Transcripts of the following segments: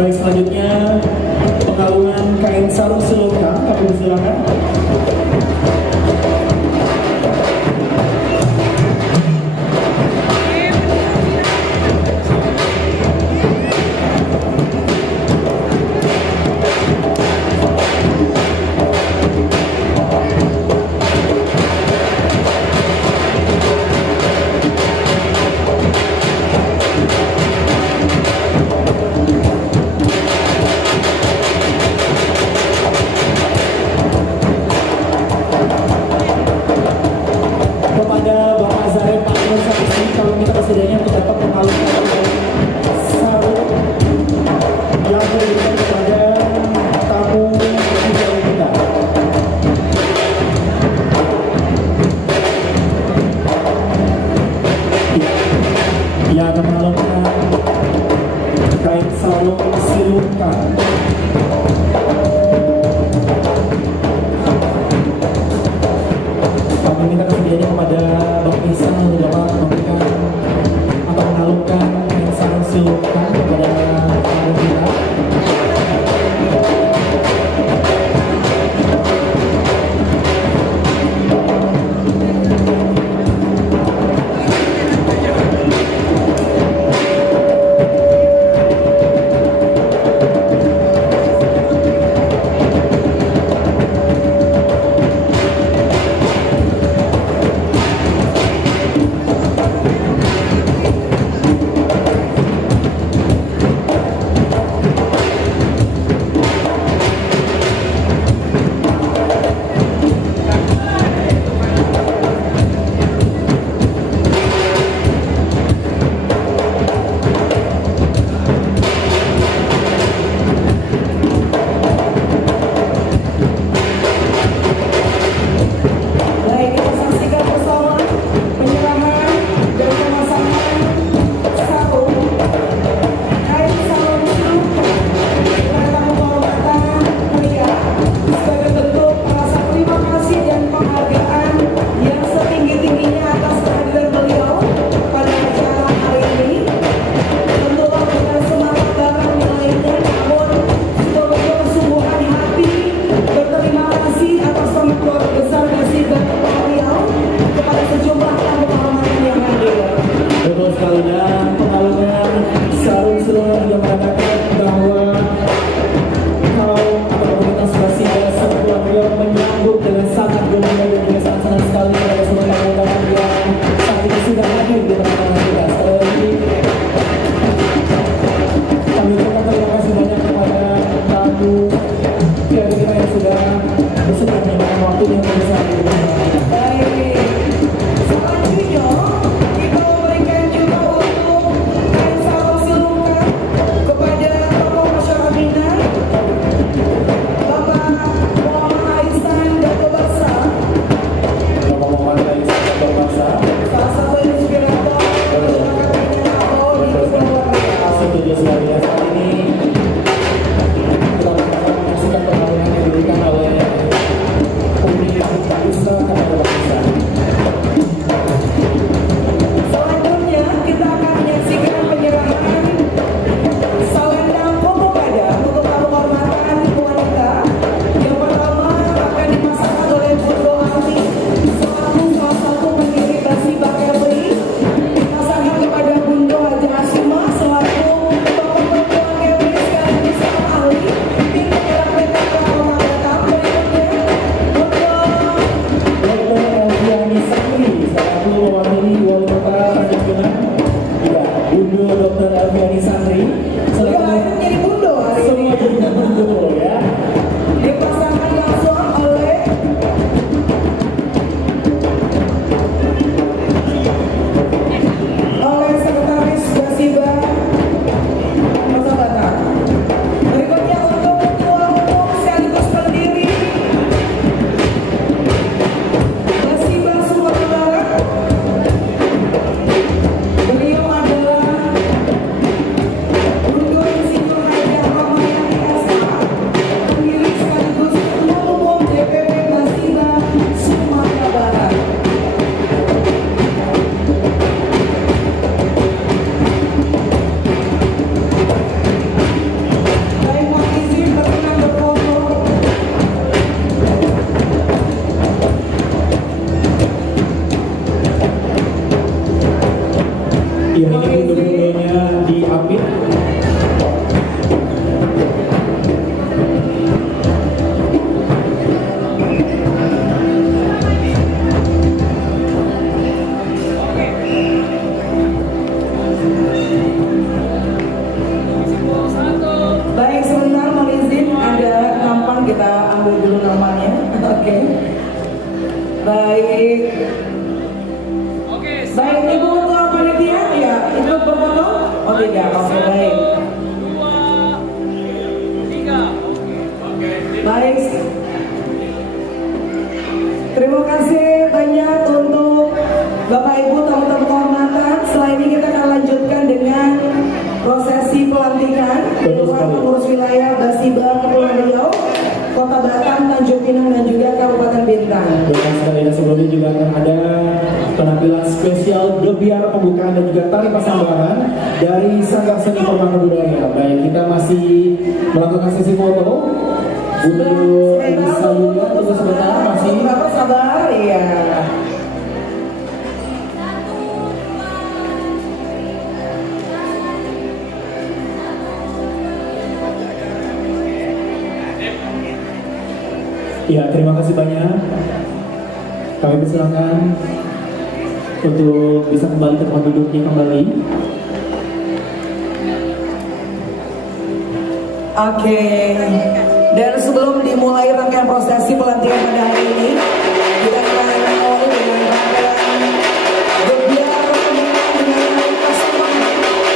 Baik, selanjutnya pengalungan kain sarung silukan, kami silakan. Yang akan mengalungkan kain sarung silukan. Kami minta kesediaannya kepada Bang Isan untuk dapat memberikan atau mengalungkan kain sarung silukan kepada para kita. ambil dulu namanya. Oke. Baik. Baik, Ibu Ketua Panitia, ya, ikut berfoto? Oh tidak, oke, baik. Baik. Terima kasih banyak untuk Bapak Ibu tamu-tamu kehormatan. Setelah ini kita akan lanjutkan dengan prosesi pelantikan Dewan Pengurus Wilayah Basiba Kepulauan Riau, Kota Batam, Tanjung Pinang dan juga Kabupaten Bintang. Dan sekali sebelumnya juga akan ada penampilan spesial gebiar pembukaan dan juga tari pasambaran dari Sanggar Seni Permainan Budaya. Baik, kita masih melakukan sesi foto. Untuk Elisa Yulia, tunggu sebentar, masih Bapak sabar, ya. Ya, terima kasih banyak. Kami persilakan untuk bisa kembali ke tempat duduknya kembali. Oke. Dan sebelum dimulai rangkaian prosesi pelantikan pada hari ini, kita akan awali dengan rangkaian gebiar pembukaan dengan tari pasambaran sebagai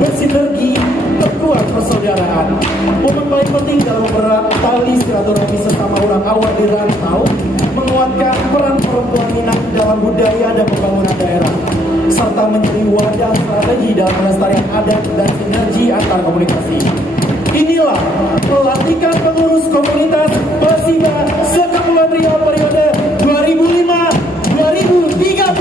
bersinergi, terkuat persaudaraan. Momen paling penting dalam mempererat tali silaturahmi sesama orang awam di rantau, menguatkan peran perempuan Minang dalam budaya dan pembangunan daerah, serta menjadi wadah strategi dalam pelestarian adat dan sinergi antar komunikasi. Inilah pelantikan pengurus komunitas Basiba se-Kepulauan Riau periode 2005-2030.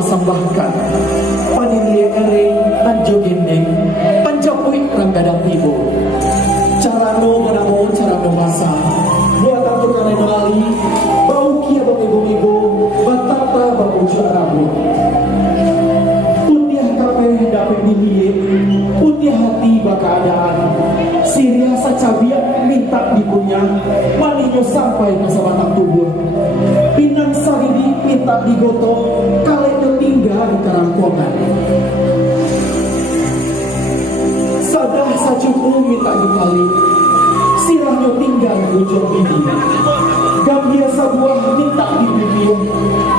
masambahkan panilia ering anjo gendeng pancapui ranggadang ibu carano menamo carano masa buat aku kane Bali bau kia bau ibu batata bau syarabu utiah kabeh dapet dilihat utiah hati keadaan Siria sacabiak minta dipunya malinyo sampai ke sebatang tubuh pinang saridi minta digoto kalian tinggal di kerangkongan sadah sacuku minta dikali sirahnya tinggal di ujung bidi gam biasa buah minta dibibir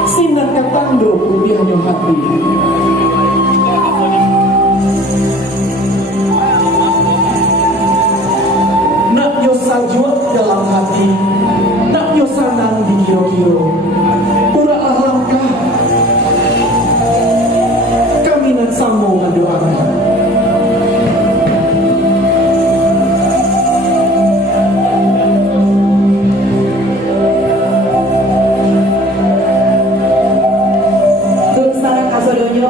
sinan katando putihnya hati nak yo sajuat dalam hati nak yo sanang di kiro-kiro pura alangkah kami nak sambung ngadoakan Terus sangat kasodonyo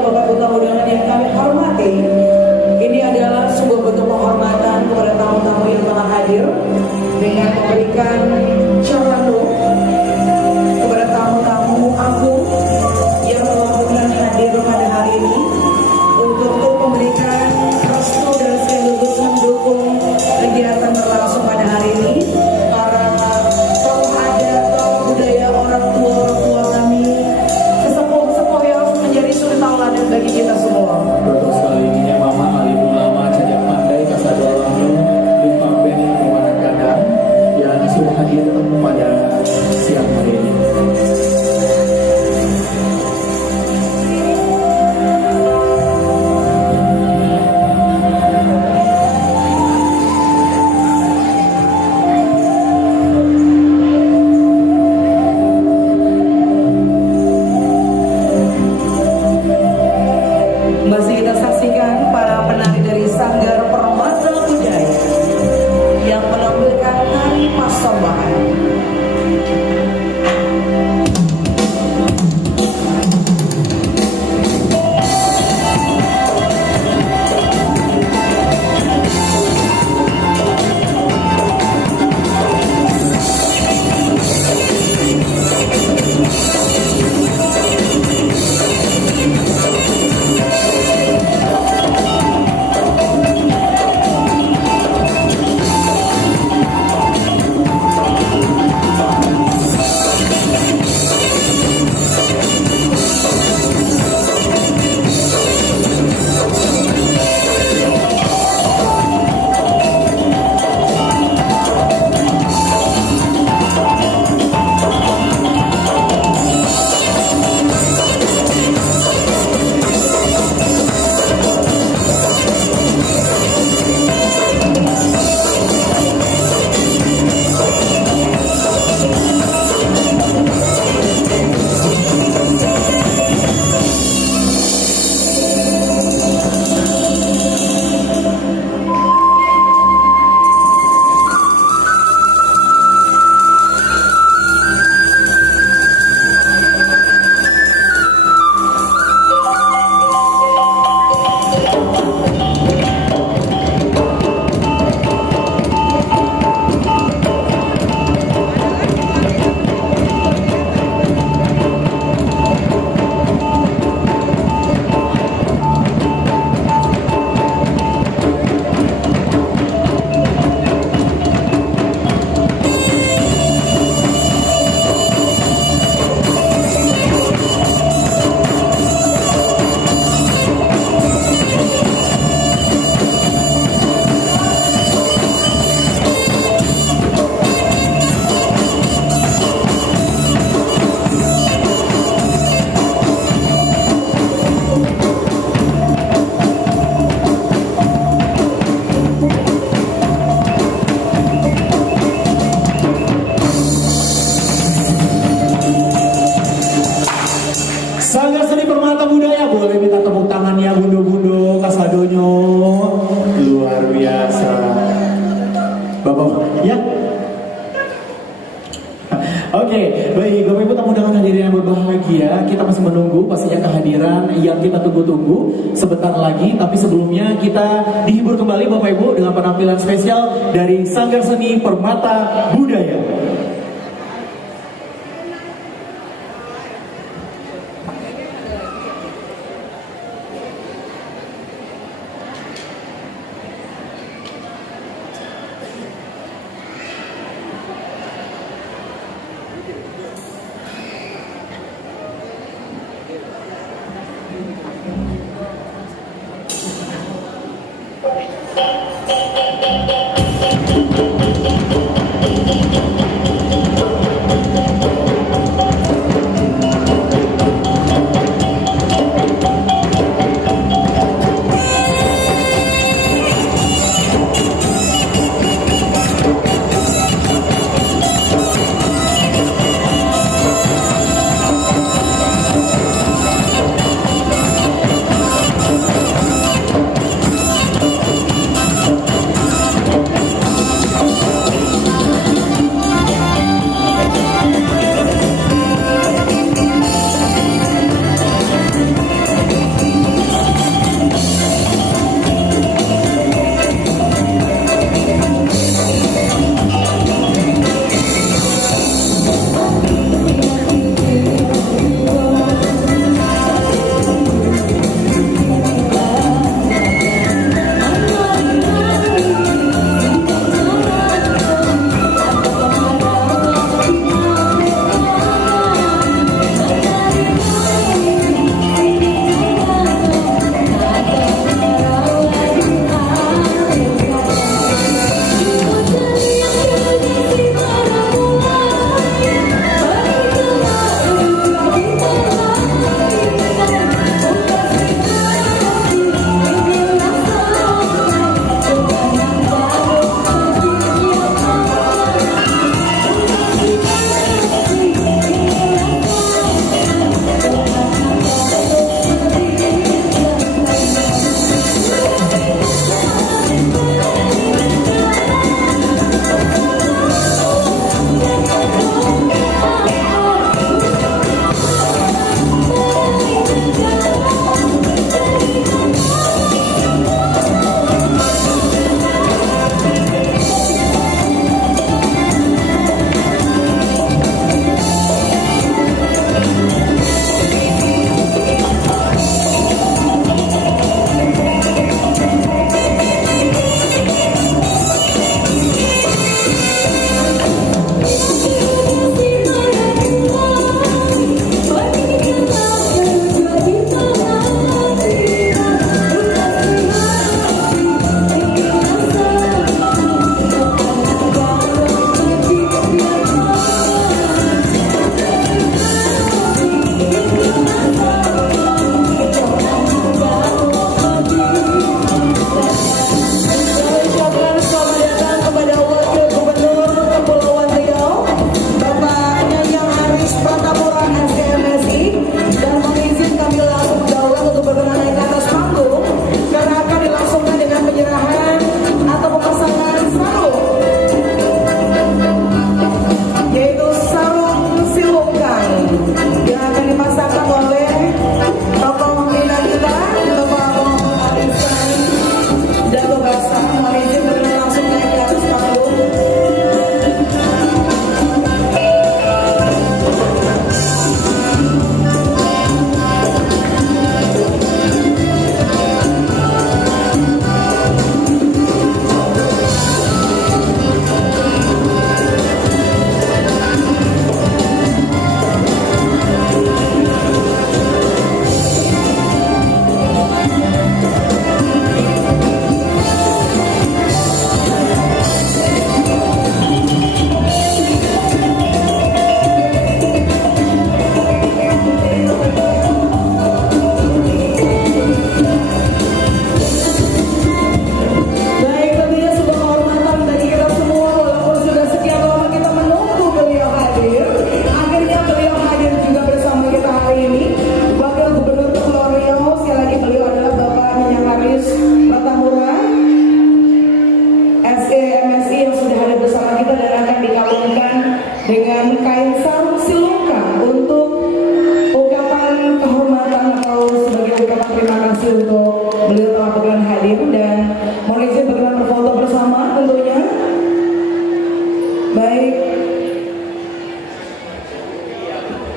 Oke, baik Bapak Ibu tamu undangan hadirin yang berbahagia, kita masih menunggu pastinya kehadiran yang kita tunggu-tunggu sebentar lagi. Tapi sebelumnya kita dihibur kembali Bapak Ibu dengan penampilan spesial dari Sanggar Seni Permata Budaya.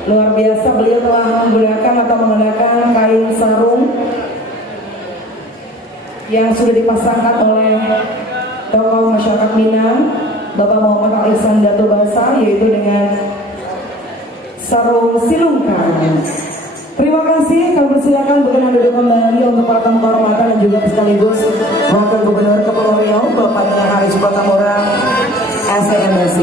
Luar biasa, beliau telah menggunakan atau mengenakan kain sarung yang sudah dipasangkan oleh tokoh masyarakat Minang, Bapak Muhammad Ihsan Dato Basa, yaitu dengan sarung silungkang. Terima kasih, kami persilakan berkenan duduk kembali untuk para tamu kehormatan dan juga sekaligus Wakil Gubernur Kepulauan Riau, Bapak Tengah Hari Supatamura, SMBC.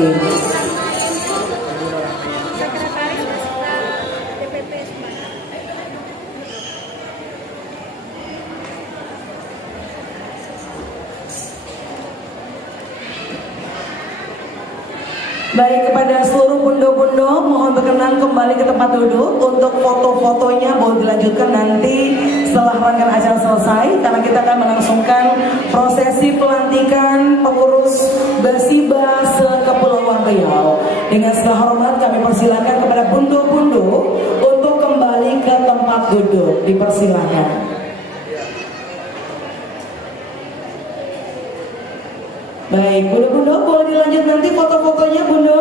Baik, kepada seluruh bundo-bundo mohon berkenan kembali ke tempat duduk untuk foto-fotonya boleh dilanjutkan nanti setelah rangkaian acara selesai, karena kita akan melangsungkan prosesi pelantikan pengurus Basiba se-Kepulauan Riau. Dengan segala hormat kami persilakan kepada bundo-bundo untuk kembali ke tempat duduk, dipersilakan. Baik, Bundo-Bundo boleh dilanjut nanti foto-fotonya, Bundo.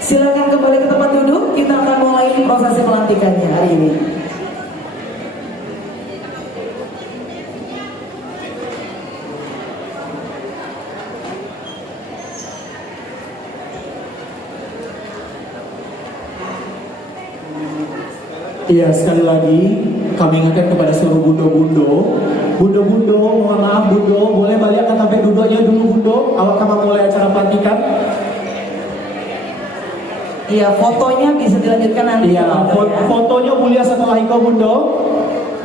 Silakan kembali ke tempat duduk. Kita akan mulai prosesi pelantikannya hari ini. Iya, sekali lagi kami ingatkan kepada seluruh bundo-bundo, mohon maaf bundo, boleh balik ke sampai duduknya dulu bundo, awak kamu mulai acara pelantikan. Iya, fotonya bisa dilanjutkan nanti. Iya, fotonya mulia setelah itu bundo.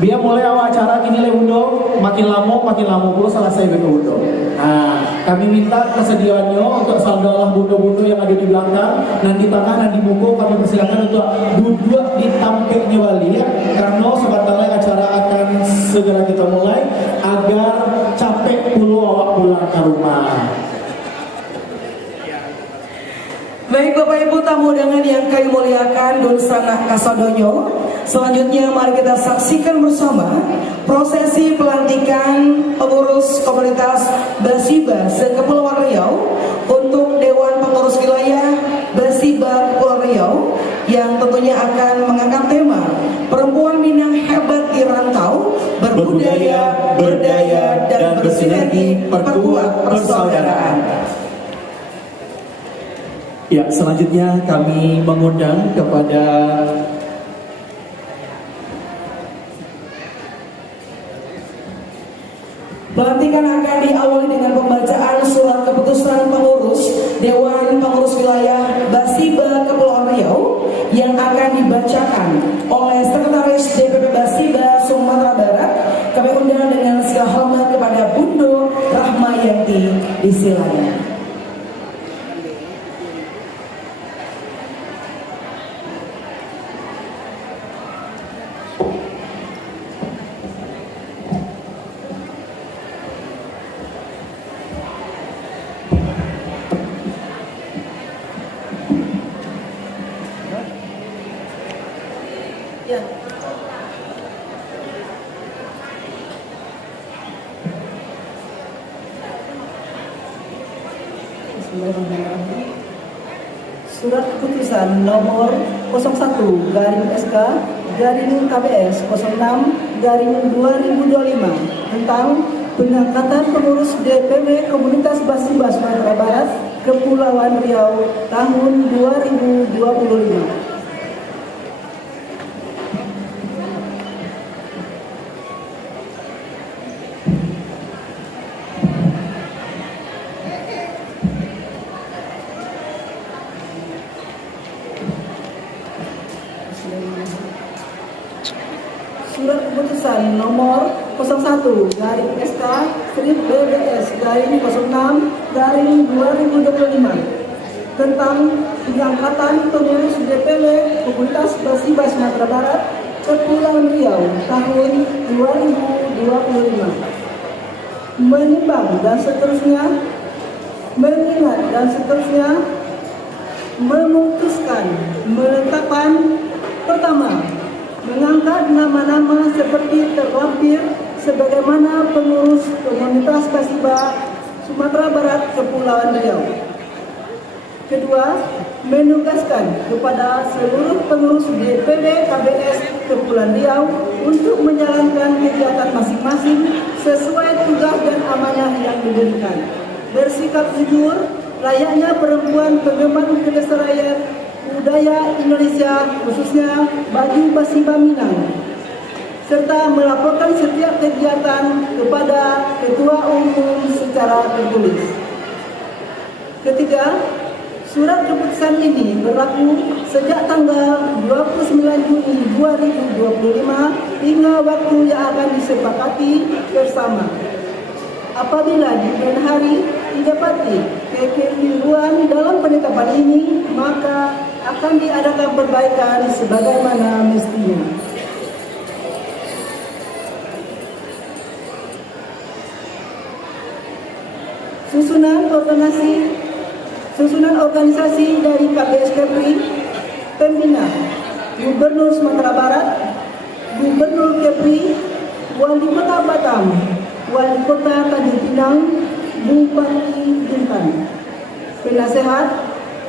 Biar mulai awal acara kini le bundo, makin lama puluh selesai begitu bundo. Nah, kami minta kesediaannya untuk saudara bundo-bundo yang ada di belakang, nanti tengah, nanti buku kami persilakan untuk duduk di tampeknya Bali ya, karena sebentar lagi acara akan segera kita mulai agar capek puluh awak pulang ke rumah. Baik Bapak Ibu tamu undangan yang kami muliakan Dun Sanak Kasodonyo, selanjutnya mari kita saksikan bersama prosesi pelantikan pengurus komunitas Basiba se-Kepulauan Riau untuk Dewan Pengurus Wilayah Basiba Kepulauan Riau yang tentunya akan mengangkat tema Perempuan Minang Hebat di Rantau, Berbudaya, Berdaya, dan Bersinergi Perkuat Persaudaraan. Ya, selanjutnya kami mengundang kepada pelantikan akan diawali dengan pembacaan surat keputusan pengurus Dewan Pengurus Wilayah Basiba Kepulauan Riau yang akan dibacakan oleh Sekretaris DPP Basiba Sumatera Barat. Kami undang dengan segala hormat kepada Bundo Rahmayanti Disilanya. Surat keputusan nomor 01 garing SK garing KBS 06 garing 2025 tentang pengangkatan pengurus DPW Komunitas Basiba Sumatera Barat Kepulauan Riau tahun 2025. Surat keputusan nomor 01 garing SK strip BBS garing 06 garing 2025 tentang pengangkatan pengurus DPW Komunitas Basiba Sumatera Barat Kepulauan Riau tahun 2025, menimbang dan seterusnya, mengingat dan seterusnya, memutuskan menetapkan pertama, mengangkat nama-nama seperti terlampir sebagaimana pengurus Komunitas Basiba Sumatera Barat Kepulauan Riau. Kedua, menugaskan kepada seluruh pengurus DPW KBS Kepulauan Riau untuk menjalankan kegiatan masing-masing sesuai tugas dan amanah yang diberikan. Bersikap jujur, layaknya perempuan penggemar kelestarian budaya Indonesia, khususnya baju Basiba Minang, serta melaporkan setiap kegiatan kepada Ketua Umum secara tertulis. Ketiga, surat keputusan ini berlaku sejak tanggal 29 Juni 2025 hingga waktu yang akan disepakati bersama. Apabila di kemudian hari didapati kekeliruan dalam penetapan ini, maka akan diadakan perbaikan sebagaimana mestinya. Susunan organisasi dari KBS Kepri: Pembina Gubernur Sumatera Barat, Gubernur Kepri, Wali Kota Batam, Wali Kota Tanjung Pinang, Bupati Bintan. Penasehat: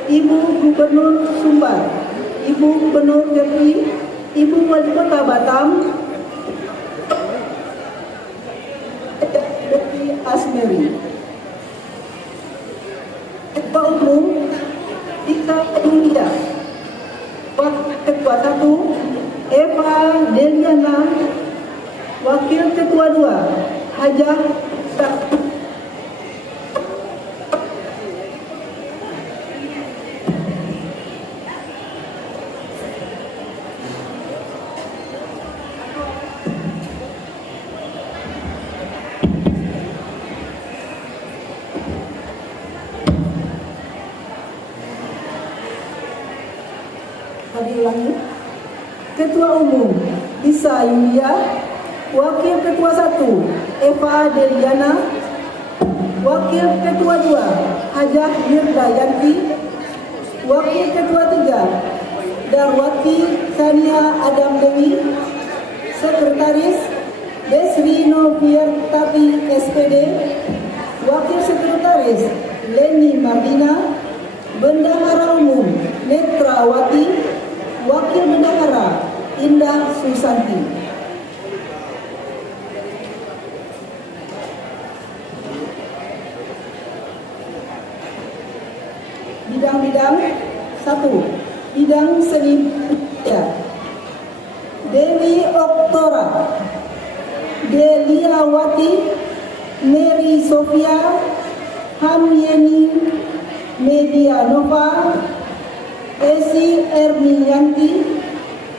Ibu Gubernur Sumbar, Ibu Gubernur Kepri, Ibu Wali Kota Batam, Dr. Asmeri. Ketua Umum Ika Yulia, Ketua 1 Eva Deliana, Wakil Ketua 2 Hajah Ketua Umum Isa Yulia, Wakil Ketua 1 Eva Deliana, Wakil Ketua 2 Hajah Mirdayanti, Wakil Ketua 3 Darwati Sania Adam Dewi, Sekretaris Desri Noviartati SPD, Wakil Sekretaris Leni Martina, Bendahara Umum Netrawati, Wakil Bendahara Indah Susanti. Bidang-bidang: 1. Bidang seni budaya: Dewi Oktora, Deliawati, Mary Sofia, Hamyeni Medianova, Esi Ernianti,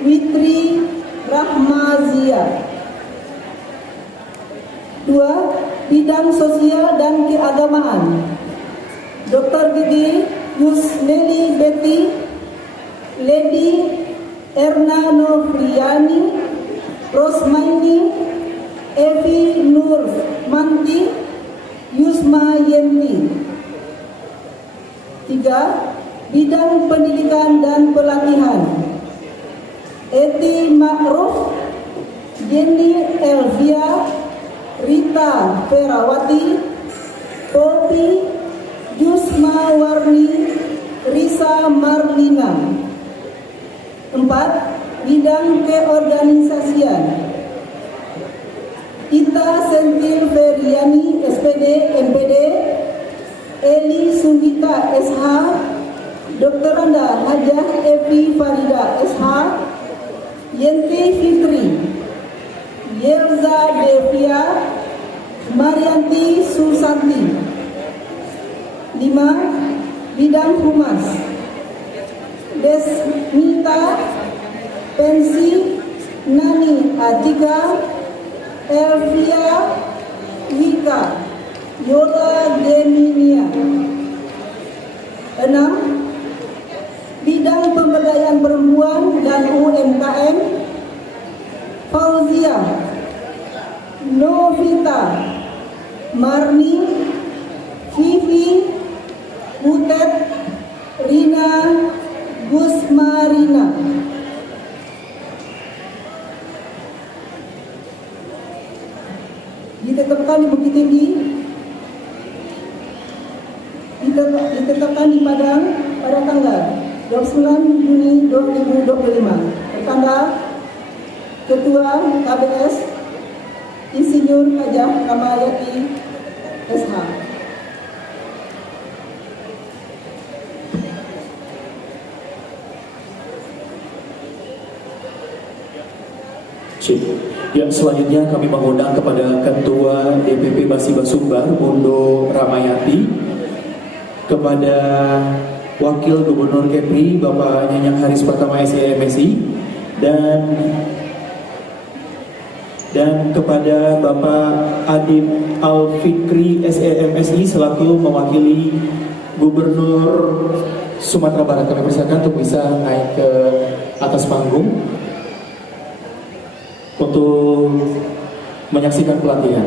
Witri Rahmazia. 2. Bidang sosial dan keagamaan: Dr. Gigi Yusneli Betty, Lady Erna Novriani, Rosmaini, Evi Nur Manti, Yusma Yenti. 3. Bidang pendidikan dan pelatihan: Eti Ma'ruf, Jenny Elvia, Rita Ferawati, Popi, Yusma Warni, Risa Marlina. 4. Bidang keorganisasian: Ita Sentil Feriani SPD MPD, Eli Sugita SH, Dr. Anda Hajah Evi Farida SH, Yenti Fitri, Yelza Devia, Marianti Susanti. 5. Bidang humas: Desmita Pensi, Nani Atika, Elvia Wika, Yola Geminia. 6. Bidang pemberdayaan perempuan dan UMKM: Fauzia, Novita, Marni, Vivi, Butet, Rina, Gusmarina. Ditetapkan di Bukit Tinggi, ditetapkan di Padang, pada tanggal 29 Juni 2025. Pertanda Ketua KBS Insinyur Hajah Ramayati SH. Ya, selanjutnya kami mengundang kepada Ketua DPP Basiba Sumbar, Mundo Ramayati, kepada Wakil Gubernur Kepri, Bapak Nyanyang Haris Pertama SEMSI, dan kepada Bapak Adib Al-Fikri SEMSI selaku mewakili Gubernur Sumatera Barat. Kami persilakan untuk bisa naik ke atas panggung untuk menyaksikan pelatihan.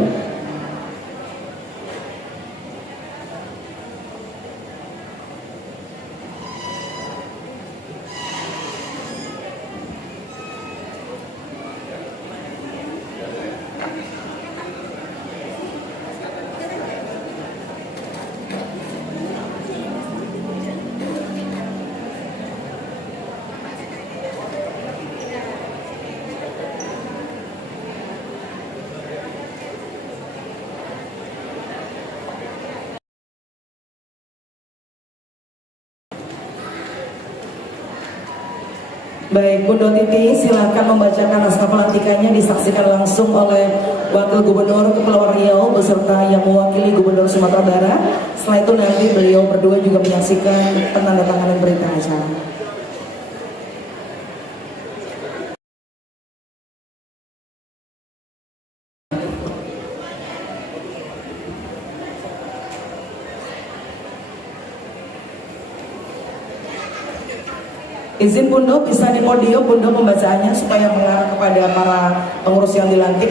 Baik, Bunda Titi, silakan membacakan naskah pelantikannya, disaksikan langsung oleh Wakil Gubernur Kepulauan Riau beserta yang mewakili Gubernur Sumatera Barat. Setelah itu nanti beliau berdua juga menyaksikan penandatanganan berita acara. Izin Bundo, bisa di podium Bundo pembacaannya supaya mengarah kepada para pengurus yang dilantik.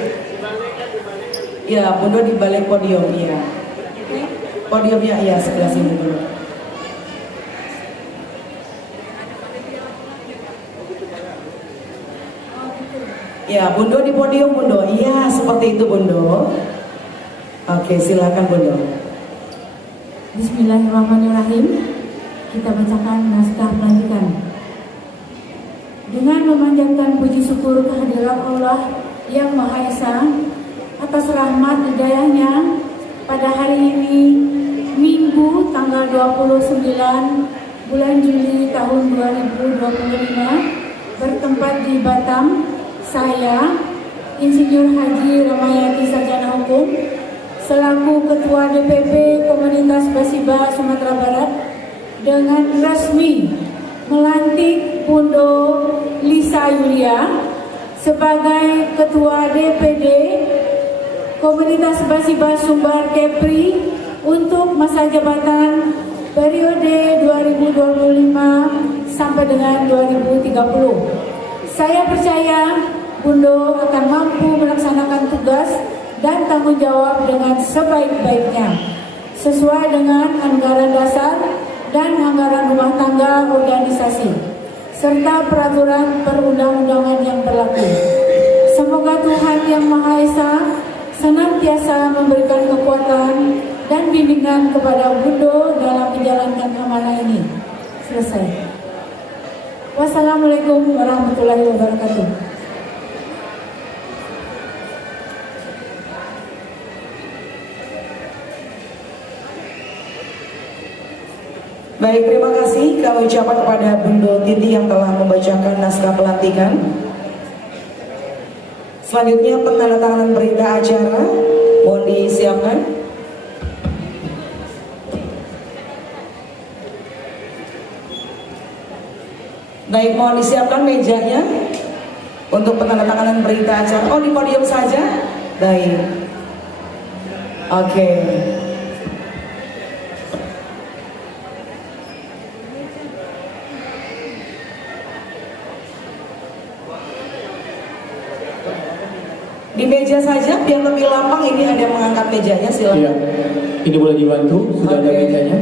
Ya, Bundo di balik podium, ya. Podiumnya, ya, sebelah sini Bundo. Ya, Bundo di podium Bundo. Iya, seperti itu Bundo. Oke, silakan Bundo. Bismillahirrahmanirrahim. Kita bacakan naskah pelantikan. Dengan memanjatkan puji syukur kehadiran Allah yang Maha Esa atas rahmat hidayahnya, pada hari ini Minggu tanggal 29 bulan Juli tahun 2025 bertempat di Batam, saya Insinyur Haji Ramayati Sarjana Hukum selaku Ketua DPP Komunitas Basiba Sumatera Barat dengan resmi melantik Bundo Lisa Yulia sebagai Ketua DPD Komunitas Basiba Sumbar Kepri untuk masa jabatan periode 2025 sampai dengan 2030. Saya percaya Bundo akan mampu melaksanakan tugas dan tanggung jawab dengan sebaik-baiknya sesuai dengan anggaran dasar dan anggaran rumah tangga organisasi serta peraturan perundang-undangan yang berlaku. Semoga Tuhan Yang Maha Esa senantiasa memberikan kekuatan dan bimbingan kepada Bundo dalam menjalankan amanah ini. Selesai. Wassalamualaikum warahmatullahi wabarakatuh. Baik, terima kasih kami ucapkan kepada Bundo Titi yang telah membacakan naskah pelantikan. Selanjutnya penandatanganan berita acara, mohon disiapkan. Baik, mohon disiapkan mejanya untuk penandatanganan berita acara. Oh, di podium saja. Baik. Oke. Di meja saja biar lebih lapang, ini ada mengangkat mejanya, silakan. Iya, ini boleh dibantu, sudah ada mejanya.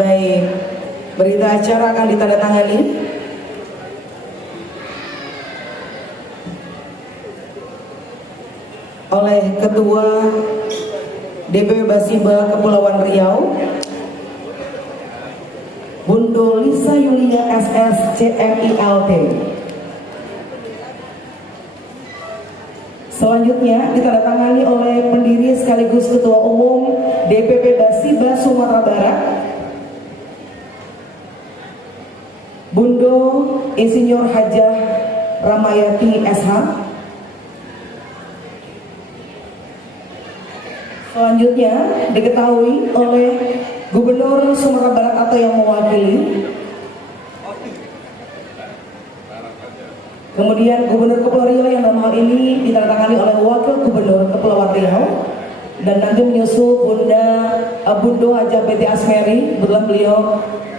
Baik, berita acara akan ditandatangani oleh oleh Ketua DPW Basiba Kepulauan Riau, Bundo Lisa Yulia SS CMILT. Selanjutnya ditandatangani oleh pendiri sekaligus Ketua Umum DPP Basiba Sumatera Barat, Bundo Insinyur Hajah Ramayati SH. Selanjutnya diketahui oleh Gubernur Sumatera Barat atau yang mewakili, kemudian Gubernur Kepulauan Riau yang dalam hal ini ditandatangani oleh Wakil Gubernur Kepulauan Riau, dan nanti menyusul Bundo Haja PT Asmeri. Kebetulan beliau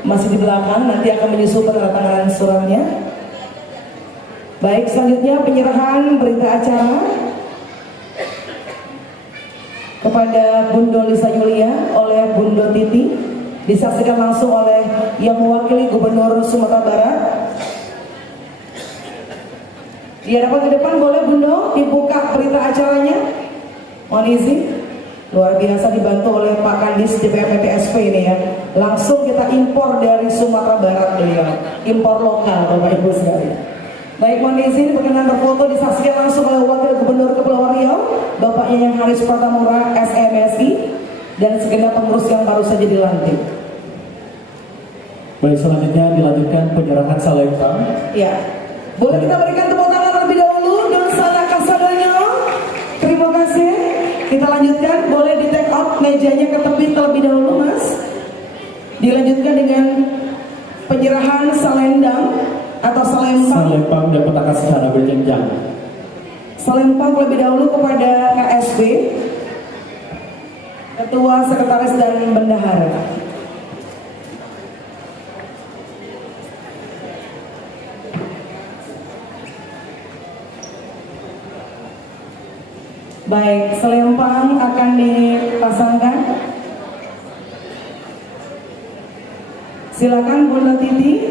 masih di belakang, nanti akan menyusul penandatanganan suratnya. Baik, selanjutnya penyerahan berita acara kepada Bundo Lisa Yulia oleh Bundo Titi, disaksikan langsung oleh yang mewakili Gubernur Sumatera Barat. Di hadapan ke depan boleh Bundo dibuka berita acaranya. Mohon izin. Luar biasa dibantu oleh Pak Kadis DPMPTSP ini ya. Langsung kita impor dari Sumatera Barat beliau. Impor lokal Bapak Ibu sekalian. Baik, mohon izin berkenan berfoto disaksikan langsung oleh Wakil Gubernur Kepulauan Riau, Bapak Yayang Haris Pratamura SMSI, dan segenap pengurus yang baru saja dilantik. Baik, selanjutnya dilanjutkan penyerahan salempang. Ya, boleh kita berikan tepuk tangan terlebih dahulu dan sana kasadanya. Terima kasih. Kita lanjutkan, boleh di take out mejanya ke tepi terlebih dahulu Mas. Dilanjutkan dengan penyerahan salendang atau salempang. Salempang dan petaka secara berjenjang. Salempang terlebih dahulu kepada KSB, Ketua Sekretaris dan Bendahara. Baik, selempang akan dipasangkan. Silakan Bunda Titi.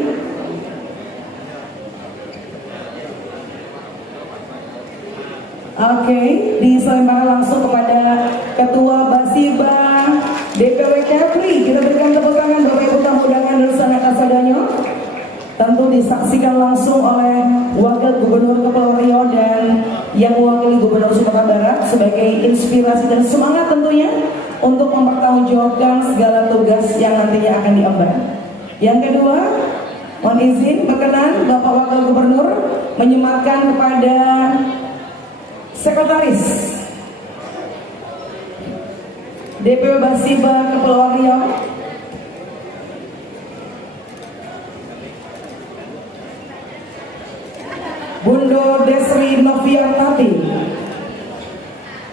Oke, diselempangkan langsung kepada Ketua Basiba DPW Kepri. Kita berikan tepuk tangan Bapak Ibu tamu undangan dan sana kasadanya. Tentu disaksikan langsung oleh Wakil Gubernur Kepulauan Riau dan yang mewakili Gubernur Sumatera Barat sebagai inspirasi dan semangat tentunya untuk mempertanggungjawabkan segala tugas yang nantinya akan diemban. Yang kedua, mohon izin berkenan Bapak Wakil Gubernur menyematkan kepada Sekretaris DPW Basiba Kepulauan Riau, Bundo Desri Noviartati.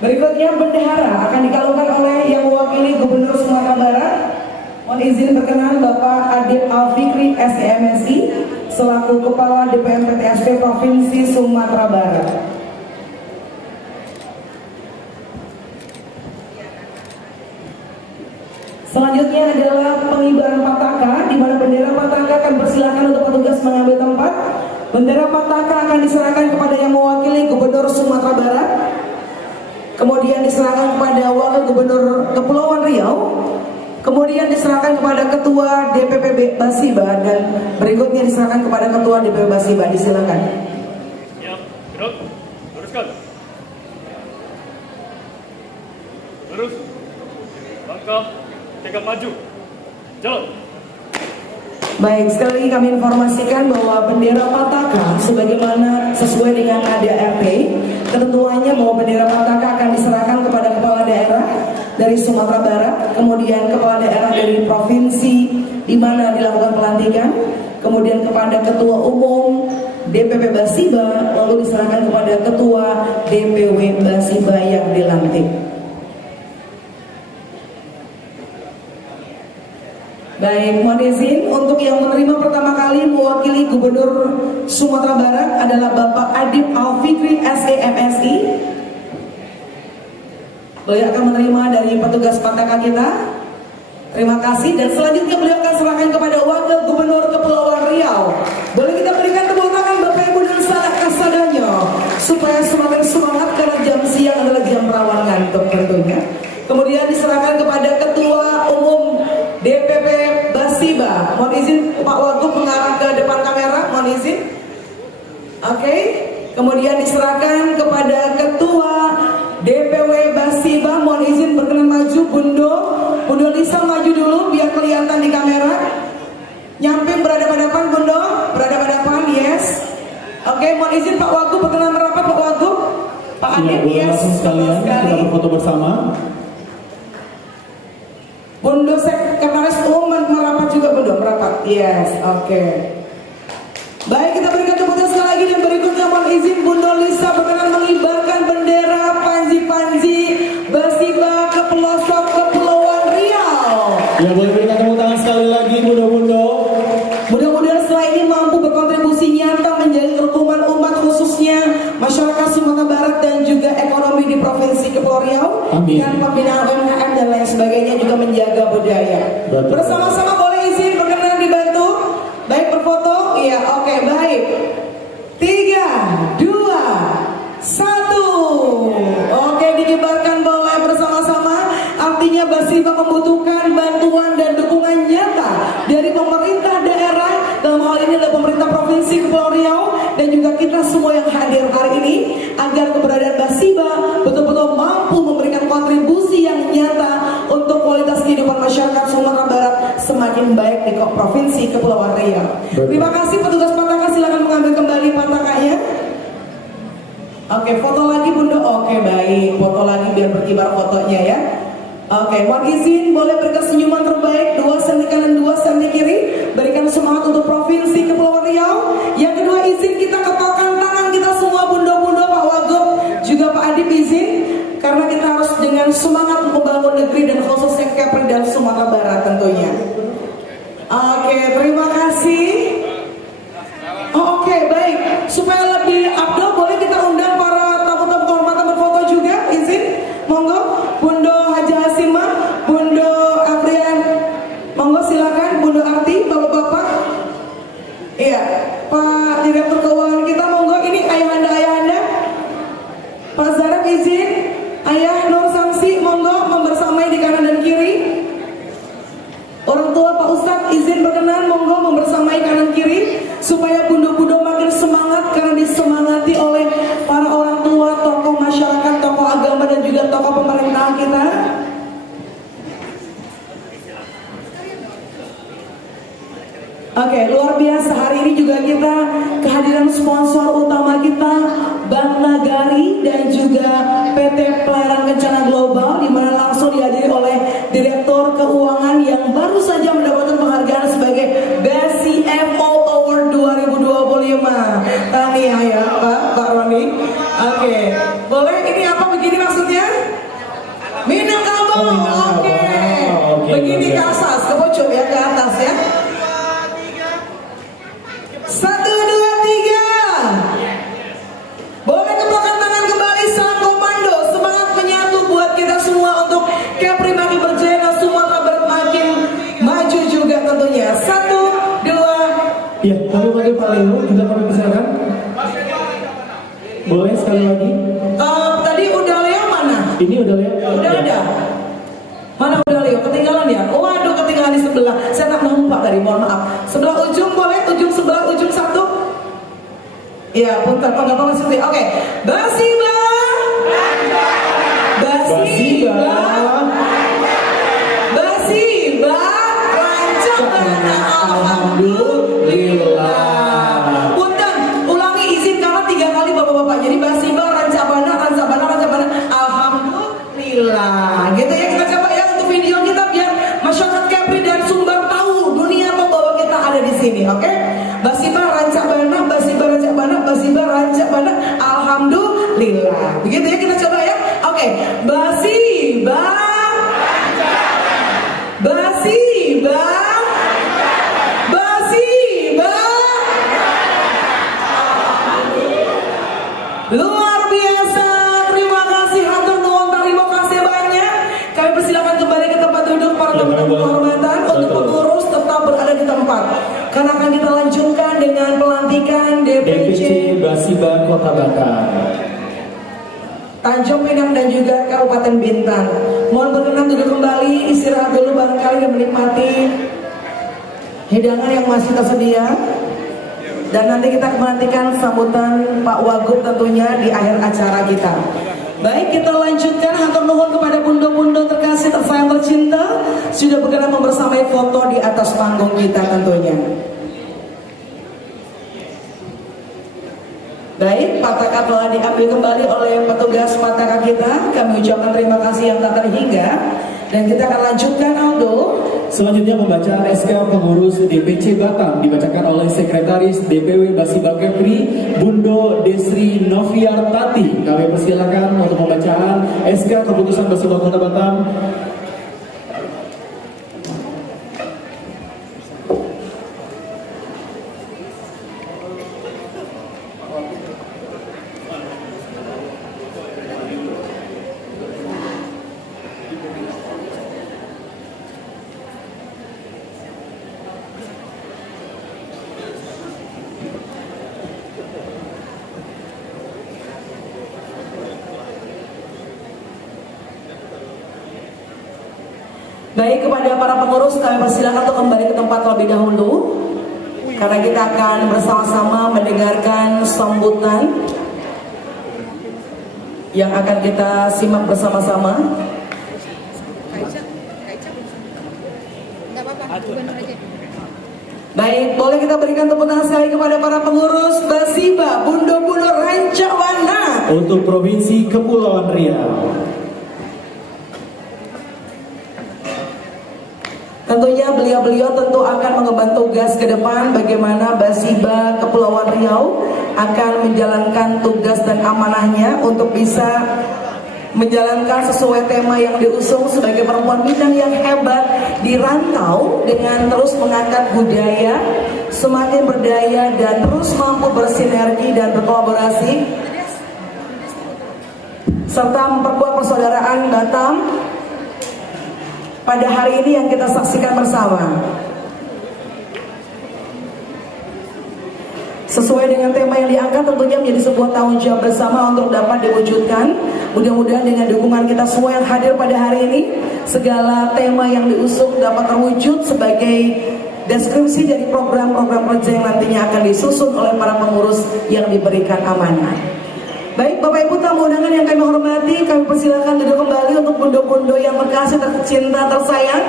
Berikutnya bendahara akan dikalungkan oleh yang mewakili Gubernur Sumatera Barat. Mohon izin berkenan Bapak Adib Al-Fikri SMSI selaku Kepala DPMPTSP Provinsi Sumatera Barat. Selanjutnya adalah pengibaran pataka, di mana bendera pataka akan persilakan untuk petugas mengambil tempat. Bendera pataka akan diserahkan kepada yang mewakili Gubernur Sumatera Barat, kemudian diserahkan kepada Wakil Gubernur Kepulauan Riau, kemudian diserahkan kepada Ketua DPP Basiba, dan berikutnya diserahkan kepada Ketua DPP Basiba. Disilakan. Ya, gerak, teruskan. Terus, langkah, tegak maju, jalan. Baik, sekali lagi kami informasikan bahwa bendera pataka sebagaimana sesuai dengan ADART, ketentuannya bahwa bendera pataka akan diserahkan kepada kepala daerah dari Sumatera Barat, kemudian kepala daerah dari provinsi di mana dilakukan pelantikan, kemudian kepada Ketua Umum DPP Basiba, lalu diserahkan kepada Ketua DPW Basiba yang dilantik. Baik, mohon izin untuk yang menerima pertama kali mewakili Gubernur Sumatera Barat adalah Bapak Adib Al-Fikri SEMSI. Beliau akan menerima dari petugas pataka kita. Terima kasih, dan selanjutnya beliau akan serahkan kepada Wakil Gubernur Kepulauan Riau. Boleh kita berikan tepuk tangan Bapak Ibu dan sanak kasadanya supaya semakin semangat karena jam siang adalah jam rawan ngantuk tentunya. Kemudian diserahkan kepada Ketua Umum DPP Basiba. Mohon izin Pak Wagub mengarah ke depan kamera, mohon izin. Oke. Kemudian diserahkan kepada Ketua DPW Basiba. Mohon izin berkenan maju Bundo Lisa, maju dulu biar kelihatan di kamera. Nyamping berhadapan-hadapan Bundo, berhadapan-hadapan, yes. Oke, mohon izin Pak Wagub berkenan merapat Pak Wagub. Pak Adit, boleh yes. langsung sekalian kita berfoto bersama. Bundo Sekretaris Umum merapat juga Bundo, merapat. Yes, oke. Baik, kita berikan tepuk tangan sekali lagi dan berikutnya mohon izin Bundo Lisa berkenan mengibarkan bendera Panji Basiba ke pelosok Kepulauan Riau. Ya, boleh berikan tepuk tangan sekali lagi Bundo. Mudah-mudahan setelah ini mampu berkontribusi nyata menjadi rangkuman umat khususnya masyarakat Sumatera Barat dan juga ekonomi di Provinsi Kepulauan Riau. Amin. Dan pembinaan UMKM dan lain sebagainya juga menjaga budaya. Betul. Bersama-sama boleh izin berkenan dibantu. Baik berfoto? Iya, oke, baik. 3, 2, 1. Oke, dikibarkan boleh bersama-sama. Artinya Basiba membutuhkan bantuan dan dukungan nyata dari pemerintah daerah, dalam hal ini adalah pemerintah Provinsi Kepulauan Riau dan juga kita semua yang hadir hari ini, agar keberadaan Basiba betul-betul mampu memberikan kontribusi yang nyata untuk kualitas kehidupan masyarakat Sumatera Barat semakin baik di Provinsi Kepulauan Riau. Terima kasih petugas patakan, silakan mengambil kembali patakannya. Oke, foto lagi Bundo. Oke, baik, foto lagi biar berkibar fotonya ya. Oke, mohon izin boleh berikan senyuman terbaik 2 cm kanan 2 cm kiri. Berikan semangat untuk Provinsi Kepulauan Riau. Yang kedua, izin kita kepalkan tangan kita semua Bundo-bundo, Pak Wagub juga Pak Adip izin, karena kita harus dengan semangat membangun negeri dan khususnya Kepri dan Sumatera Barat tentunya. Oke, terima kasih. Oke, baik. Supaya lebih abdul boleh kita undang para tamu-tamu kehormatan berfoto juga, izin. Monggo, Bundo Haji Hasimah, Bundo Afrian. Monggo silakan Bundo Arti, Bapak-bapak. Iya, Pak Direktur Keuangan kita monggo, ini ayahanda. Pak Zarab izin, Ayah Nur Samsi monggo membersamai di kanan dan kiri. Orang tua Pak Ustadz izin berkenan monggo membersamai kanan kiri supaya bundo-bundo makin semangat karena disemangati oleh para orang tua, tokoh masyarakat, tokoh agama dan juga tokoh pemerintahan kita. Oke, luar biasa hari ini juga kita kehadiran sponsor utama kita Bank Nagari dan juga PT Pelayaran Kencana Global, di mana langsung dihadiri oleh Direktur Keuangan yang baru saja mendapatkan penghargaan sebagai Best CFO Award 2025. Tahniah ya Pak Roni. Oke, boleh ini apa begini maksudnya? Minangkabau. Oke. Begini ke atas, ke pojok ya, ke atas ya. 1, 2, 3. Boleh kepalkan tangan kembali, salam komando, semangat menyatu buat kita semua untuk Kepri makin berjaya dan Sumatera Barat makin maju juga tentunya. 1, 2. Iya, kami panggil Pak Leo, juga kami persilakan. Boleh sekali lagi? Tadi udah Leo mana? Ini udah Leo. Udah ada. Mana udah Leo? Ketinggalan ya? Waduh, ketinggalan di sebelah. Saya tak nampak tadi, mohon maaf. Sebelah ujung boleh? Ujung sebelah ujung 1. Iya, punten. Oh, nggak apa-apa sih. Oke. Basiba. Rancak Bana. Alhamdulillah. Punten, ulangi izin karena 3 kali Bapak-bapak. Jadi Basiba, Rancak Bana. Alhamdulillah. Gitu ya, kita coba ya untuk video kita biar masyarakat Kepri dan Sumbar tahu dunia tahu bahwa kita ada di sini, oke? Basiba Rancak Bana, Basiba Rancak Bana, Basiba Rancak Bana. Alhamdulillah. Begitu ya, kita coba ya. Oke, Basiba. Luar biasa. Terima kasih hatur nuhun, terima kasih banyak. Kami persilakan kembali ke tempat duduk para tamu kehormatan untuk pengurus tetap berada di tempat. Karena akan kita lanjutkan dengan pelantikan DPC Basiba Kota Batam. Tanjung Pinang dan juga Kabupaten Bintan. Mohon berkenan duduk kembali, istirahat dulu barangkali dan menikmati hidangan yang masih tersedia. Dan nanti kita menantikan sambutan Pak Wagub tentunya di akhir acara kita. Baik, kita lanjutkan. Hatur nuhun kepada bundo-bundo terkasih, tersayang, tercinta, sudah berkenan membersamai foto di atas panggung kita tentunya. Baik, pataka telah diambil kembali oleh petugas pataka kita. Kami ucapkan terima kasih yang tak terhingga. Dan kita akan lanjutkan, Aldo. Selanjutnya pembacaan SK pengurus DPC Batam dibacakan oleh Sekretaris DPW Basiba Kepri Bundo Desri Noviartati. Kami persilakan untuk pembacaan SK keputusan Basiba Kota Batam. Baik, kepada para pengurus kami persilakan untuk kembali ke tempat terlebih dahulu, karena kita akan bersama-sama mendengarkan sambutan yang akan kita simak bersama-sama. Baik, boleh kita berikan tepuk tangan sekali kepada para pengurus Basiba Bundo-Bundo Rancawana untuk Provinsi Kepulauan Riau. Tentunya beliau-beliau tentu akan mengemban tugas ke depan bagaimana Basiba Kepulauan Riau akan menjalankan tugas dan amanahnya untuk bisa menjalankan sesuai tema yang diusung sebagai perempuan bidang yang hebat di rantau dengan terus mengangkat budaya, semakin berdaya dan terus mampu bersinergi dan berkolaborasi serta memperkuat persaudaraan Batam pada hari ini yang kita saksikan bersama. Sesuai dengan tema yang diangkat tentunya menjadi sebuah tanggung jawab bersama untuk dapat diwujudkan. Mudah-mudahan dengan dukungan kita semua yang hadir pada hari ini, segala tema yang diusung dapat terwujud sebagai deskripsi dari program-program kerja yang nantinya akan disusun oleh para pengurus yang diberikan amanah. Baik, Bapak Ibu tamu undangan yang kami hormati, kami persilakan duduk kembali untuk bundo-bundo yang terkasih, tercinta, tersayang.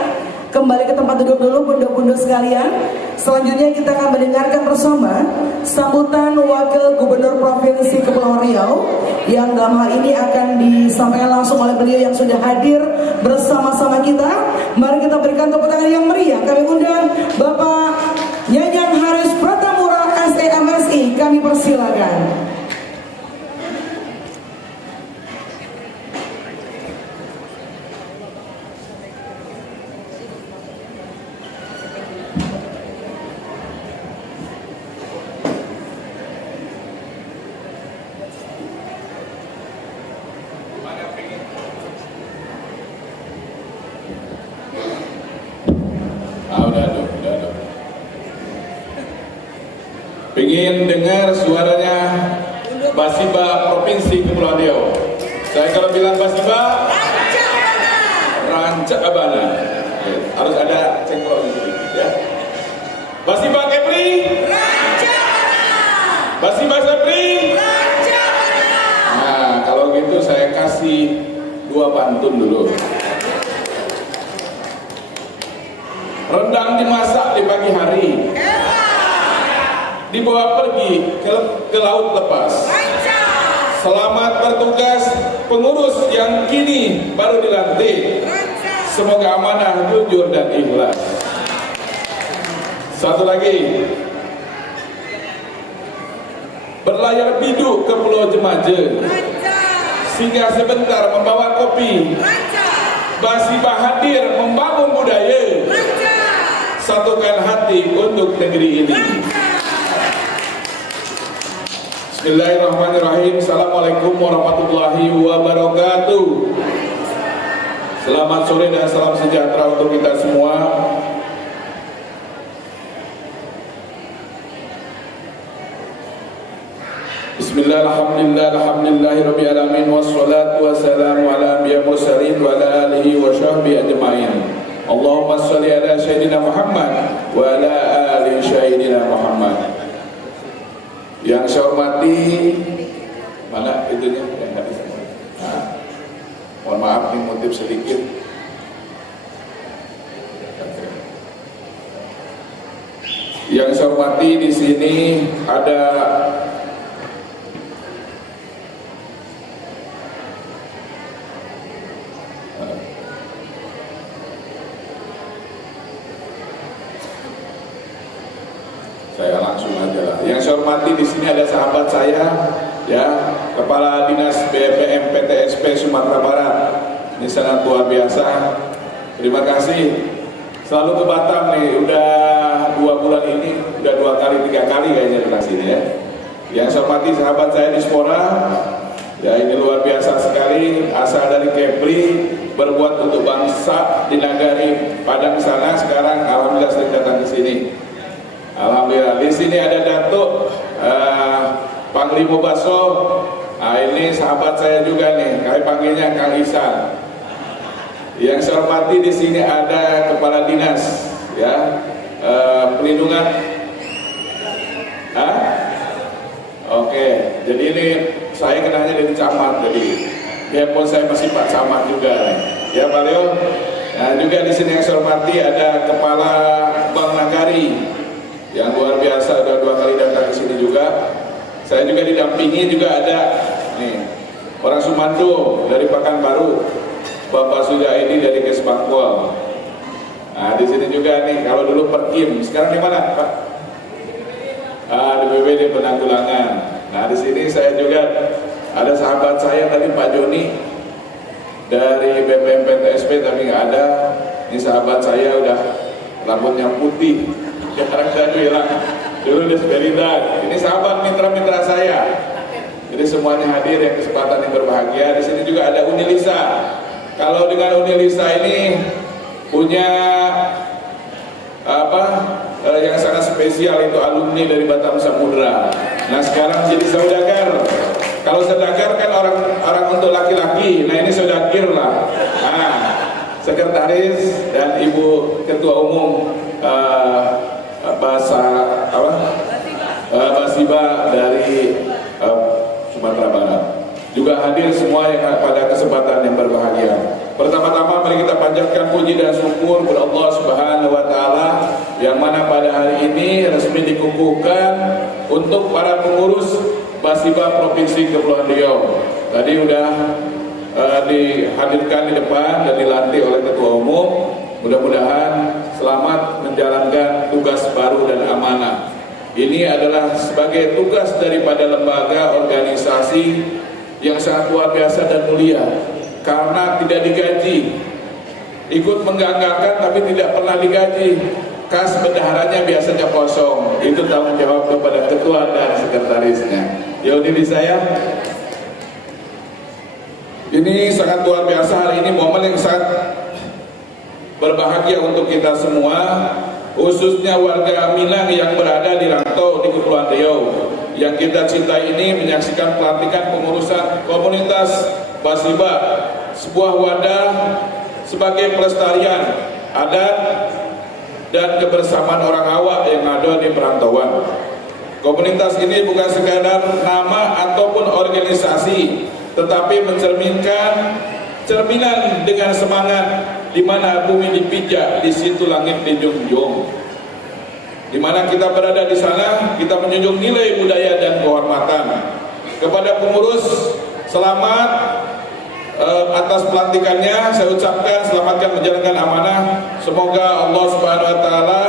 Kembali ke tempat duduk dulu bundo-bundo sekalian. Selanjutnya kita akan mendengarkan bersama sambutan Wakil Gubernur Provinsi Kepulauan Riau yang dalam hal ini akan disampaikan langsung oleh beliau yang sudah hadir bersama-sama kita. Mari kita berikan tepuk tangan yang meriah. Kami undang Bapak Nyanyang Haris Pratamura SEMSI. Kami persilakan. Ingin dengar suaranya Basiba Provinsi Kepulauan Riau. Saya kalau bilang Basiba Rancaabana, harus ada cengkok sedikit ya. Basiba Kepri Basiba Sepri. Nah, kalau gitu saya kasih 2 pantun dulu. Rendang dimasak di pagi hari, dibawa pergi ke laut lepas. Selamat bertugas pengurus yang kini baru dilantik. Semoga amanah, jujur dan ikhlas. Satu lagi, berlayar biduk ke Pulau Jemaje, singgah sebentar membawa kopi. Basiba hadir membangun budaya, satukan hati untuk negeri ini. Bismillahirrahmanirrahim. Assalamualaikum warahmatullahi wabarakatuh. Selamat sore dan salam sejahtera untuk kita semua. Bismillah, alhamdulillahi rabbil alamin, wassalatu wassalamu ala anbiya mursalin wa ala alihi wa sahbihi ajma'in. Allahumma sholli ala sayyidina Muhammad wa ala ali sayyidina Muhammad. Yang saya hormati, mana itunya? Nah, mohon maaf nih motif sedikit. Yang saya hormati di sini ada saya langsung aja lah. Yang saya hormati di sini ada sahabat saya, ya, Kepala Dinas BPM PTSP Sumatera Barat. Ini sangat luar biasa. Terima kasih. Selalu ke Batam nih, udah 2 bulan ini, udah 2 kali 3 kali kayaknya di sini ya. Yang saya hormati sahabat saya di Spora, ya ini luar biasa sekali. Asal dari Kepri, berbuat untuk bangsa di Nagari Padang sana. Sekarang alhamdulillah sering datang ke sini. Alhamdulillah, di sini ada Datuk Panglima Baso. Nah, ini sahabat saya juga nih, kami panggilnya Kang Isan. Yang saya hormati di sini ada Kepala Dinas, ya, Pelindungan. Oke, jadi ini saya kenalnya dari camat, jadi biarpun saya masih Pak Camat juga nih. Ya Pak Leo. Nah, juga di sini yang saya hormati ada Kepala Bank Nagari. Yang luar biasa, udah 2 kali datang ke sini juga. Saya juga didampingi juga ada nih orang Sumando dari Pekanbaru, Bapak Sudaidi dari Kesbangkual. Nah di sini juga nih, kalau dulu Perkim, sekarang di mana Pak? Di BPD Penanggulangan. Nah di sini saya juga ada sahabat saya tadi Pak Joni dari BPM PTSP tapi nggak ada. Ini sahabat saya udah rambutnya putih. Sekarang saya bilang dulu di Sperida. Ini sahabat mitra-mitra saya. Jadi semuanya hadir yang kesempatan yang berbahagia. Di sini juga ada Unilisa. Kalau dengan Unilisa ini punya yang sangat spesial, itu alumni dari Batam Samudra. Nah sekarang jadi saudagar. Kalau saudagar kan orang untuk laki-laki. Nah ini saudagir lah. Nah sekretaris dan Ibu Ketua Umum Basiba dari Sumatera Barat juga hadir semua yang pada kesempatan yang berbahagia. Pertama-tama mari kita panjatkan puji dan syukur kepada Allah Subhanahu wa taala yang mana pada hari ini resmi dikukuhkan untuk para pengurus Basiba Provinsi Kepulauan Riau. Tadi udah dihadirkan di depan dan dilantik oleh Ketua Umum. Mudah-mudahan selamat menjalankan tugas baru dan amanah. Ini adalah sebagai tugas daripada lembaga organisasi yang sangat luar biasa dan mulia, karena tidak digaji, ikut mengganggarkan tapi tidak pernah digaji. Kas bendaharanya biasanya kosong. Itu tanggung jawab kepada ketua dan sekretarisnya. Yaudah di saya. Ini sangat luar biasa hari ini, momen yang sangat berbahagia untuk kita semua, khususnya warga Minang yang berada di rantau di Kepulauan Riau. Yang kita cintai ini menyaksikan pelantikan pengurusan komunitas Basiba, sebuah wadah sebagai pelestarian adat dan kebersamaan orang awak yang ada di perantauan. Komunitas ini bukan sekadar nama ataupun organisasi, tetapi mencerminkan cerminan dengan semangat di mana bumi dipijak, di situ langit dijunjung. Di mana kita berada di sana, kita menjunjung nilai budaya dan kehormatan. Kepada pengurus, selamat atas pelantikannya. Saya ucapkan selamatkan menjalankan amanah. Semoga Allah Subhanahu wa taala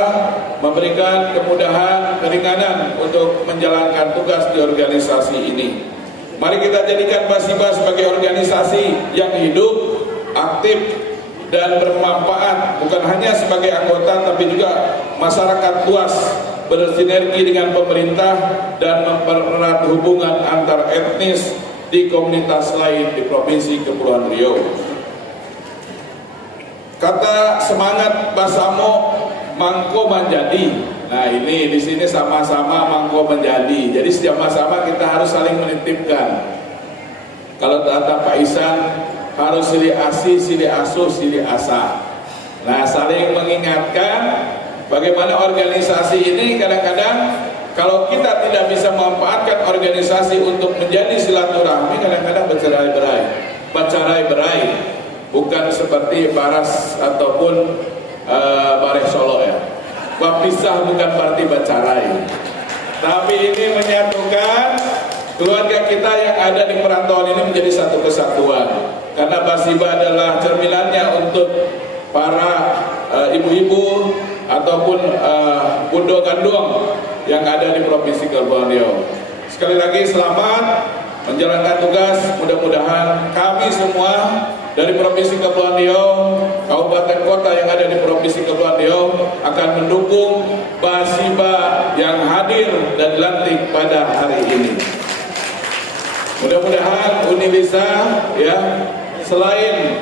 memberikan kemudahan, keringanan untuk menjalankan tugas di organisasi ini. Mari kita jadikan Basiba sebagai organisasi yang hidup, aktif, dan bermanfaat, bukan hanya sebagai anggota tapi juga masyarakat luas, bersinergi dengan pemerintah dan mempererat hubungan antar etnis di komunitas lain di Provinsi Kepulauan Riau. Kata semangat Basamo mangko menjadi. Nah ini di sini sama-sama mangko menjadi. Jadi sama-sama kita harus saling menitipkan. Kalau kata Pak Isan harus silih asi, silih asuh, silih asa. Nah saling mengingatkan bagaimana organisasi ini kadang-kadang kalau kita tidak bisa memanfaatkan organisasi untuk menjadi silaturahmi, kadang-kadang bercerai-berai. Bukan seperti Baras ataupun Bareh Solo ya. Bapisah bukan berarti bercerai. Tapi ini menyatukan keluarga kita yang ada di perantauan ini menjadi satu kesatuan. Karena Basiba adalah cerminannya untuk para ibu-ibu ataupun bundo gandung yang ada di Provinsi Kepulauan Riau. Sekali lagi selamat menjalankan tugas. Mudah-mudahan kami semua dari Provinsi Kepulauan Riau, kabupaten kota yang ada di Provinsi Kepulauan Riau akan mendukung Basiba yang hadir dan dilantik pada hari ini. Mudah-mudahan Unilisa ya selain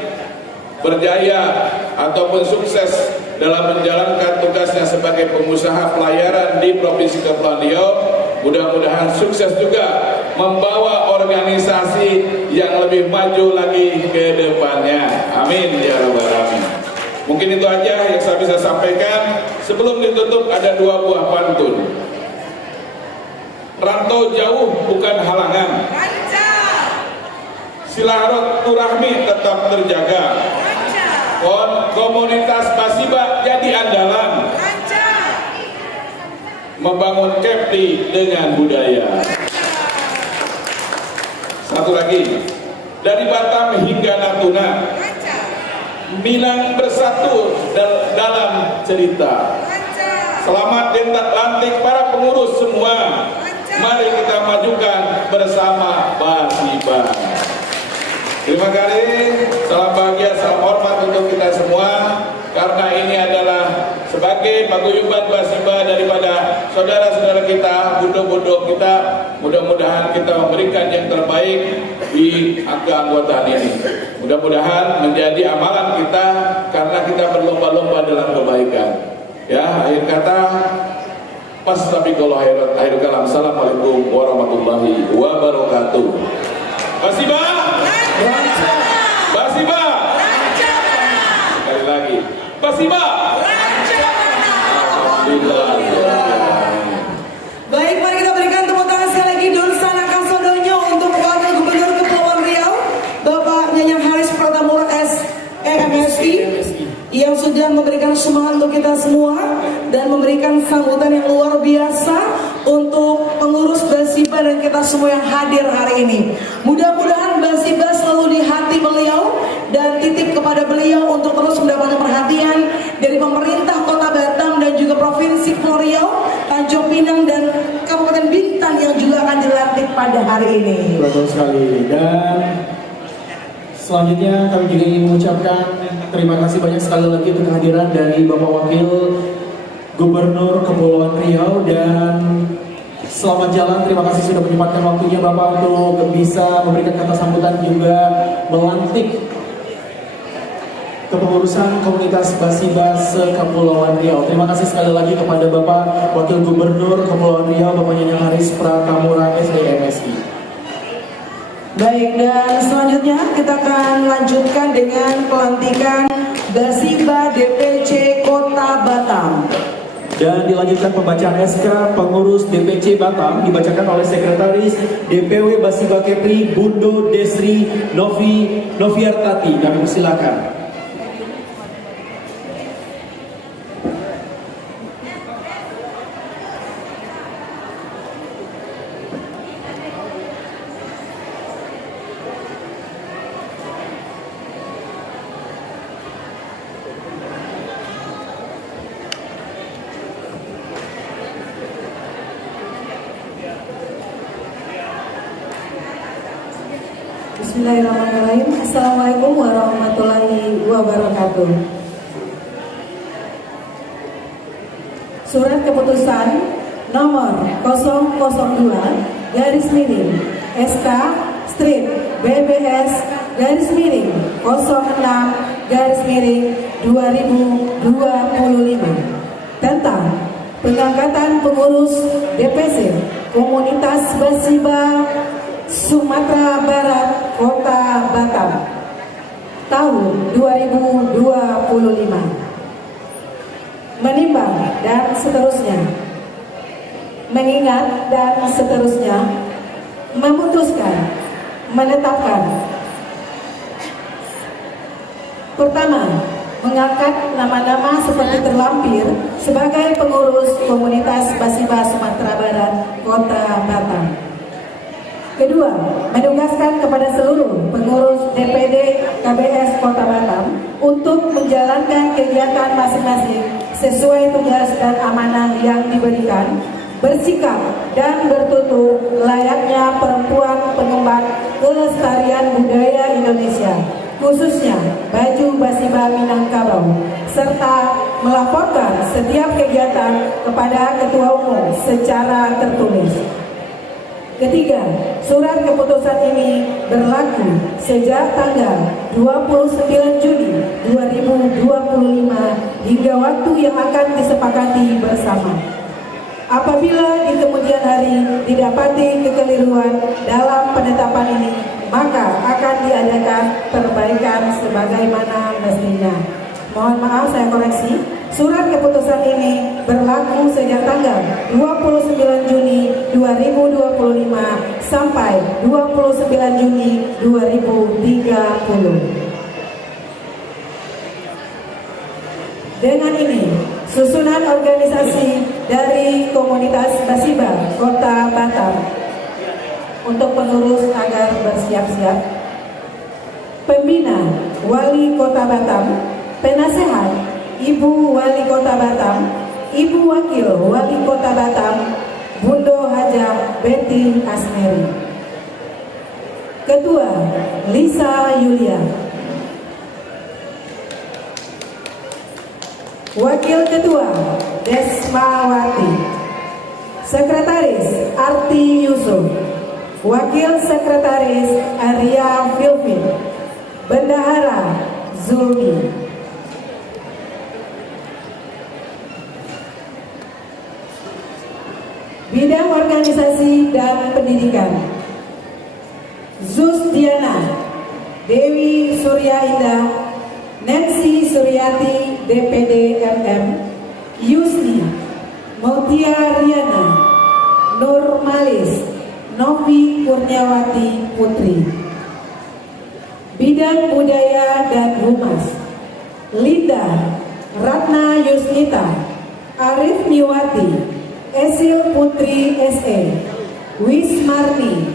berjaya ataupun sukses dalam menjalankan tugasnya sebagai pengusaha pelayaran di Provinsi Kepulauan Riau, mudah-mudahan sukses juga membawa organisasi yang lebih maju lagi ke depannya. Amin ya rabbal alamin. Mungkin itu aja yang saya bisa sampaikan. Sebelum ditutup ada 2 buah pantun. Rantau jauh bukan halangan, silaturahmi tetap terjaga, komunitas Basiba jadi andalan, membangun Kepri dengan budaya. Satu lagi, dari Batam hingga Natuna, Minang bersatu dalam cerita. Selamat lantik para pengurus semua. Mari kita majukan bersama Basiba. Terima kasih, salam bahagia, salam hormat untuk kita semua. Karena ini adalah sebagai paguyuban Basiba daripada saudara-saudara kita, bundo-bundo kita. Mudah-mudahan kita memberikan yang terbaik di keanggotaan ini. Mudah-mudahan menjadi amalan kita karena kita berlomba-lomba dalam kebaikan. Ya, akhir kata, Pastabiqullah khairat, akhir kalam. Assalamualaikum warahmatullahi wabarakatuh. Basiba, Basiba, sekali lagi, Basiba. Alhamdulillah. Baik, mari kita berikan tepuk tangan sekali lagi Don Sana Kasodonyo untuk Wakil Gubernur Kepulauan Riau, Bapak Nyanyang Haris Pratamura MSI, yang sudah memberikan semangat untuk kita semua dan memberikan sambutan yang luar biasa untuk pengurus Basiba dan kita semua yang hadir hari ini. Mudah-mudahan Basiba selalu di hati beliau dan titip kepada beliau untuk terus mendapatkan perhatian dari pemerintah Kota Batam dan juga Provinsi Kepulauan Riau, Tanjung Pinang dan Kabupaten Bintan yang juga akan dilantik pada hari ini. Betul sekali. Dan selanjutnya kami juga ingin mengucapkan terima kasih banyak sekali lagi untuk kehadiran dari Bapak Wakil Gubernur Kepulauan Riau, dan selamat jalan. Terima kasih sudah menyempatkan waktunya Bapak untuk bisa memberikan kata sambutan juga melantik kepengurusan komunitas Basiba se-Kepulauan Riau. Terima kasih sekali lagi kepada Bapak Wakil Gubernur Kepulauan Riau, Bapak Nyanyang Haris Pratamura SDMSI. Baik, dan selanjutnya kita akan lanjutkan dengan pelantikan Basiba DPC Kota Batam. Dan dilanjutkan pembacaan SK pengurus DPC Batam dibacakan oleh Sekretaris DPW Basiba Kepri Bundo Desri Noviartati. Kami persilakan. Bismillahirrahmanirrahim. Assalamualaikum warahmatullahi wabarakatuh. Surat keputusan nomor 002/SK strip BBS /06/2025 tentang pengangkatan pengurus DPC Komunitas Basiba Sumatera Barat Kota Batam tahun 2025, menimbang dan seterusnya, mengingat dan seterusnya, memutuskan, menetapkan. Pertama, mengangkat nama-nama seperti terlampir sebagai pengurus Komunitas Basiba Sumatera Barat Kota Batam. Kedua, menugaskan kepada seluruh pengurus DPD KBS Kota Batam untuk menjalankan kegiatan masing-masing sesuai tugas dan amanah yang diberikan, bersikap dan bertutur layaknya perempuan pengemban kelestarian budaya Indonesia, khususnya baju Basiba Minangkabau, serta melaporkan setiap kegiatan kepada Ketua Umum secara tertulis. Ketiga, surat keputusan ini berlaku sejak tanggal 29 Juni 2025 hingga waktu yang akan disepakati bersama. Apabila di kemudian hari didapati kekeliruan dalam penetapan ini, maka akan diadakan perbaikan sebagaimana mestinya. Mohon maaf, saya koreksi. Surat keputusan ini berlaku sejak tanggal 29 Juni 2025 sampai 29 Juni 2030. Dengan ini, susunan organisasi dari Komunitas Basiba Kota Batam untuk pengurus agar bersiap-siap. Pembina Wali Kota Batam, penasehat Ibu Wali Kota Batam, Ibu Wakil Wali Kota Batam, Bundo Haja Betty Asmeri. Ketua Lisa Yulia. Wakil Ketua Desmawati. Sekretaris Arti Yusuf. Wakil Sekretaris Arya Filvin. Bendahara Zulmi. Bidang organisasi dan pendidikan, Zus Diana, Dewi Surya Indah, Nancy Suryati DPD MM, Yusni, Mautia Riana, Nur Malis, Novi Kurniawati Putri. Bidang budaya dan humas, Linda Ratna Yusnita, Arif Niwati, Esil Putri SE, Wismarni,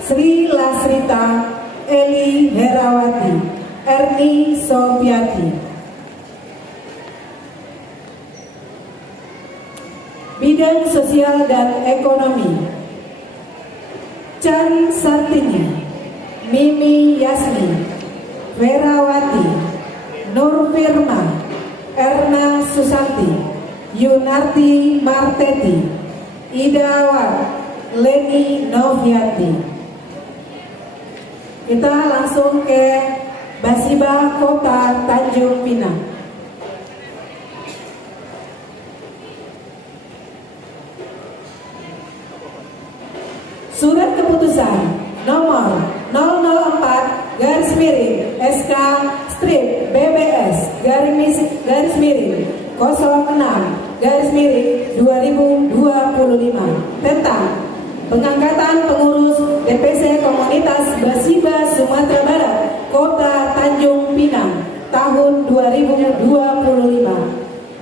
Sri Lasrita, Eli Herawati, Erni Sopiati. Bidang sosial dan ekonomi, Chan Sartini, Mimi Yasmi, Verawati, Nur Firma, Erna Susanti, Yunarti Marteti, Idawat, Leni Noviati. Kita langsung ke Basiba Kota Tanjung Pinang. Surat keputusan nomor 004-06-BBS-06-2025 tentang pengangkatan pengurus DPC Komunitas Basiba Sumatera Barat Kota Tanjung Pinang tahun 2025,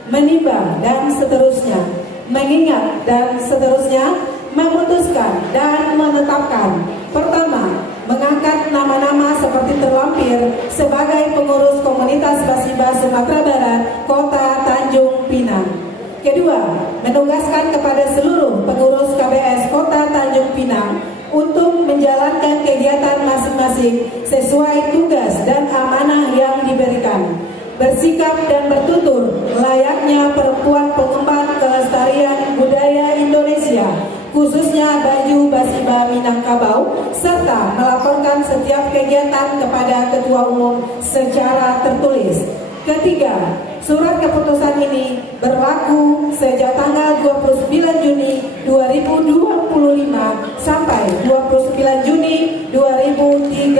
menimbang dan seterusnya, mengingat dan seterusnya, memutuskan dan menetapkan. Pertama, mengangkat nama-nama seperti terlampir sebagai pengurus Komunitas Basiba Sumatera Barat Kota Tanjung Pinang. Kedua, menugaskan kepada seluruh pengurus KBS Kota Tanjung Pinang untuk menjalankan kegiatan masing-masing sesuai tugas dan amanah yang diberikan, bersikap dan bertutur layaknya perempuan pengemban kelestarian budaya Indonesia, khususnya baju Basiba Minangkabau, serta melaporkan setiap kegiatan kepada Ketua Umum secara tertulis. Ketiga, surat keputusan ini berlaku sejak tanggal 29 Juni 2025 sampai 29 Juni 2030.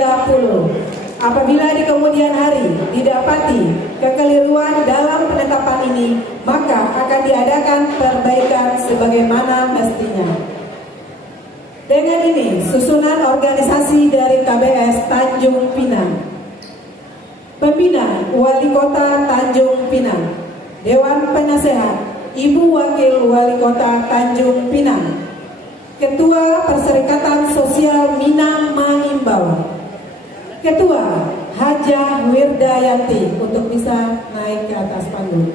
Apabila di kemudian hari didapati kekeliruan dalam penetapan ini, maka akan diadakan perbaikan sebagaimana mestinya. Dengan ini, susunan organisasi dari KBS Tanjung Pinang. Pembina Wali Kota Tanjung Pinang. Dewan Penasehat Ibu Wakil Wali Kota Tanjung Pinang. Ketua Perserikatan Sosial Minang Maimbau. Ketua Hajah Wirdayanti, untuk bisa naik ke atas panggung.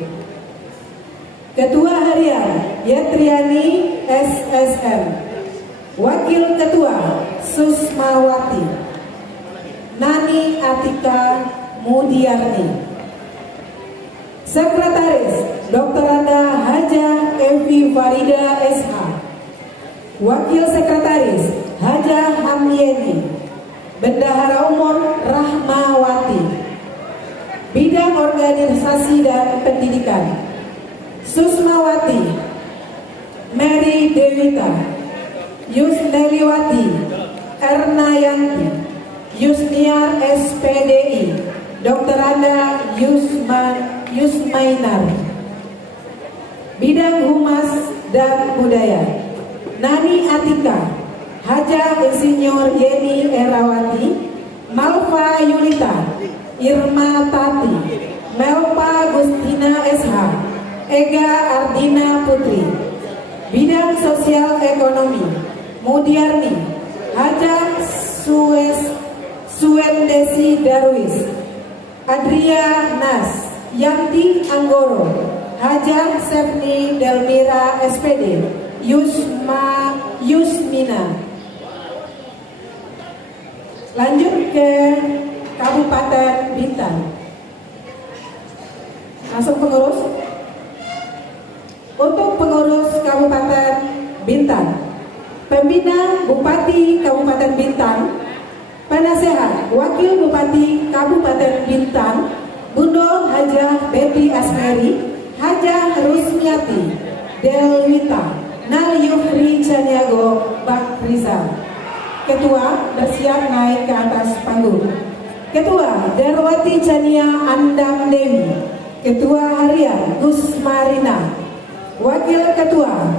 Ketua Harian Yetriani SSM. Wakil Ketua Susmawati Nani Atika Mudiarni. Sekretaris Dr. Anda Hajah Evi Farida SH. Wakil Sekretaris Hajah Hamyeni. Bendahara Umum Rahmawati. Bidang Organisasi dan Pendidikan Susmawati Mary Dewita, Yusneliwati Ernayanti, Yusniar SPDI, Dr. Anda Yusmainar. Bidang Humas dan Budaya Nani Atika, Hajah Insinyur Yeni Erawati, Malva Yulita, Irma Tati, Melpa Gustina SH, Ega Ardina Putri. Bidang Sosial Ekonomi Mudiarni, Hajah Suendesi Darwis, Adria Nas, Yanti Anggoro, Hajah Sepni Delmira SPD, Yusmina. Lanjut ke Kabupaten Bintan. Langsung pengurus. Untuk pengurus Kabupaten Bintan, Pembina Bupati Kabupaten Bintan, Penasehat Wakil Bupati Kabupaten Bintan, Bundo Hajah Betty Asmeri, Hajah Rusmiati Delwita, Nalyufri Caniago Bakrizal. Ketua bersiap naik ke atas panggung. Ketua Darwati Chania Andam Dewi. Ketua Harian Gus Marina. Wakil Ketua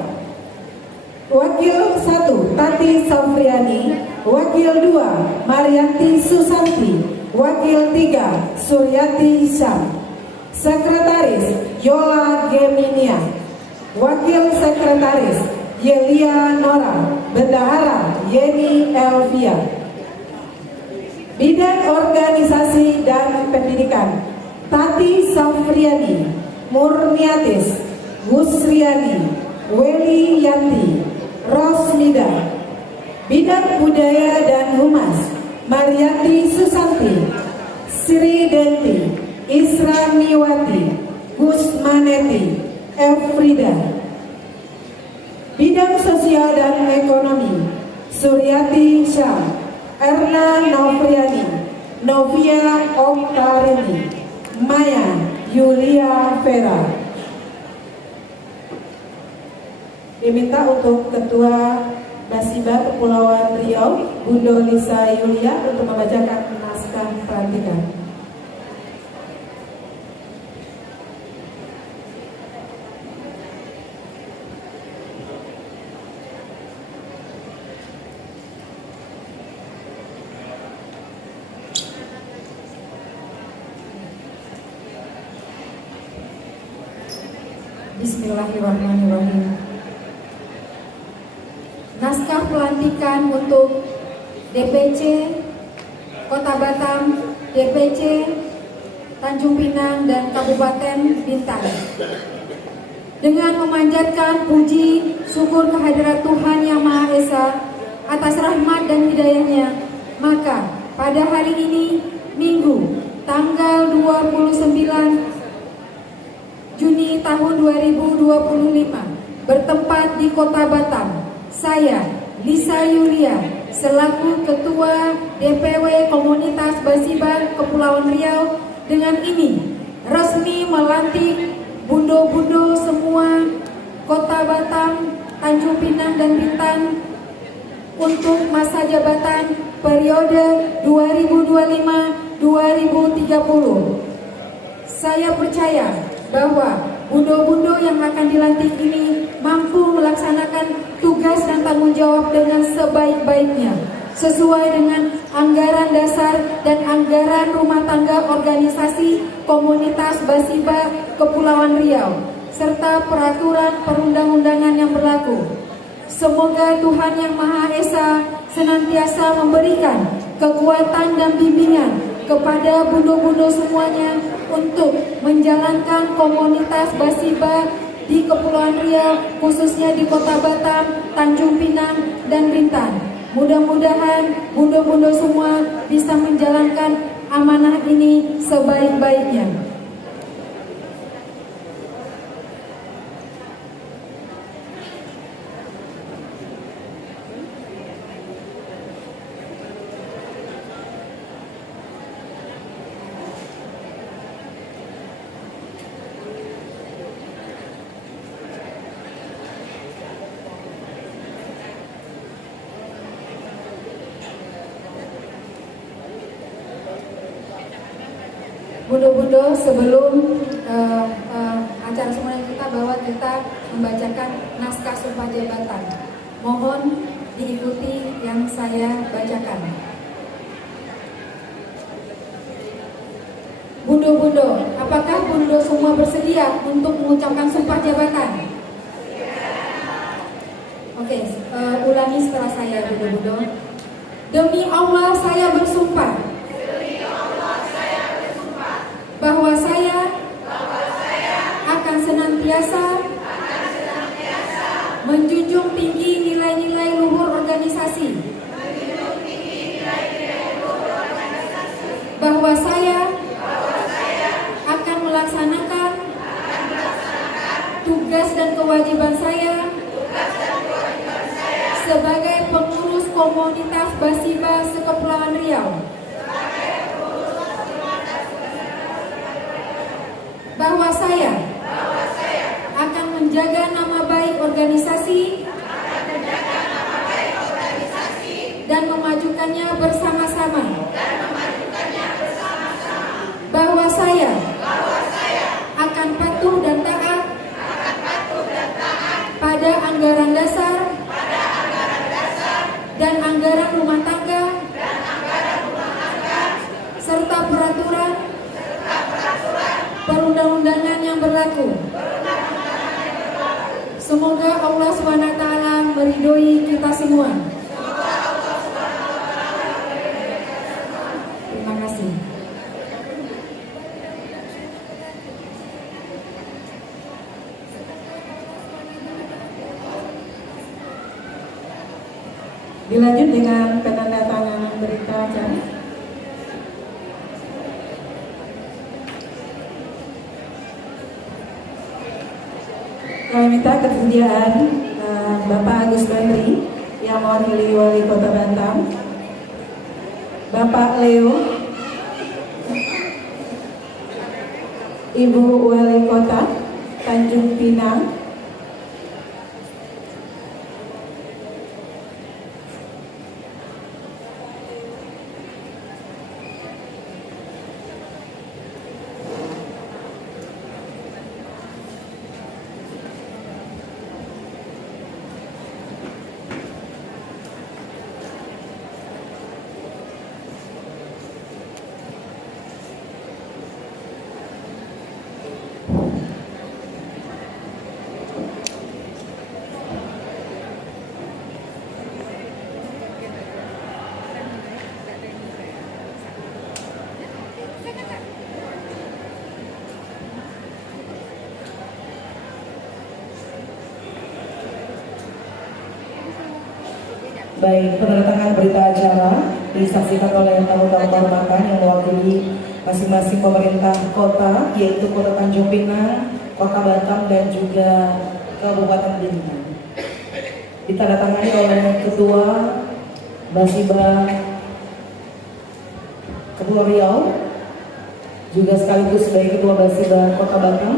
Wakil 1 Tati Sofriani. Wakil 2 Marianti Susanti. Wakil 3 Suryati Syam. Sekretaris Yola Geminia. Wakil Sekretaris Yelia Nora. Bendahara Yeni Elvia. Bidang Organisasi dan Pendidikan Tati Safriani, Murniatis, Gusriani, Weli Yanti, Rosnida. Bidang Budaya dan Humas Marianti Susanti, Sri Denti, Isra Niwati, Gusmaneti, Elfrida. Bidang Sosial dan Ekonomi Suryati Syam, Erna Novriani, Novia Oktarini, Maya Yulia Vera. Diminta untuk Ketua Basiba Kepulauan Riau, Bundo Lisa Yulia, untuk membacakan naskah pelantikan. Bismillahirrahmanirrahim. Naskah pelantikan untuk DPC Kota Batam, DPC Tanjung Pinang dan Kabupaten Bintan. Dengan memanjatkan puji syukur kehadirat Tuhan Yang Maha Esa atas rahmat dan hidayahnya, maka pada hari ini, Minggu, tanggal 29 Juni tahun 2025, bertempat di Kota Batam, saya, Lisa Yulia, selaku Ketua DPW Komunitas Basiba Kepulauan Riau, dengan ini resmi melantik bundo-bundo semua Kota Batam, Tanjung Pinang, dan Bintan untuk masa jabatan periode 2025-2030. Saya percaya bahwa bundo-bundo yang akan dilantik ini mampu melaksanakan tugas dan tanggung jawab dengan sebaik-baiknya, sesuai dengan anggaran dasar dan anggaran rumah tangga organisasi komunitas Basiba Kepulauan Riau, serta peraturan perundang-undangan yang berlaku. Semoga Tuhan Yang Maha Esa senantiasa memberikan kekuatan dan bimbingan kepada bundo-bundo semuanya untuk menjalankan komunitas Basiba di Kepulauan Riau, khususnya di Kota Batam, Tanjung Pinang, dan Bintan. Mudah-mudahan bundo-bundo semua bisa menjalankan amanah ini sebaik-baiknya. Bundo-bundo, sebelum acara semuanya kita bahwa kita membacakan naskah sumpah jabatan. Mohon diikuti yang saya bacakan. Bundo-bundo, apakah bundo semua bersedia untuk mengucapkan sumpah jabatan? Oke, ulangi setelah saya, bundo-bundo. Demi Allah saya bersumpah bahwa saya akan senantiasa menjunjung tinggi nilai-nilai luhur organisasi, bahwa saya akan melaksanakan tugas dan kewajiban saya sebagai pengurus komunitas Basiba Sekepulauan Riau, bahwa saya akan menjaga nama baik organisasi dan memajukannya bersama-sama, bahwa saya akan patuh dan taat pada anggaran dasar dan anggaran rumah tangga serta peraturan perundang-undangan yang berlaku. Semoga Allah SWT meridhoi kita semua. Terima kasih. Dilanjut dengan penandatanganan berita acara. Kami minta kesediaan Bapak Agus Bandri yang mewakili Wali Kota Batam, Bapak Leo, Ibu Wali Kota Tanjung Pinang, Baik, penandatanganan berita acara disaksikan oleh tamu-tamu kehormatan yang mewakili masing-masing pemerintah kota, yaitu Kota Tanjung Pinang, Kota Batam, dan juga Kabupaten Bintan. Ditandatangani oleh Ketua Basiba Kepulauan Riau, juga sekaligus sebagai Ketua Basiba Kota Batam.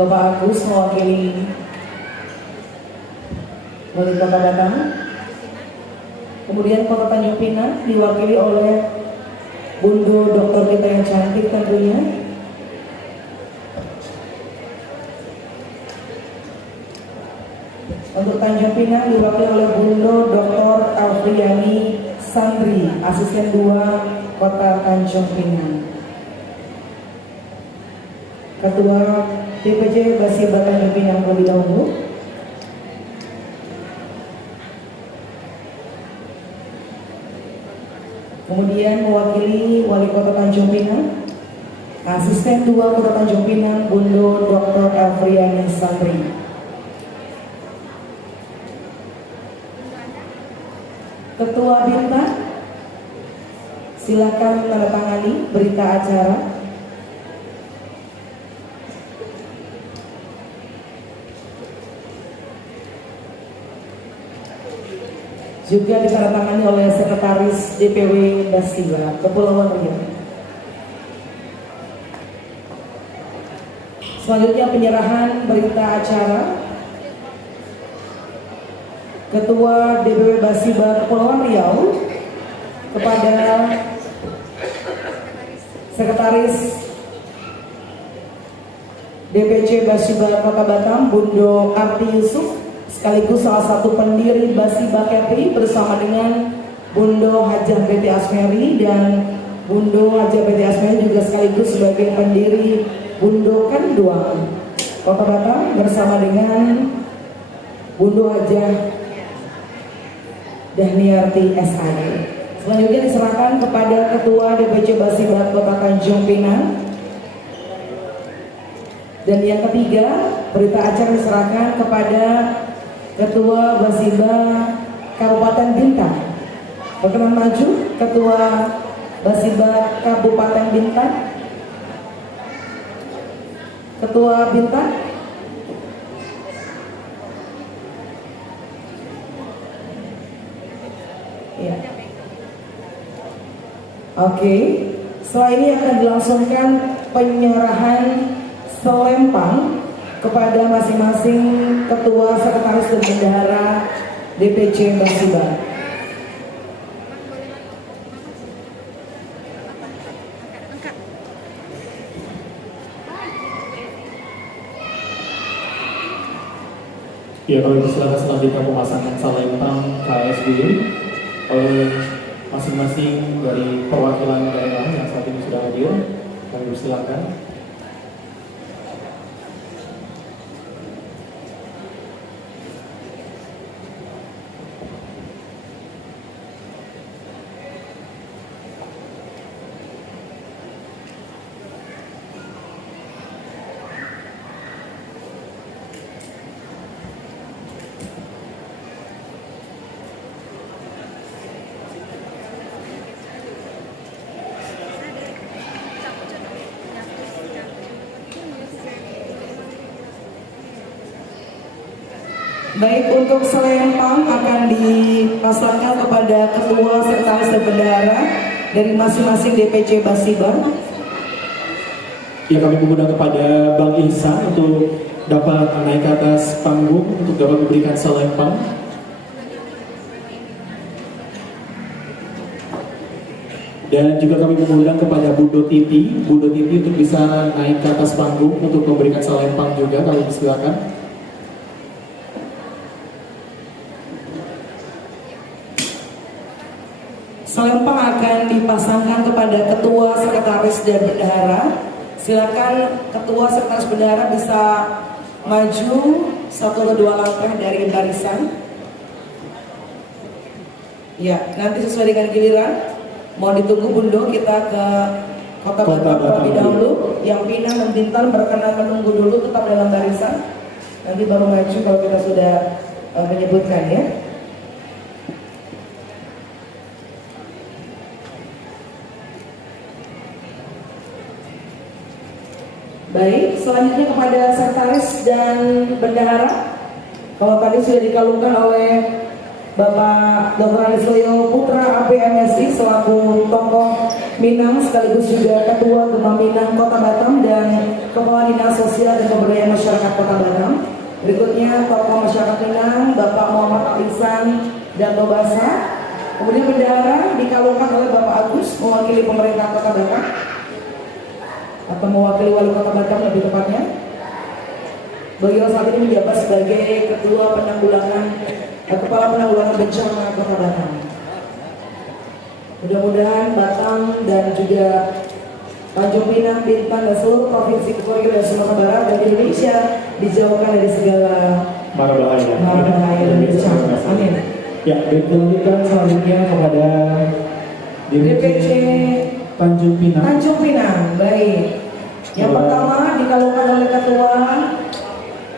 Bapak Agus mewakili Wali Kota Batam. Kemudian Kota Tanjung Pinang diwakili oleh Bundo Dokter kita yang cantik tentunya. Untuk Tanjung Pinang diwakili oleh Bundo Dr. Alfriani Sandri, Asisten 2 Kota Tanjung Pinang. Ketua DPC Basiba Tanjung Pinang terlebih dahulu. Kemudian mewakili Wali Kota Tanjung Pinang, Asisten 2 Kota Tanjung Pinang, Bundo Dr. Alfriani Sandri. Ketua Bintang, silakan menandatangani berita acara. Juga ditandatangani oleh Sekretaris DPW Basiba Kepulauan Riau. Selanjutnya penyerahan berita acara. Ketua DPW Basiba Kepulauan Riau kepada Sekretaris DPC Basiba Kota Batam, Bundo Karti Yusuf, sekaligus salah satu pendiri Basiba Kepri, bersama dengan Bundo Hajah PT Asmeri, dan Bundo Hajah PT Asmeri juga sekaligus sebagai pendiri Bundo Kanduang Kota Batam, bersama dengan Bundo Hajah Dahniarti SAD. Selanjutnya diserahkan kepada Ketua DPC Basiba Kota Tanjung Pinang. Dan yang ketiga, berita acara diserahkan kepada Ketua Basiba Kabupaten Bintan. Berkenan maju Ketua Basiba Kabupaten Bintan. Ketua Bintan. Ya. Oke, setelah ini akan dilangsungkan penyerahan selempang kepada masing-masing ketua, sekretaris, dan bendahara DPC Basiba. Ya, kalau silakan selanjutnya pemasangan selempang KSB oleh masing-masing dari perwakilan daerah yang saat ini sudah hadir. Kami persilakan. Baik, untuk selempang akan dipasangkan kepada ketua, sekretaris, dan bendahara dari masing-masing DPC Basiba. Ya, kami mengundang kepada Bang Ihsan untuk dapat naik ke atas panggung untuk dapat memberikan selempang. Dan juga kami mengundang kepada Bundo Titi untuk bisa naik ke atas panggung untuk memberikan selempang juga. Kami persilakan. Selempang akan dipasangkan kepada ketua, sekretaris, dan bendahara. Silakan ketua, sekretaris, bendahara bisa maju 1 atau 2 langkah dari barisan. Ya, nanti sesuai dengan giliran. Mohon ditunggu Bundo, kita ke Kota Batam terlebih dahulu. Yang Pinang dan Bintan berkenan menunggu dulu, tetap dalam barisan. Nanti baru maju kalau kita sudah menyebutkan, ya. Baik, selanjutnya kepada sekretaris dan bendahara. Kalau tadi sudah dikalungkan oleh Bapak Dr. Anislio Putra APMSI selaku tokoh Minang sekaligus juga Ketua Gema Minang Kota Batam dan Kepala Dinas Sosial dan Pemberdayaan Masyarakat Kota Batam. Berikutnya tokoh masyarakat Minang, Bapak Muhammad Alisan dan Tobasa. Kemudian bendera dikalungkan oleh Bapak Agus mewakili pemerintah Kota Batam atau mewakili wali Kota Batam lebih tepatnya. Beliau saat ini menjabat sebagai Ketua Kepala Penanggulangan Bencana Kota Batam. Mudah-mudahan Batam dan juga Tanjung Pinang, Bintan, dan seluruh provinsi Kepulauan dan Sumatera Barat dan Indonesia dijauhkan dari segala mara bahaya dan bencana. Amin. Ya, dilanjutkan selanjutnya kepada DPC Tanjung Pinang. Tanjung Pinang, baik. Yang pertama dikalungkan oleh Ketua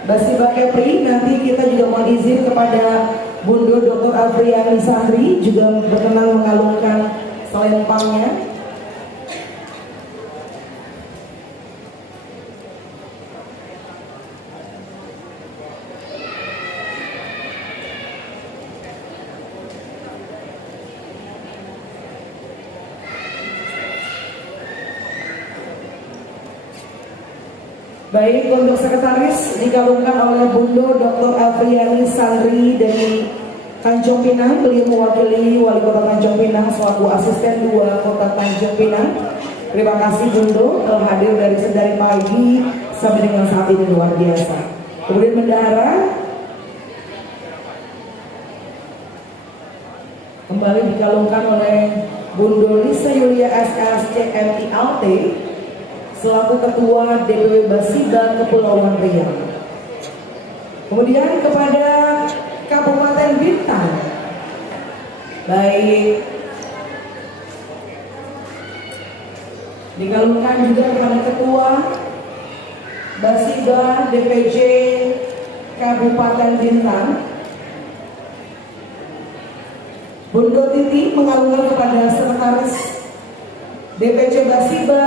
Basiba Kepri. Nanti kita juga mau izin kepada Bundo Dr. Afriani Sandri juga berkenan mengalungkan selempangnya. Baik, untuk sekretaris dikalungkan oleh Bundo Dr. Afriani Sandri dari Tanjung Pinang. Beliau mewakili Wali Kota Tanjung Pinang selaku asisten 2 Kota Tanjung Pinang. Terima kasih Bundo telah hadir dari pagi sampai dengan saat ini, luar biasa. Kemudian bendera kembali dikalungkan oleh Bundo Lisa Yulia SSCMILT selaku Ketua DPW Basiba Kepulauan Riau. Kemudian kepada Kabupaten Bintan, baik, dikalungkan juga kepada Ketua Basiba DPJ Kabupaten Bintan. Bundo Titi mengalungkan kepada Sekretaris DPC Basiba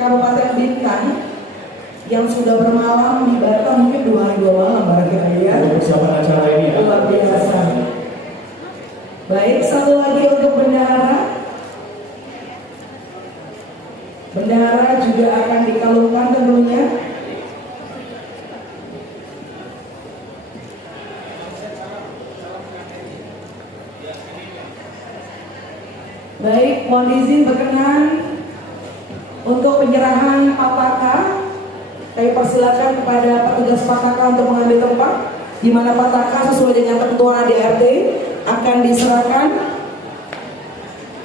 Kabupaten Bintan yang sudah bermalam di Batam mungkin 2 hari 2 malam barangkali ya. Persiapan acara ini ya. Luar biasa. Baik, satu lagi untuk bendahara. Bendahara juga akan dikalungkan tentunya. Baik, mohon izin berkenan untuk penyerahan pataka. Kami persilakan kepada petugas pataka untuk mengambil tempat, di mana pataka sesuai dengan ketentuan ADRT akan diserahkan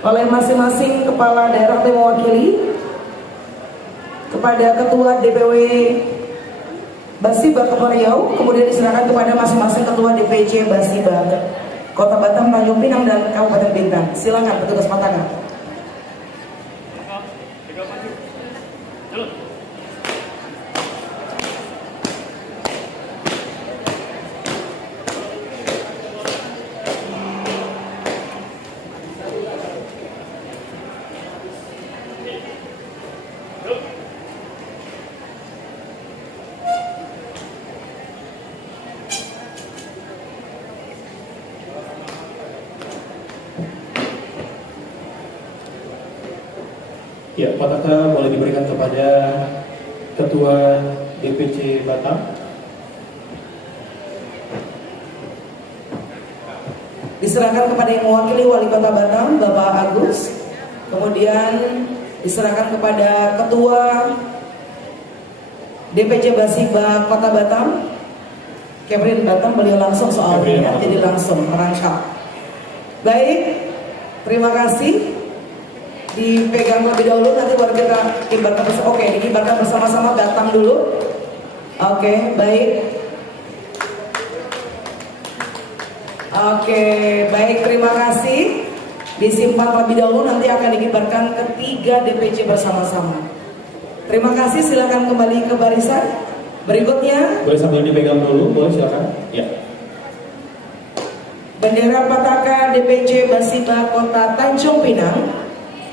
oleh masing-masing kepala daerah yang mewakili kepada Ketua DPW Basiba Kepulauan Riau, kemudian diserahkan kepada masing-masing Ketua DPC Basiba Kota Batam, Tanjung Pinang, dan Kabupaten Bintan. Silakan petugas pataka. Ya, pataka boleh diberikan kepada Ketua DPC Batam. Diserahkan kepada yang mewakili Wali Kota Batam, Bapak Agus. Kemudian diserahkan kepada Ketua DPC Basiba Kota Batam, Kepri Batam. Beliau langsung soalnya, jadi langsung merangkap. Baik, terima kasih. Dipegang lebih dahulu, nanti baru kita kibarkan bersama. Oke, dikibarkan bersama-sama, datang dulu. Oke, baik. Oke, baik, terima kasih. Disimpan lebih dahulu, nanti akan dikibarkan ketiga DPC bersama-sama. Terima kasih, silakan kembali ke barisan. Berikutnya, boleh sambil dipegang dulu, boleh silakan. Ya. Bendera Pataka DPC Basiba Kota Tanjung Pinang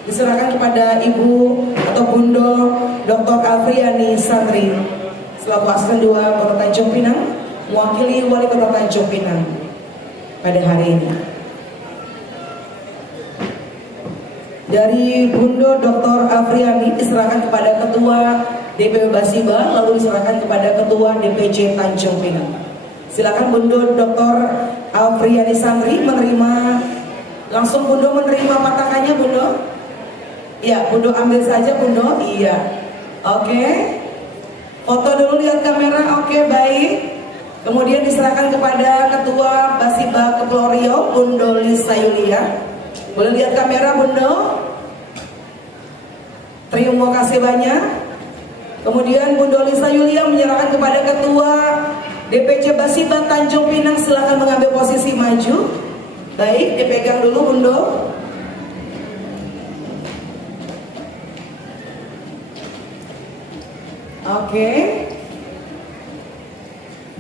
diserahkan kepada Ibu atau Bundo Dr. Afriani Sandri selaku asisten 2 Kota Tanjung Pinang, mewakili Wali Kota Tanjung Pinang pada hari ini. Dari Bundo Dr. Afriani diserahkan kepada Ketua DPW Basiba lalu diserahkan kepada Ketua DPC Tanjung Pinang. Silakan Bundo Dr. Afriani Sandri menerima, langsung Bundo menerima patakannya Bundo. Ya, Bundo ambil saja Bundo. Iya. Oke. Foto dulu, lihat kamera. Oke, baik. Kemudian diserahkan kepada Ketua Basiba Kepulauan Riau, Bundo Lisa Yulia. Boleh lihat kamera Bundo. Terima kasih banyak. Kemudian Bundo Lisa Yulia menyerahkan kepada Ketua DPC Basiba Tanjung Pinang, silakan mengambil posisi maju. Baik, dipegang dulu Bundo. Oke.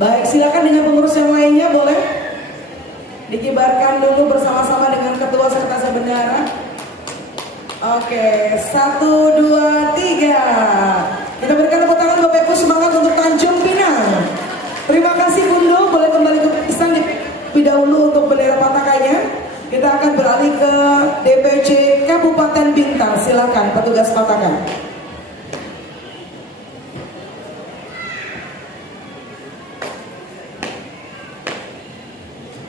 Baik, silakan dengan pengurus yang lainnya boleh dikibarkan dulu bersama-sama dengan Ketua Sekretaris Bendahara. Oke, 1, 2, 3. Kita berikan tepuk tangan Bapak Ibu, semangat untuk Tanjung Pinang. Terima kasih Bundo, boleh kembali ke pisan lebih dahulu untuk bendera patakannya. Kita akan beralih ke DPC Kabupaten Bintan. Silakan petugas patakan.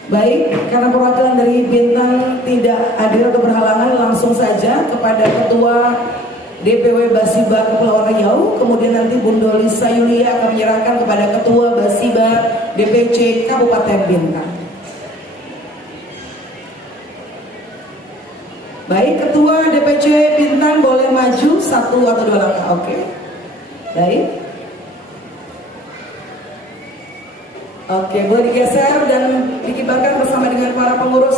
Baik, karena perwakilan dari Bintan tidak hadir atau berhalangan, langsung saja kepada Ketua DPW Basiba Kepulauan Riau. Kemudian nanti Bundo Lisa Yulia akan menyerahkan kepada Ketua Basiba DPC Kabupaten Bintan. Baik, Ketua DPC Bintan boleh maju 1 atau 2 langkah. Oke. Baik. Oke, boleh digeser dan dikibarkan bersama dengan para pengurus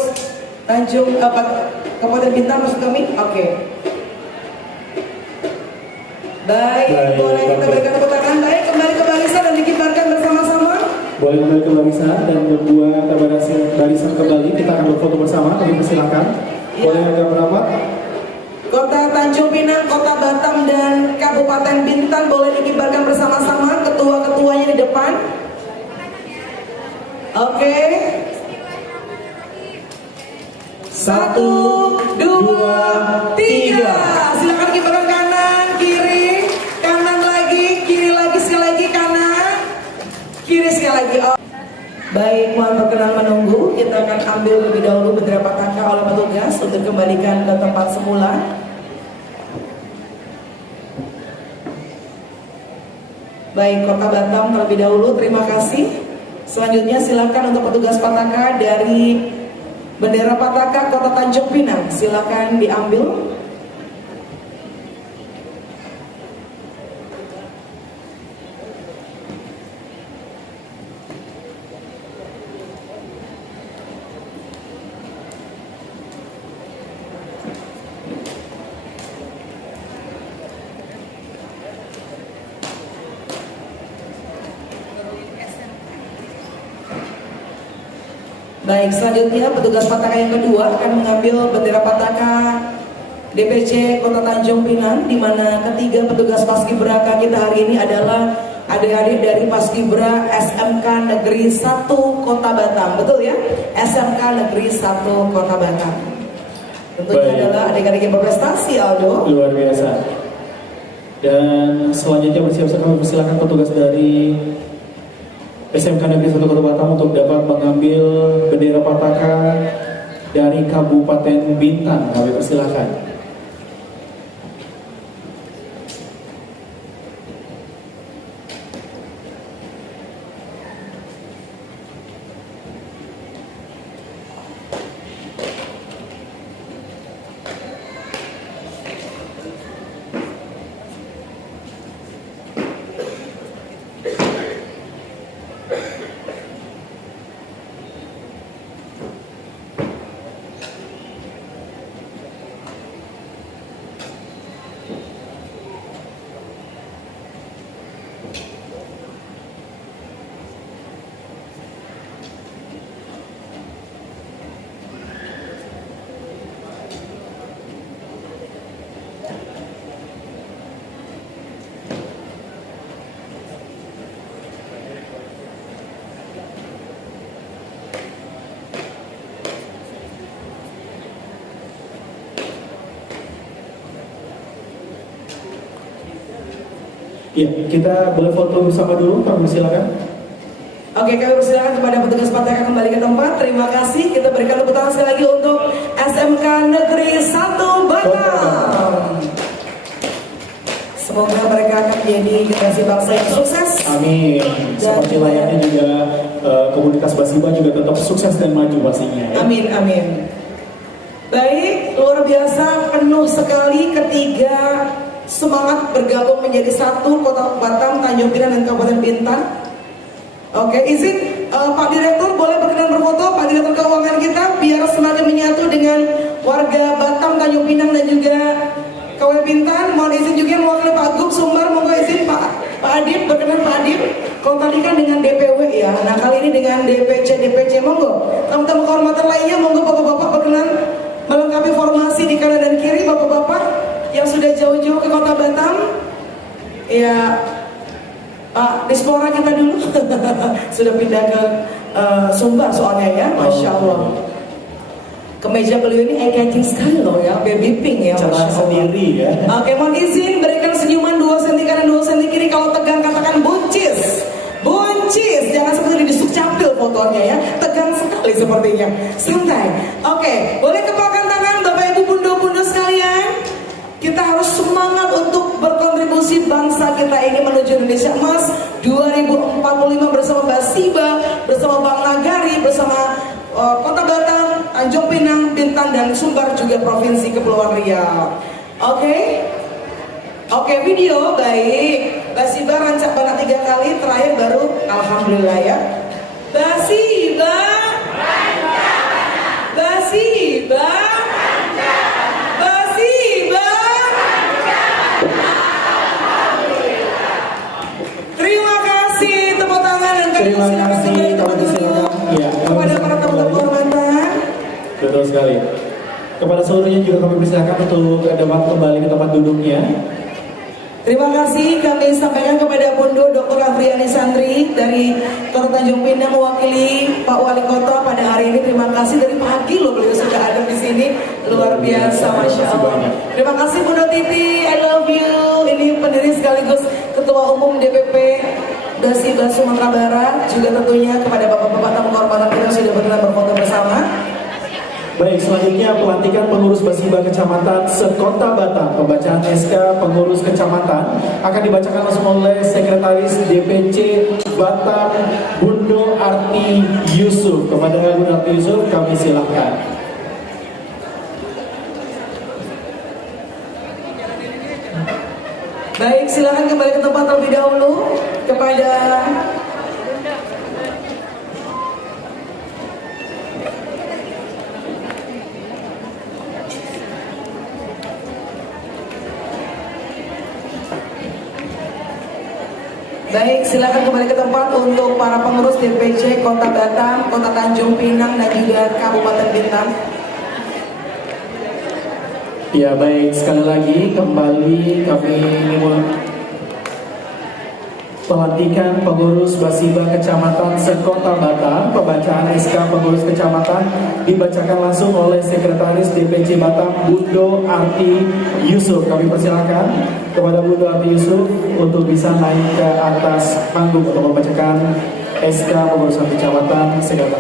Tanjung Kabupaten Bintan, maksud kami. Oke. Baik, boleh kita berikan tepuk tangan. Baik, kembali ke barisan dan dikibarkan bersama-sama. Boleh kembali ke barisan dan membuat barisan kembali. Kita akan berfoto bersama. Kami persilakan. Boleh agak berapa? Kota Tanjung Pinang, Kota Batam dan Kabupaten Bintan boleh dikibarkan bersama-sama. Ketua-ketuanya di depan. Oke. 1, 2, 3. Silakan kibarkan kanan, kiri, kanan lagi, kiri lagi, sekali lagi kanan, kiri sekali lagi. Oh. Baik, mohon perkenan menunggu. Kita akan ambil lebih dahulu bendera patakan oleh petugas untuk kembalikan ke tempat semula. Baik, Kota Batam terlebih dahulu. Terima kasih. Selanjutnya silakan untuk petugas pataka dari bendera pataka Kota Tanjung Pinang, silakan diambil. Baik, selanjutnya petugas pataka yang kedua akan mengambil bendera pataka DPC Kota Tanjung Pinang, di mana ketiga petugas Paskibraka kita hari ini adalah adik-adik dari Paskibra SMK Negeri 1 Kota Batam, betul ya? SMK Negeri 1 Kota Batam. Tentunya adalah adik-adik yang berprestasi, Aldo. Luar biasa. Dan selanjutnya bersiap-siap kami persilakan petugas dari SMK Negeri 1 Kota Batam untuk dapat mengambil bendera pataka dari Kabupaten Bintan. Kami persilakan. Iya, kita boleh foto bersama dulu, kami silakan. Oke, kami persilakan kepada petugas partai akan kembali ke tempat. Terima kasih. Kita berikan tepuk tangan sekali lagi untuk SMK Negeri 1 Batam. Semoga mereka akan menjadi generasi bangsa yang sukses. Amin. Seperti layaknya juga komunitas Basiba juga tetap sukses dan maju pastinya. Ya? Amin, amin. Baik, luar biasa, penuh sekali ketiga semangat bergabung menjadi satu Kota Batam, Tanjung Pinang dan Kabupaten Bintan. Oke, izin Pak Direktur boleh berkenan berfoto, Pak Direktur Keuangan kita, biar semakin menyatu dengan warga Batam, Tanjung Pinang dan juga Kabupaten Bintan. Mohon izin juga mewakili Pak Gub Sumbar, monggo izin Pak Adib, berkenan Pak Adib. Kalau tadi kan dengan DPW ya, nah kali ini dengan DPC, monggo. Tamu-tamu kehormatan lainnya, monggo Bapak-Bapak berkenan melengkapi formasi di kanan dan kiri, Bapak-Bapak yang sudah jauh-jauh ke Kota Batam. Ya, Pak Dispora kita dulu sudah pindah ke Sumbar soalnya ya, Masya Allah. Kemeja beliau ini eye-catching sekali loh ya, baby pink ya, Cara sendiri ya. Oke, mohon izin berikan senyuman 2 cm kanan 2 cm kiri. Kalau tegang katakan buncis. Buncis, jangan seperti di Sukcapil fotonya ya. Tegang sekali sepertinya. Santai. Oke, boleh kepalkan tangan Bapak Ibu bundo-bundo sekalian. Kita harus semangat untuk berkontribusi bangsa kita ini menuju Indonesia Emas 2045 bersama Basiba, bersama Bank Nagari, bersama Kota Batam, Tanjung Pinang, Bintan dan Sumbar juga Provinsi Kepulauan Riau. Oke, video baik. Basiba rancak banget 3 kali, terakhir baru alhamdulillah ya. Basiba, Basiba, Basiba. Terima kasih, tepuk tangan dan Terima kasih, kami silakan. Ya, kepada para tamu kehormatan. Betul sekali. Kepada seluruhnya juga kami persilakan untuk dapat kembali ke tempat duduknya. Terima kasih kami sampaikan kepada Bundo Dr. Afriani Sandri dari Kota Tanjung Pinang mewakili Pak Wali Kota pada hari ini. Terima kasih dari pagi loh beliau sudah ada di sini, luar biasa, Masya Allah. Terima kasih Bundo Titi, I love you. Ini pendiri sekaligus Ketua Umum DPP Basiba Sumatera Barat. Juga tentunya kepada bapak-bapak tamu kehormatan kita sudah berkenan berfoto bersama. Baik, selanjutnya pelantikan pengurus Basiba Kecamatan Sekota Batam. Pembacaan SK pengurus kecamatan akan dibacakan langsung oleh Sekretaris DPC Batam Bundo Arti Yusuf. Kepada Bundo Arti Yusuf kami silakan. Baik, silakan kembali ke tempat terlebih dahulu kepada Baik, silakan kembali ke tempat untuk para pengurus DPC Kota Batam, Kota Tanjung Pinang dan juga Kabupaten Bintan. Ya baik, sekali lagi kembali kami pelantikan pengurus Basiba Kecamatan Sekota Batam. Pembacaan SK pengurus kecamatan dibacakan langsung oleh Sekretaris DPC Batam Bundo Arti Yusuf. Kami persilakan kepada Bundo Arti Yusuf untuk bisa naik ke atas panggung untuk membacakan SK pengurusan kecamatan Sekota.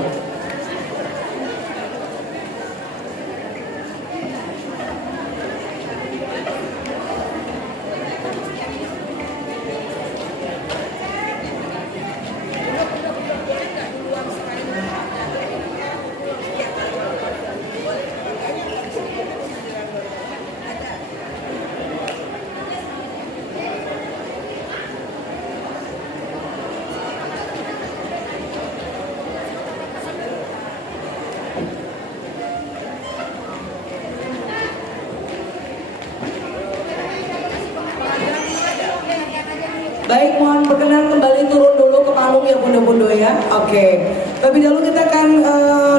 Baik, mohon berkenan kembali turun dulu ke panggung ya Bundo-bundo ya. Oke. Tapi dahulu kita akan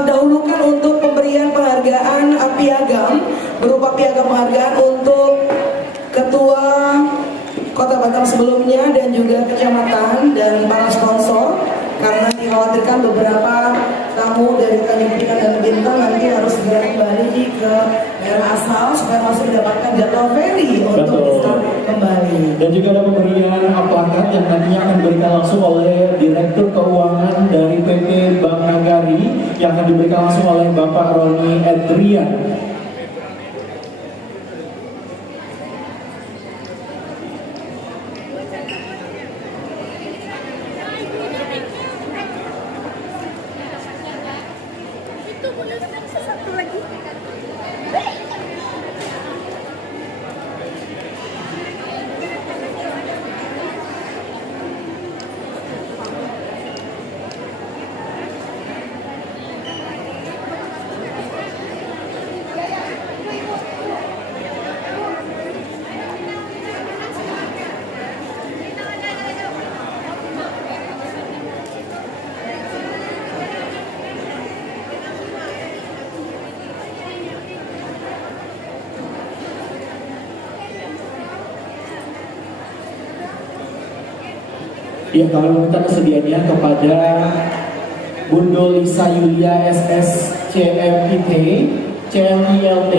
dahulukan untuk pemberian penghargaan piagam berupa piagam penghargaan untuk Ketua Kota Batam sebelumnya dan juga kecamatan dan para sponsor karena dikhawatirkan beberapa tamu dari Tanjung Pinang dan Bintang nanti harus segera kembali ke daerah asal supaya masih mendapatkan jadwal ferry untuk bisa kembali. Dan juga ada pemberian plakat yang nantinya akan diberikan langsung oleh Direktur Keuangan dari PT Bank Nagari yang akan diberikan langsung oleh Bapak Roni Edrian. Ya, kami meminta kesediaannya kepada Bundo Lisa Yulia SS CMIT CMILT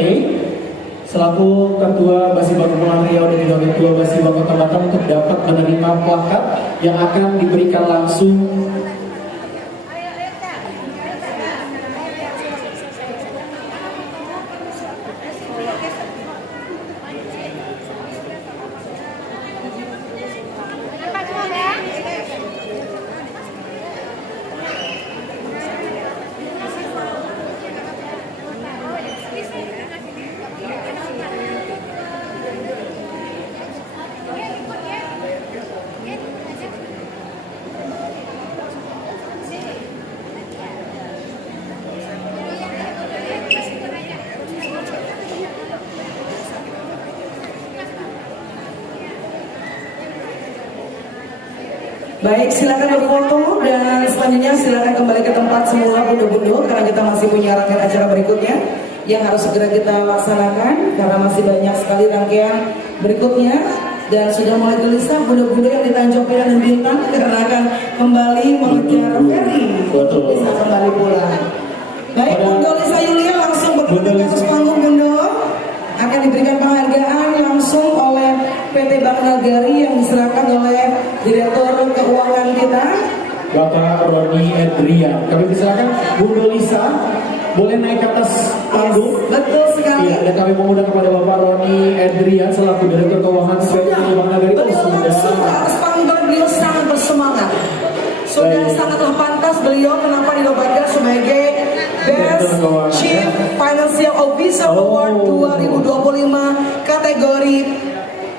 selaku Ketua Basiba Kepulauan Riau dan juga Ketua Basiba Kota Batam untuk dapat menerima plakat yang akan diberikan langsung. Baik, silakan berfoto dan selanjutnya silakan kembali ke tempat semula bundo-bundo karena kita masih punya rangkaian acara berikutnya yang harus segera kita laksanakan karena masih banyak sekali rangkaian berikutnya dan sudah mulai gelisah bundo-bundo yang di Tanjung Pinang dan Bintang karena akan kembali mengejar ferry untuk bisa kembali pulang. Baik, Bundo Lisa Yulia langsung berfoto di atas panggung Bundo akan diberikan penghargaan langsung oleh PT Bank Nagari yang diserahkan oleh Direktur Keuangan kita Bapak Roni Edrian. Kami silakan Bundo Lisa boleh naik ke atas panggung. Betul sekali. Ya, dan kami mengundang kepada Bapak Roni Edrian selaku Direktur Keuangan PT Bank Nagari. Beliau langsung ke atas panggung, beliau sangat bersemangat. Sudah sangatlah pantas beliau kenapa dinobatkan sebagai Best Chief Financial Officer Award 2025 kategori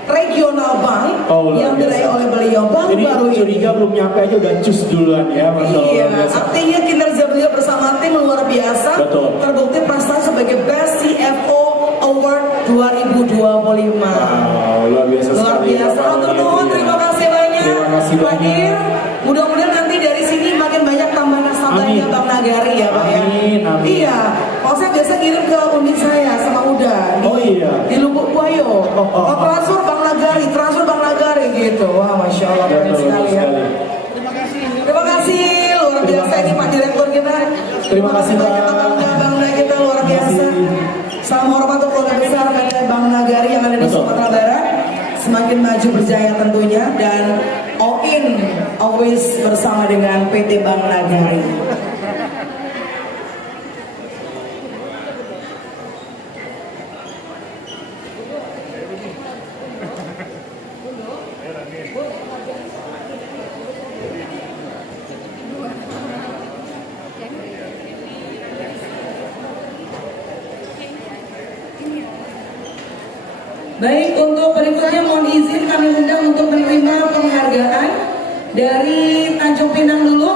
regional bank yang diraih oleh beliau baru ini. Curiga belum nyampe aja udah cus duluan ya, iya, artinya kinerja beliau bersama tim luar biasa. Betul. Terbukti prestasi sebagai Best CFO Award 2025. Wow, luar biasa. Luar biasa. Terima kasih banyak. Terima kasih banyak. Mudah-mudahan nanti dari sini makin banyak tambah nasabahnya Bank Nagari ya Pak ya. Amin. Iya, kalau saya biasa kirim ke unit saya sama Uda di Lubuk Buayo. Transfer Bank Nagari gitu. Wah, Masya Allah, keren sekali ya. Terima kasih luar biasa ini Pak Direktur kita. Terima kasih banyak bangga kita luar biasa. Salam hormat untuk keluarga besar PT Bank Nagari yang ada di Sumatera Barat. Semakin maju berjaya tentunya dan all in always bersama dengan PT Bank Nagari. Baik, untuk berikutnya mohon izin kami undang untuk menerima penghargaan dari Tanjung Pinang dulu.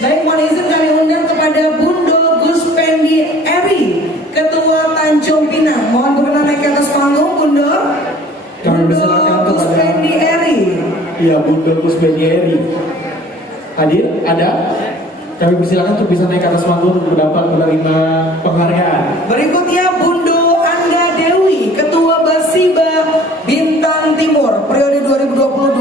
Baik, mohon izin kami undang kepada Bundo Guspendi Eri, Ketua Tanjung Pinang. Mohon berkenan naik ke atas panggung, Bundo. Bundo Guspendi Eri. Iya, Bundo Guspendi Eri. Hadir? Ada? Kami persilakan untuk bisa naik ke atas panggung untuk dapat menerima penghargaan. Berikutnya Bundo Angga Dewi, Ketua Basiba Bintang Timur periode 2022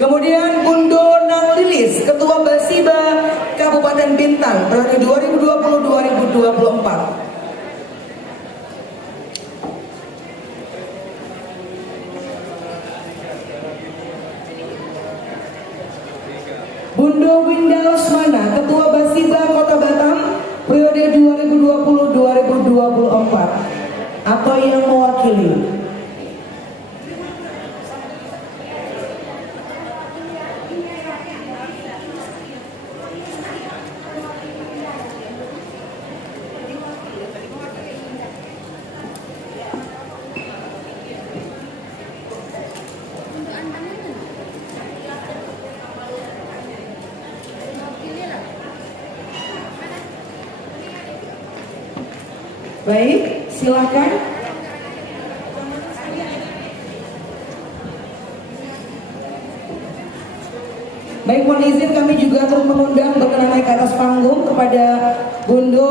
Kemudian Bundo Nang Lilis, Ketua Basiba Kabupaten Bintan periode 2020-2024. Bundo Winda Usmana, Ketua Basiba Kota Batam periode 2020-2024 atau yang mewakili. Baik, silakan. Baik, mohon izin kami juga turut mengundang berkenan naik ke atas panggung kepada Bundo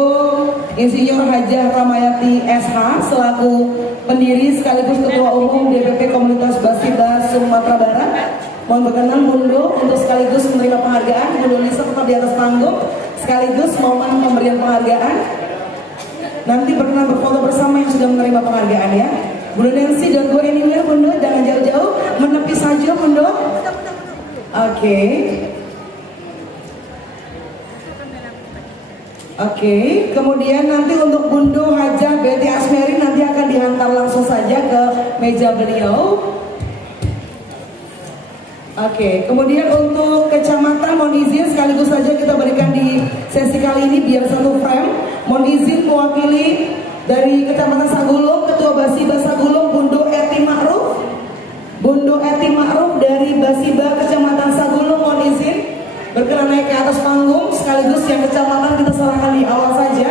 Insinyur Hajah Ramayati SH selaku pendiri sekaligus Ketua Umum DPP Komunitas Basiba Sumatera Barat. Mohon berkenan Bundo untuk sekaligus menerima penghargaan. Bundo Lisa tetap di atas panggung sekaligus momen pemberian penghargaan. Nanti berkenan berfoto bersama yang sudah menerima penghargaan ya. Bundo Nancy, don't go anywhere Bundo, jangan jauh-jauh, menepi saja Bundo. Oke, kemudian nanti untuk Bundo Hajah BT Asmeri nanti akan dihantar langsung saja ke meja beliau. Oke, kemudian untuk kecamatan mohon izin sekaligus saja kita berikan di sesi kali ini biar satu frame. Mohon izin mewakili dari Kecamatan Sagulung, Ketua Basiba Sagulung Bundo Eti Ma'ruf. Bundo Eti Ma'ruf dari Basiba Kecamatan Sagulung mohon izin berkenan naik ke atas panggung sekaligus yang kecamatan kita serahkan di awal saja.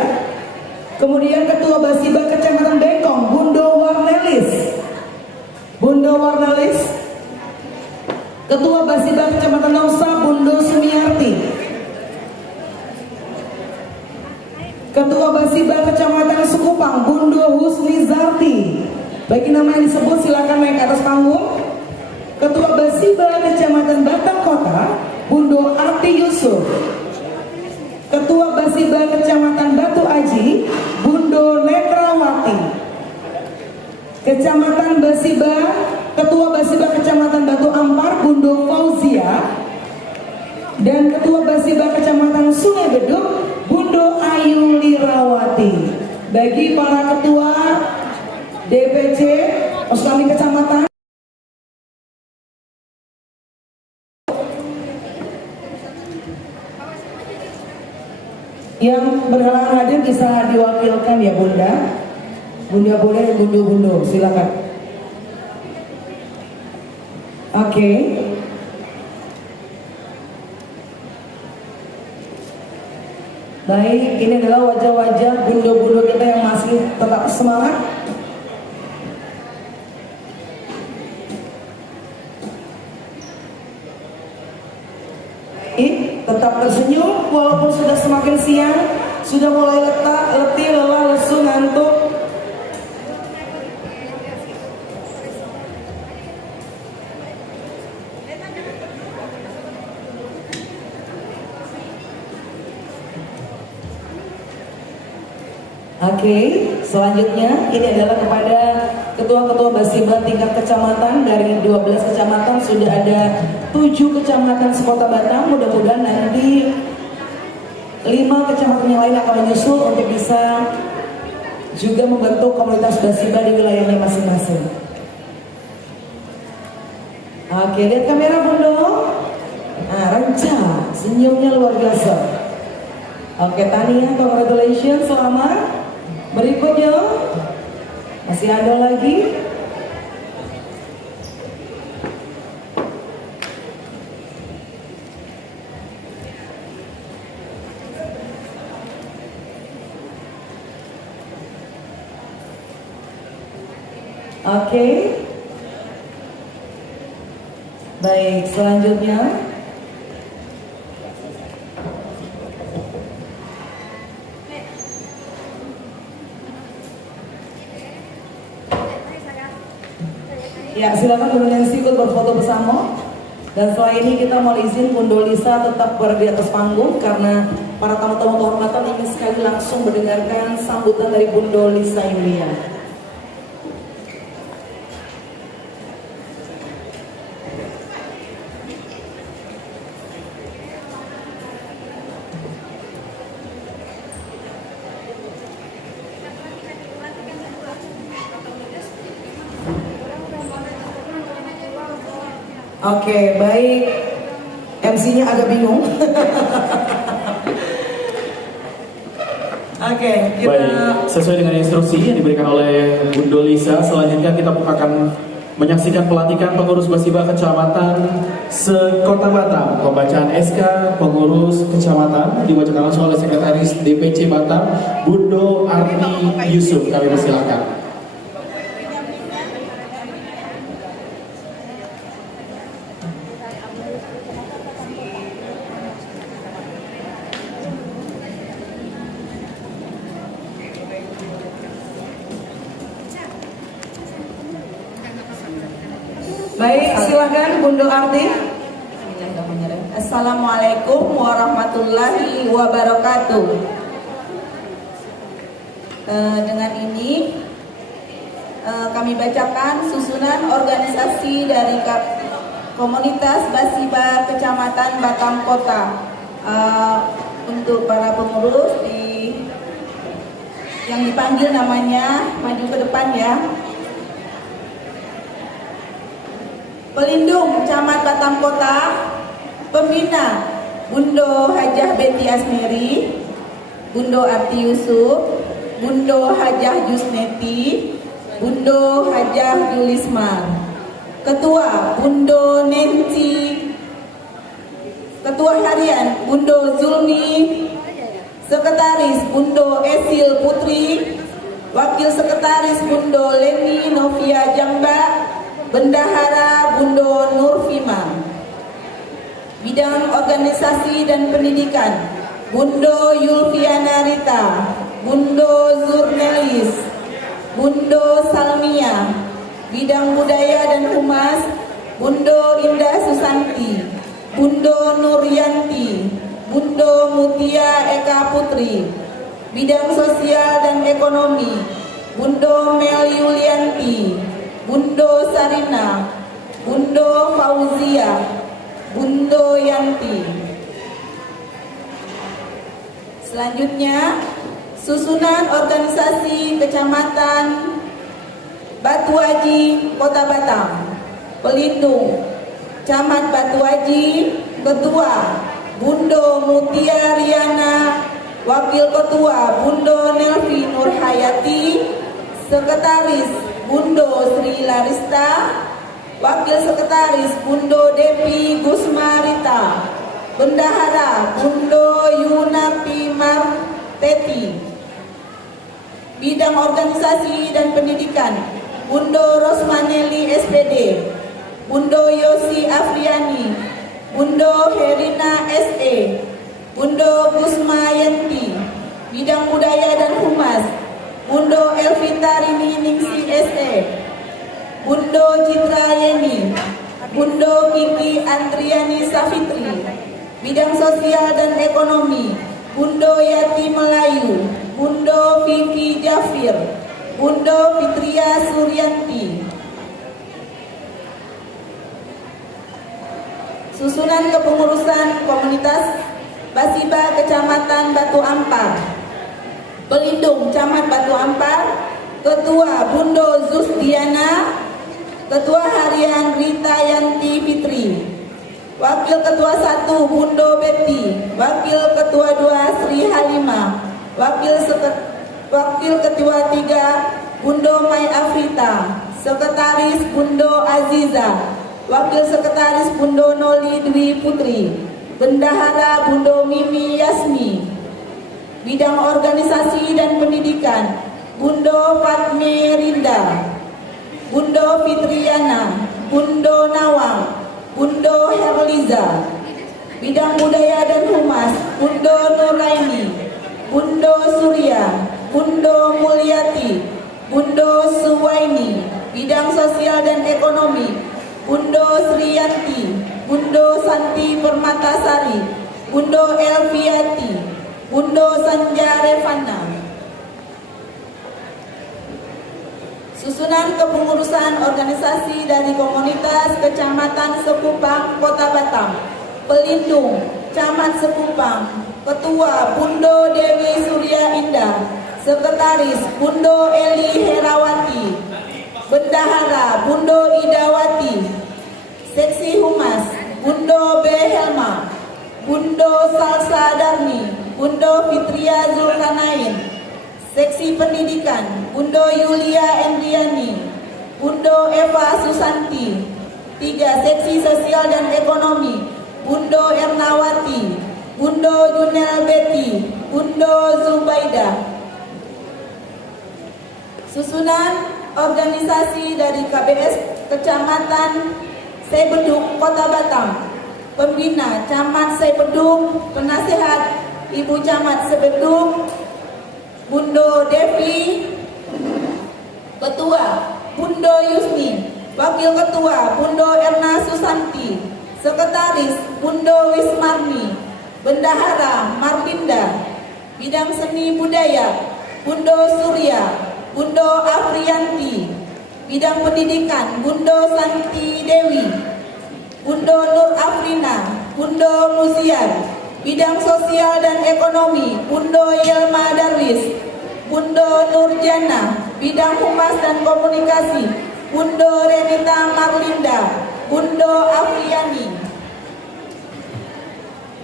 Kemudian Ketua Basiba Kecamatan Bengkong Bundo Warnelis. Bundo Warnelis. Ketua Basiba Kecamatan Nausa Bundo Sumiarti. Ketua Basiba Kecamatan Sukupang Bundo Husni Zarti. Bagi nama yang disebut silakan naik ke atas panggung. Ketua Basiba Kecamatan Batam Kota Bundo Arti Yusuf. Ketua Basiba Kecamatan Batu Aji Bundo Netrawati. Kecamatan Basiba Ketua Basiba Kecamatan Batu Ampar Bundo Fauzia. Dan Ketua Basiba Kecamatan Sungai Beduk Bundo Ayu Lirawati. Bagi para ketua DPC Oskami Kecamatan yang berhalangan hadir bisa diwakilkan ya Bunda. Bunda boleh, Bundo silakan. Oke. Baik, ini adalah wajah-wajah bundo-bundo kita yang masih tetap semangat. Tetap tersenyum walaupun sudah semakin siang, sudah mulai letih, lelah, lesu, ngantuk. Oke, selanjutnya ini adalah kepada ketua-ketua Basiba tingkat kecamatan. Dari 12 kecamatan sudah ada 7 kecamatan sekota Batam. Mudah-mudahan nanti 5 kecamatan yang lain akan menyusul untuk bisa juga membentuk komunitas Basiba di wilayahnya masing-masing. Oke, lihat kamera Bundo. Nah, Ranca, senyumnya luar biasa. Oke, Tania, congratulations, selamat. Berikutnya masih ada lagi. Oke. Baik, selanjutnya Ya, silakan Bunda Nancy ikut berfoto bersama. Dan setelah ini kita mau izin Bundo Lisa tetap berada di atas panggung karena para tamu-tamu kehormatan ingin sekali langsung mendengarkan sambutan dari Bundo Lisa Yulia. Oke, baik. MC-nya agak bingung. Oke, kita... Baik, sesuai dengan instruksi yang diberikan oleh Bundo Lisa, selanjutnya kita akan menyaksikan pelantikan pengurus Basiba Kecamatan se-Kota Batam. Pembacaan SK pengurus kecamatan dibacakan langsung oleh Sekretaris DPC Batam, Bundo Arti Yusuf. Kami persilakan. Baik, silakan Bundo Arti. Assalamualaikum warahmatullahi wabarakatuh. Dengan ini kami bacakan susunan organisasi dari komunitas Basiba Kecamatan Batam Kota. Untuk para pengurus yang dipanggil namanya maju ke depan ya. Pelindung Camat Batam Kota, Pembina Bundo Hajah Betty Asmeri, Bundo Arti Yusuf, Bundo Hajah Jusneti, Bundo Hajah Julismar, Ketua Bundo Nancy, Ketua Harian Bundo Zulmi, Sekretaris Bundo Esil Putri, Wakil Sekretaris Bundo Leni Novia Jamba, Bendahara Bundo Nurfima. Bidang organisasi dan pendidikan Bundo Yulfiana Rita, Bundo Zurnelis, Bundo Salmia. Bidang budaya dan humas Bundo Indah Susanti, Bundo Nuryanti, Bundo Mutia Eka Putri. Bidang sosial dan ekonomi Bundo Mel Yulianti, Bundo Sarina, Bundo Fauzia, Bundo Yanti. Selanjutnya, susunan organisasi Kecamatan Batu Haji, Kota Batam. Pelindung Camat Batu Haji, Ketua Bundo Mutia Riana, Wakil Ketua Bundo Nelvi Nurhayati, Sekretaris Bundo Sri Larista, Wakil Sekretaris Bundo Devi Gusmarita, Bendahara Bundo Yunapi Marteti. Bidang organisasi dan pendidikan Bundo Rosmaneli SPD, Bundo Yosi Afriani, Bundo Herina SE, Bundo Gusmayanti. Bidang budaya dan humas Bundo Elvita Rini Ningsi SE, Bundo Citra Yeni, Bundo Kiki Andriani Safitri. Bidang sosial dan ekonomi Bundo Yati Melayu, Bundo Vivi Jafir, Bundo Fitria Suryanti. Susunan kepengurusan komunitas Basiba Kecamatan Batu Ampar. Pelindung Camat Batu Ampar, Ketua Bundo Zusdiana, Ketua Harian Rita Yanti Fitri, Wakil Ketua 1 Bundo Betty, Wakil Ketua 2 Sri Halimah, Wakil Ketua 3 Bundo Mai Afrita, Sekretaris Bundo Aziza, Wakil Sekretaris Bundo Noli Dwi Putri, Bendahara Bundo Mimi Yasmi. Bidang organisasi dan pendidikan Bundo Fatme Rinda, Bundo Fitriana, Bundo Nawang, Bundo Herliza. Bidang budaya dan humas Bundo Nuraini, Bundo Surya, Bundo Mulyati, Bundo Suwaini. bidang sosial dan ekonomi, Bundo Sriyanti, Bundo Santi Permatasari, Bundo Elviati, Bundo Sanja Revana. Susunan kepengurusan organisasi dari komunitas Kecamatan Sekupang, Kota Batam. Pelindung, Camat Sekupang. Ketua, Bundo Dewi Surya Indah. Sekretaris, Bundo Eli Herawati. Bendahara, Bundo Idawati. Seksi Humas, Bundo B. Helma. Bundo Salsa Darni. Bundo Fitria Zulkarnain. Seksi Pendidikan, Bundo Yulia Endriani, Bundo Eva Susanti. 3. Seksi Sosial dan Ekonomi, Bundo Ernawati, Bundo Junel Betty, Bundo Zubaida. Susunan organisasi dari KBS Kecamatan Sebeduk, Kota Batam. Pembina, Camat Sebeduk. Penasehat, Ibu Camat Sebeduk, Bundo Devi. Ketua, Bundo Yusni. Wakil Ketua, Bundo Erna Susanti. Sekretaris, Bundo Wismarni. Bendahara, Marlinda. Bidang Seni Budaya, Bundo Surya, Bundo Afrianti. Bidang Pendidikan, Bundo Santi Dewi, Bundo Nur Afrina, Bundo Muzian. Bidang Sosial dan Ekonomi, Bundo Yelma Darwis, Bundo Nurjana. Bidang Humas dan Komunikasi, Bundo Renita Marlinda, Bundo Afriani.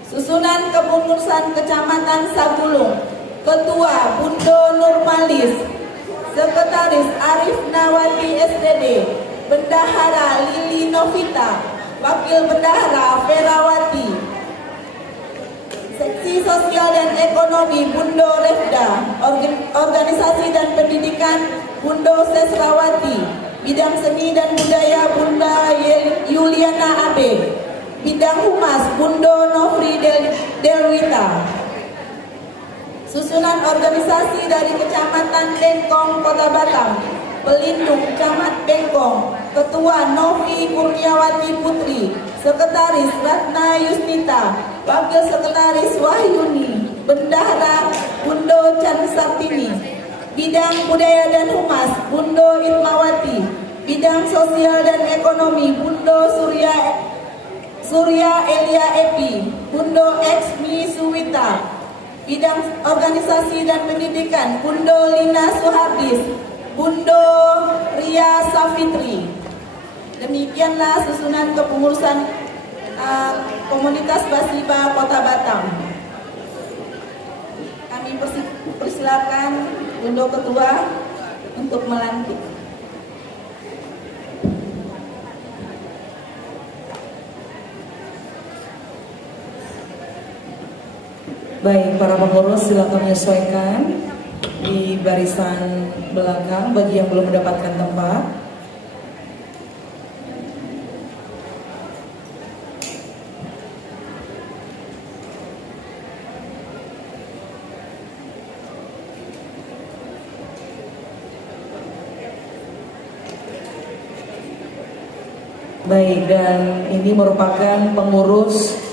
Susunan kepengurusan Kecamatan Sabulung. Ketua, Bundo Nurmalis. Sekretaris, Arif Nawati SDD. Bendahara, Lili Novita. Wakil Bendahara, Ferawati. Seksi Sosial dan Ekonomi, Bundo Refda. Organisasi dan Pendidikan, Bundo Sesrawati. Bidang Seni dan Budaya, Bunda Yuliana Abe. Bidang Humas, Bundo Nofri Delwita. Susunan organisasi dari Kecamatan Bengkong, Kota Batam. Pelindung, Camat Bengkong. Ketua, Novi Kurniawati Putri. Sekretaris, Ratna Yusnita. Wakil Sekretaris, Wahyuni. Bendahara, Bundo Chan Sartini. Bidang Budaya dan Humas, Bundo Itmawati. Bidang Sosial dan Ekonomi, Bundo Surya Elia Epi. Bundo Exmi Suwita. Bidang Organisasi dan Pendidikan, Bundo Lina Suhardis. Bundo Ria Safitri. Demikianlah susunan kepengurusan Komunitas Basiba Kota Batam. Kami persilakan Bundo Ketua untuk melantik. Baik, para pengurus silakan menyesuaikan di barisan belakang bagi yang belum mendapatkan tempat. Baik, dan ini merupakan pengurus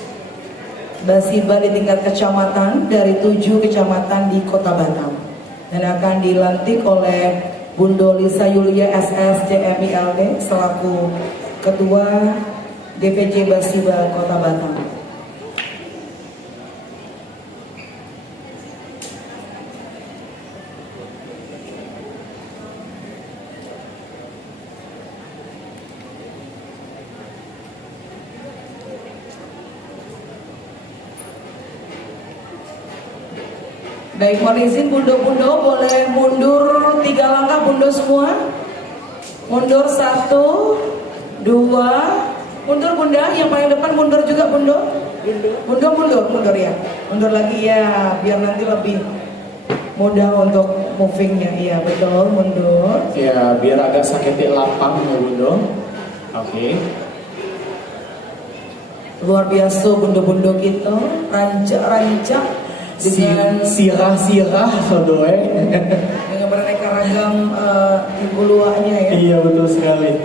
Basiba di tingkat kecamatan dari 7 kecamatan di Kota Batam dan akan dilantik oleh Bundo Lisa Yulia SS JMILD selaku Ketua DPJ Basiba Kota Batam. Baik, mohon izin Bundo-bundo boleh mundur 3 langkah, Bundo semua. Mundur 1, 2, mundur Bunda, yang paling depan mundur juga Bundo. Mundur ya. Mundur lagi ya, biar nanti lebih mudah untuk movingnya. Iya betul, mundur. Ya, biar agak sakit lapang ya Bundo. Oke. Luar biasa Bundo-bundo kita, rancak-rancak dengan sirah-sirah sodoe dengan beraneka seragam ibu luaknya ya. Iya betul sekali.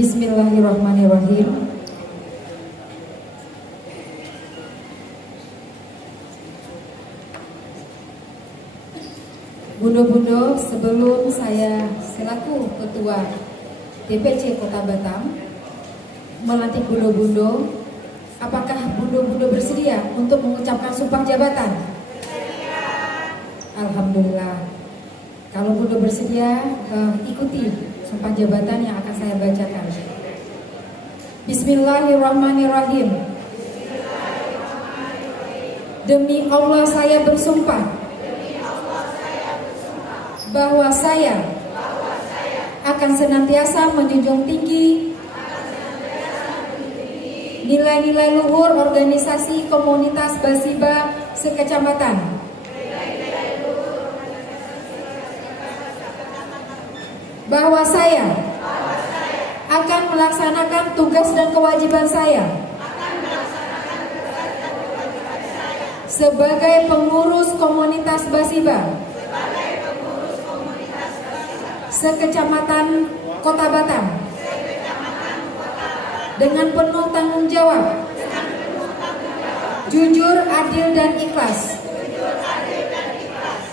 Bismillahirrahmanirrahim. Bundo-bundo, sebelum saya selaku Ketua DPC Kota Batam melantik bundo-bundo, apakah bundo-bundo bersedia untuk mengucapkan sumpah jabatan? Alhamdulillah. Kalau bundo bersedia, ikuti sumpah jabatan yang akan saya bacakan. Bismillahirrahmanirrahim. Demi Allah saya bersumpah bahwa saya akan senantiasa menjunjung tinggi nilai-nilai luhur organisasi komunitas Basiba sekecamatan, bahwa saya akan melaksanakan tugas dan kewajiban saya sebagai pengurus komunitas Basiba sekecamatan Kota Batam dengan penuh tanggung jawab, jujur, adil, dan ikhlas,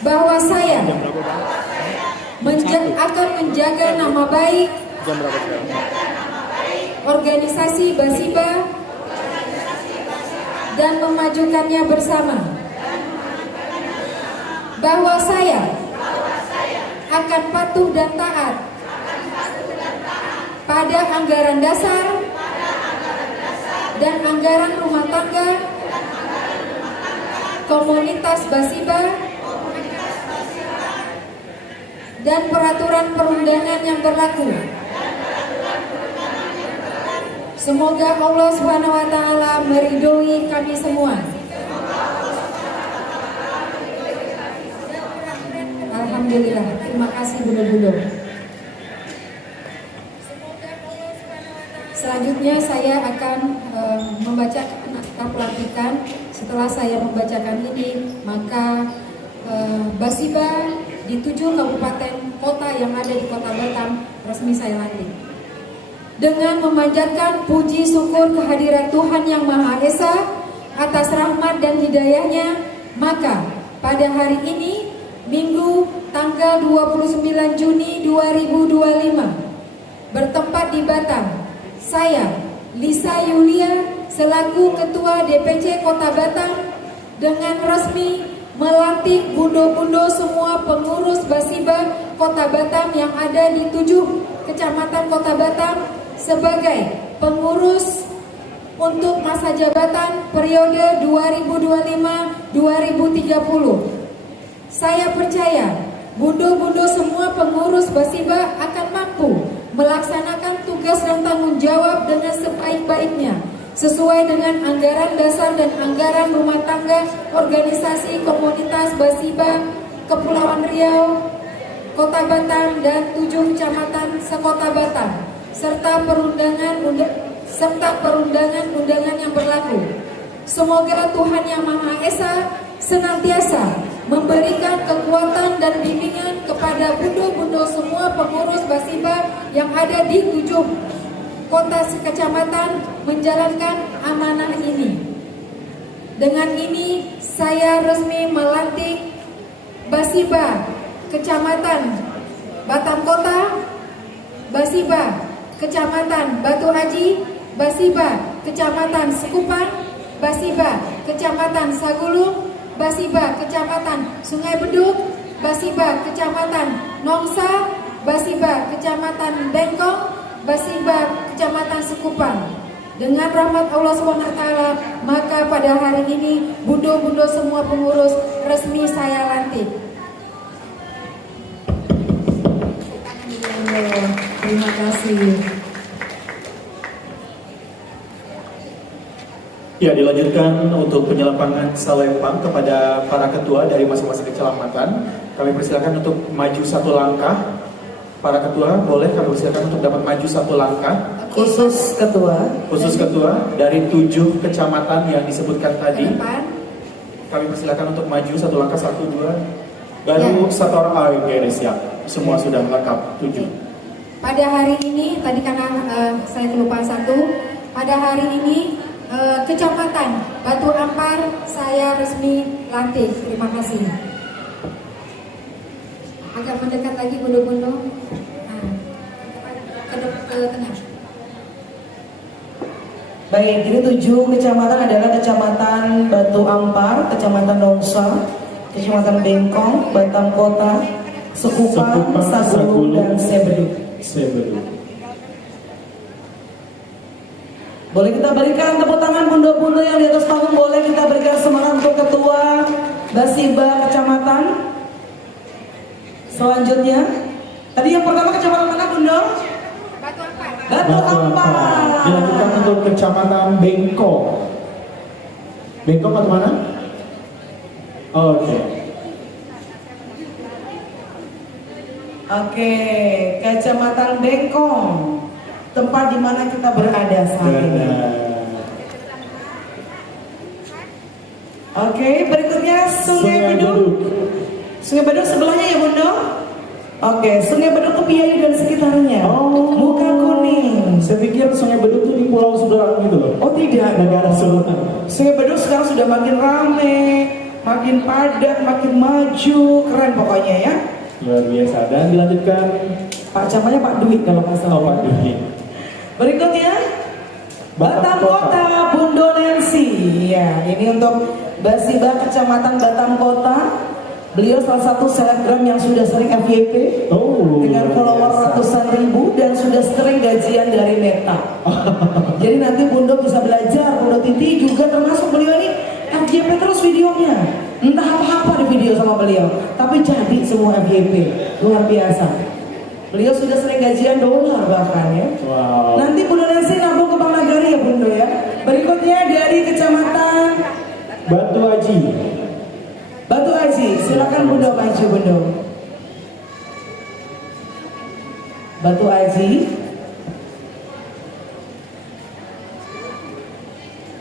bahwa saya akan menjaga nama baik organisasi Basiba dan memajukannya bersama, bahwa saya akan patuh dan taat pada anggaran dasar dan anggaran rumah tangga komunitas Basiba dan peraturan perundangan yang berlaku. Semoga Allah Subhanahu wa taala meridhoi kami semua. Alhamdulillah, terima kasih bundo-bundo. Selanjutnya saya akan membacakan akta pelantikan. Setelah saya membacakan ini, maka Basiba di 7 kabupaten kota yang ada di Kota Batam resmi saya lantik. Dengan memanjatkan puji syukur kehadirat Tuhan Yang Maha Esa atas rahmat dan hidayahnya, maka pada hari ini Minggu tanggal 29 Juni 2025 bertempat di Batam, saya Lisa Yulia selaku Ketua DPC Kota Batam dengan resmi melantik bundo-bundo semua pengurus Basiba Kota Batam yang ada di 7 kecamatan Kota Batam sebagai pengurus untuk masa jabatan periode 2025-2030. Saya percaya bundo-bundo semua pengurus Basiba akan mampu melaksanakan tugas dan tanggung jawab dengan sebaik-baiknya sesuai dengan anggaran dasar dan anggaran rumah tangga organisasi komunitas Basiba Kepulauan Riau, Kota Batam dan 7 kecamatan sekota Batam serta perundangan-undangan yang berlaku. Semoga Tuhan Yang Maha Esa senantiasa memberikan kekuatan dan bimbingan kepada bundo-bundo semua pengurus Basiba yang ada di 7 kota sekecamatan menjalankan amanah ini. Dengan ini saya resmi melantik Basiba Kecamatan Batam Kota, Basiba Kecamatan Batu Haji, Basiba Kecamatan Sekupang, Basiba Kecamatan Sagulung, Basiba Kecamatan Sungai Beduk, Basiba Kecamatan Nongsa, Basiba Kecamatan Bengkong, Basiba Kecamatan Sekupang. Dengan rahmat Allah SWT, maka pada hari ini bundo-bundo semua pengurus resmi saya lantik. Terima kasih. Ya, dilanjutkan untuk penyelapangan salempang kepada para ketua dari masing-masing kecamatan. Kami persilakan untuk maju satu langkah. Para ketua boleh kami persilakan untuk dapat maju satu langkah. Khusus ketua. Khusus ketua dari 7 kecamatan yang disebutkan tadi. Depan. Kami persilakan untuk maju satu langkah, 1, 2. Baru satu orang. Oke, siap. Semua sudah lengkap 7. Pada hari ini, tadi karena saya kelupaan satu, pada hari ini Kecamatan Batu Ampar saya resmi lantik. Terima kasih. Agak mendekat lagi bundo-bundo. Nah, ke tengah. Baik, ini 7 kecamatan adalah Kecamatan Batu Ampar, Kecamatan Nongsa, Kecamatan Bengkong, Batam Kota, Sekupang, Sagulu, dan Sebedu. Boleh kita berikan tepuk tangan bundo-bundo yang di atas panggung, boleh kita berikan semangat untuk Ketua Basiba Kecamatan. Selanjutnya, tadi yang pertama kecamatan mana Bundo? Batu Ampar. Dilanjutkan untuk Kecamatan Bengkong. Bengkong atau mana? Oke. Oke, Kecamatan Bengkong, tempat di mana kita berada saat ini. Oke, berikutnya Sungai Beduk. Sungai Beduk sebelahnya ya Bundo? Oke, Sungai Beduk Kepiayu dan sekitarnya. Muka kuning. Saya pikir Sungai Beduk itu di Pulau Sudarang gitu loh. Oh tidak, negara Sultan. Sungai Beduk sekarang sudah makin rame, makin padat, makin maju, keren pokoknya ya. Luar biasa. Dan dilanjutkan Pak Campanya Pak Duit kalau nggak salah. Pak Duit. Berikutnya Batam Kota Bundo Nancy. Ya, ini untuk Basiba Kecamatan Batam Kota. Beliau salah satu selebgram yang sudah sering FYP dengan follower ratusan ribu dan sudah sering gajian dari Meta. Jadi nanti Bundo bisa belajar, Bundo Titi juga termasuk beliau ini FYP terus videonya. Entah apa-apa di video sama beliau, tapi jadi semua FYP, luar biasa. Beliau sudah sering gajian dolar bahkan ya. Wow. Nanti Bundo Nancy nabung ke Bank Nagari ya Bundo ya. Berikutnya dari Kecamatan Batu Aji. Batu Aji, silakan Bundo maju Bundo. Batu Aji.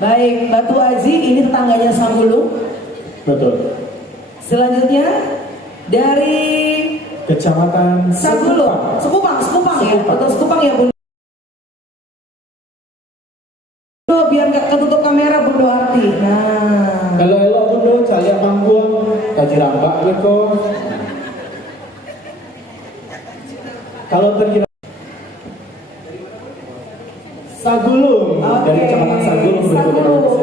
Baik, Batu Aji ini tetangganya Sagulu. Betul. Selanjutnya dari Kecamatan Sagulu, Sekupang ya, atau Sekupang ya Bundo. Biar nggak ketutup kamera Bundo Arti. Nah. Elo Bundo, Calia Manggung, Kaji Rambak Beko. Kalau terkira Sagulung, dari Kecamatan Sagulung.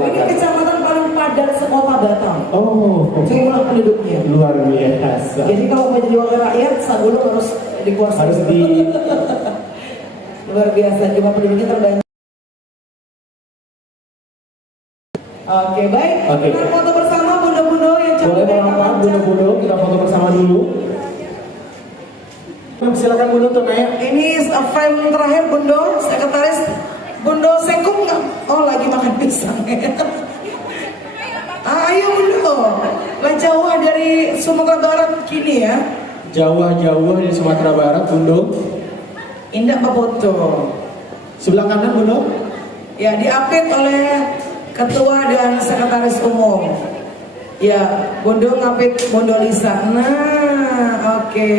Ini kecamatan paling padat sekota Batam. Jumlah penduduknya. Luar biasa. Jadi kalau mau jadi wakil rakyat, Sagulung harus dikuasai. Harus di luar biasa, jumlah penduduknya terbanyak. Oke, baik. Kita foto bersama Bundo-bundo yang cantik. Boleh Bapak Bundo-bundo, kita foto bersama dulu. Silakan Bundo untuk naik. Ini frame terakhir Bundo, sekretaris Bundo Sekup nggak? Oh lagi makan pisang. Ayo Bundo, lah jauh dari Sumatera Barat kini ya. Jauh-jauh dari Sumatera Barat Bundo. Indah Pak foto. Sebelah kanan Bundo. Ya, diapit oleh Ketua dan Sekretaris Umum. Ya, Bundo ngapit Bundo Lisa. Nah, oke.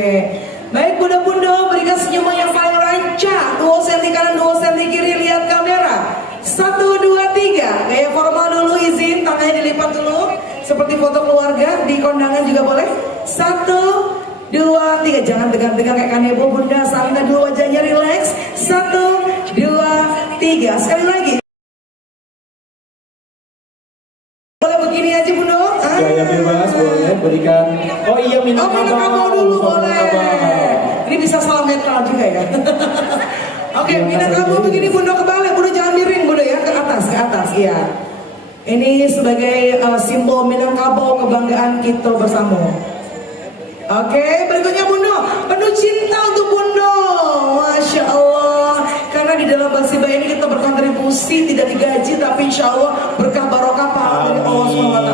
Baik Bundo-bundo, berikan senyuman yang paling rancak. 2 cm kanan, 2 cm kiri, lihat kamera. 1, 2, 3. Gaya formal dulu, izin tangannya dilipat dulu. Seperti foto keluarga, di kondangan juga boleh. 1, 2, 3. Jangan tegang-tegang kayak kanebo Bunda. Santai dulu, wajahnya relax. 1, 2, 3. Sekali lagi. Begini aja Bundo. Gaya bebas boleh berikan. Oh iya minum kabau dulu boleh. Ini bisa salah metal juga ya. Oke, minum kabau begini Bundo kebalik. Bundo jangan miring Bundo ya, ke atas ya. Ini sebagai simbol Minangkabau kebanggaan kita bersama. Oke, berikutnya Bundo, penuh cinta untuk Bundo. Masya Allah. Karena di dalam Basiba ini kita berkontribusi tidak digaji, tapi insya Allah berkah barokah pahala dari Allah SWT.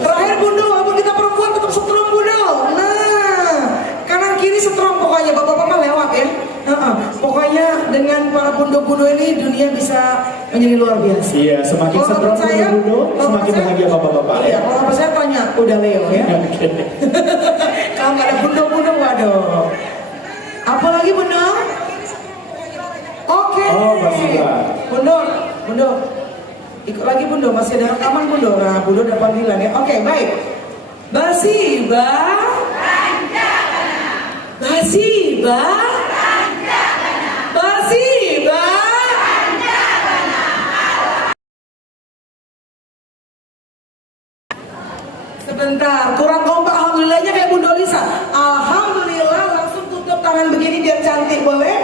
Terakhir Bundo, walaupun kita perempuan tetap strong Bundo. Nah, dengan para bundo-bundo ini dunia bisa menjadi luar biasa. Iya, semakin Kalau sembrono percaya, bundo, kalau semakin percaya- bahagia bapak-bapak Iya, ya. kalau apa saya tanya, udah Leo ya. Oke. Kalau nggak ada bundo-bundo, waduh. Apalagi bundo? Oke. Oh, Basiba. Bundo. Ikut lagi bundo, masih ada rekaman bundo. Nah, bundo udah panggilan ya. Oke, baik. Basiba. Basiba. Basiba. Sebentar, kurang kompak. Alhamdulillahnya kayak Bundo Lisa. Alhamdulillah langsung tutup tangan begini biar cantik, boleh?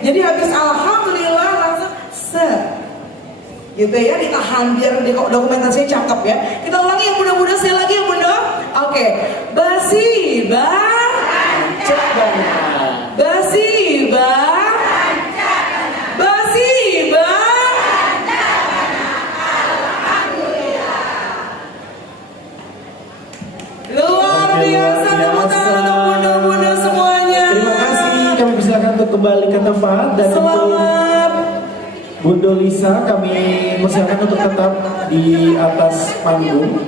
Jadi habis alhamdulillah langsung gitu ya, ditahan biar dokumentasinya cakep ya. Kita ulangi yang mudah-mudah, saya lagi yang mudah. Oke, Basiba. Coba. Basiba. Basiba. Luar biasa, tepuk tangan untuk bunda-bunda semuanya. Terima kasih, kami persilakan untuk kembali ke tempat dan Selamat. Bundo Lisa kami persilakan untuk tetap di atas panggung.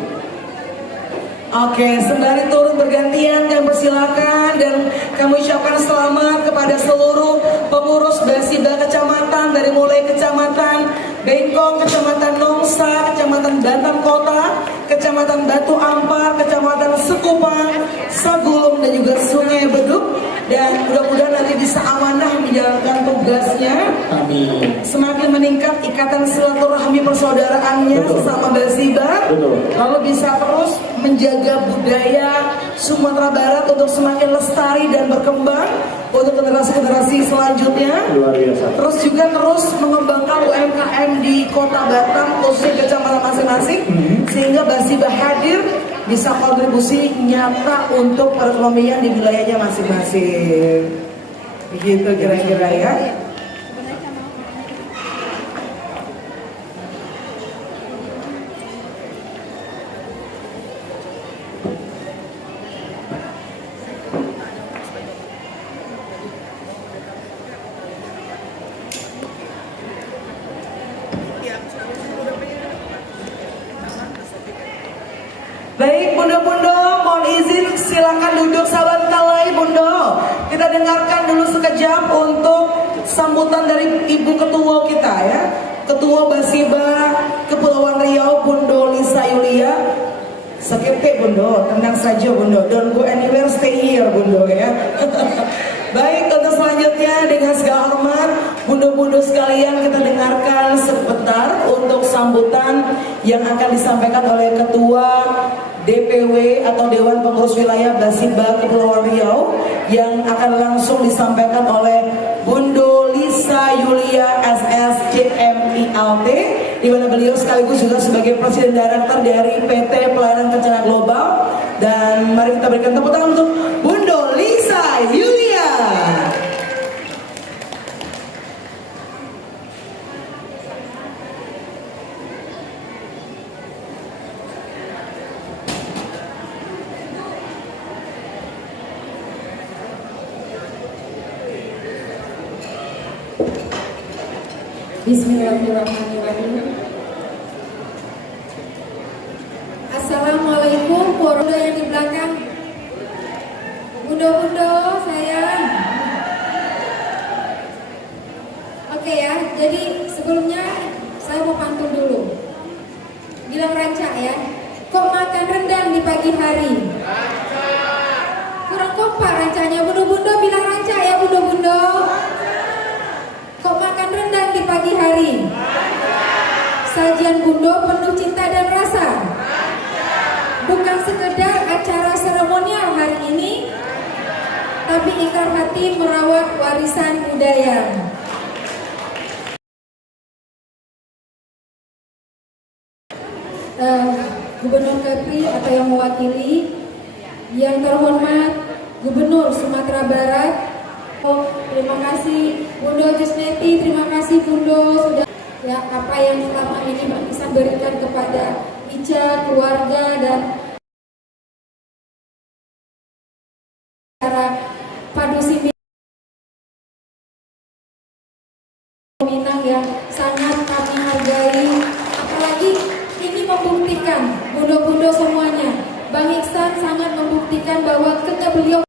Oke, sembari turun bergantian kami persilakan dan kami ucapkan selamat kepada seluruh pengurus Basiba kecamatan dari mulai kecamatan Bengkong, kecamatan Nongsa, kecamatan Batam Kota, kecamatan Batu Ampar, kecamatan Sekupang, Sagulung dan juga Sungai Beduk, dan mudah-mudahan nanti bisa amanah menjalankan tugasnya. Amin. Semakin meningkat ikatan silaturahmi persaudaraannya Betul. sesama Basiba. Betul. Lalu bisa terus menjaga budaya Sumatera Barat untuk semakin lestari dan berkembang untuk generasi-generasi selanjutnya. Luar biasa. Terus juga terus mengembangkan UMKM di Kota Batam khususnya kecamatan masing-masing sehingga Basiba hadir bisa kontribusi nyata untuk perekonomian di wilayahnya masing-masing. Begitu kira-kira ya. Baik Bundo-Bundo, mohon izin silakan duduk sahabat kalai Bundo. Kita dengarkan dulu sekejap untuk sambutan dari Ibu Ketua kita ya. Ketua Basiba Kepulauan Riau Bundo Lisa Yulia. Sekepe Bundo, tenang saja Bundo. Don't go anywhere, stay here Bundo ya. Baik, untuk selanjutnya dengan segala hormat Bundo-bundo sekalian, kita dengarkan sebentar untuk sambutan yang akan disampaikan oleh Ketua DPW atau Dewan Pengurus Wilayah Basiba Kepulauan Riau yang akan langsung disampaikan oleh Bundo Lisa Yulia SSCMILT, di mana beliau sekaligus juga sebagai Presiden Director dari PT Pelayanan Kencana Global. Dan mari kita berikan tepuk tangan untuk Bundo Lisa Yulia. Bismillahirrahmanirrahim. Assalamualaikum warahmatullahi yang di belakang. Bundo-bundo sayang. Oke ya, jadi sebelumnya saya mau pantun dulu. Bilang ranca ya. Kok makan rendang di pagi hari? Kurang kompak rancanya. Bundo-bundo bilang ranca ya bundo-bundo. Kok makan rendang di pagi hari? Sajian Bundo penuh cinta dan rasa. Bukan sekedar acara seremonial hari ini, tapi ikrar hati merawat warisan budaya. Gubernur Kepri atau yang mewakili, yang terhormat Gubernur Sumatera Barat. Terima kasih Bundo Jusneti, terima kasih Bundo sudah ya apa yang selama ini bisa berikan kepada Ica, keluarga dan para padu Minang yang sangat kami hargai. Apalagi ini membuktikan bundo-bundo semuanya. Bang Iksan sangat membuktikan bahwa ketika beliau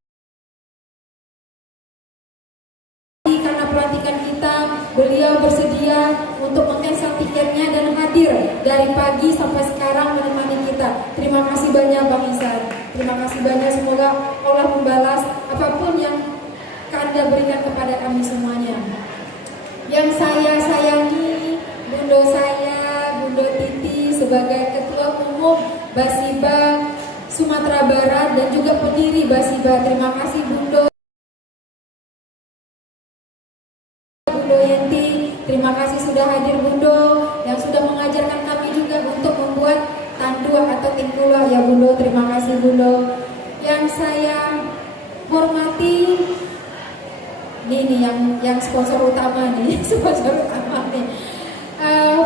karena pelantikan kita, beliau bersedia untuk mengcancel tiketnya dan hadir dari pagi sampai sekarang menemani kita. Terima kasih banyak Bang Iksan. Terima kasih banyak, semoga Allah membalas apapun yang Anda berikan kepada kami semuanya. Yang saya sayangi, Bundo saya, Bundo Titi sebagai Ketua Umum Basiba Sumatera Barat dan juga pendiri Basiba. Terima kasih Bundo. Bundo Yenti, terima kasih sudah hadir Bundo, yang sudah mengajarkan kami juga untuk membuat tandua atau tingkula ya Bundo. Terima kasih Bundo. Yang saya hormati, ini yang sponsor utama nih, sponsor utama nih.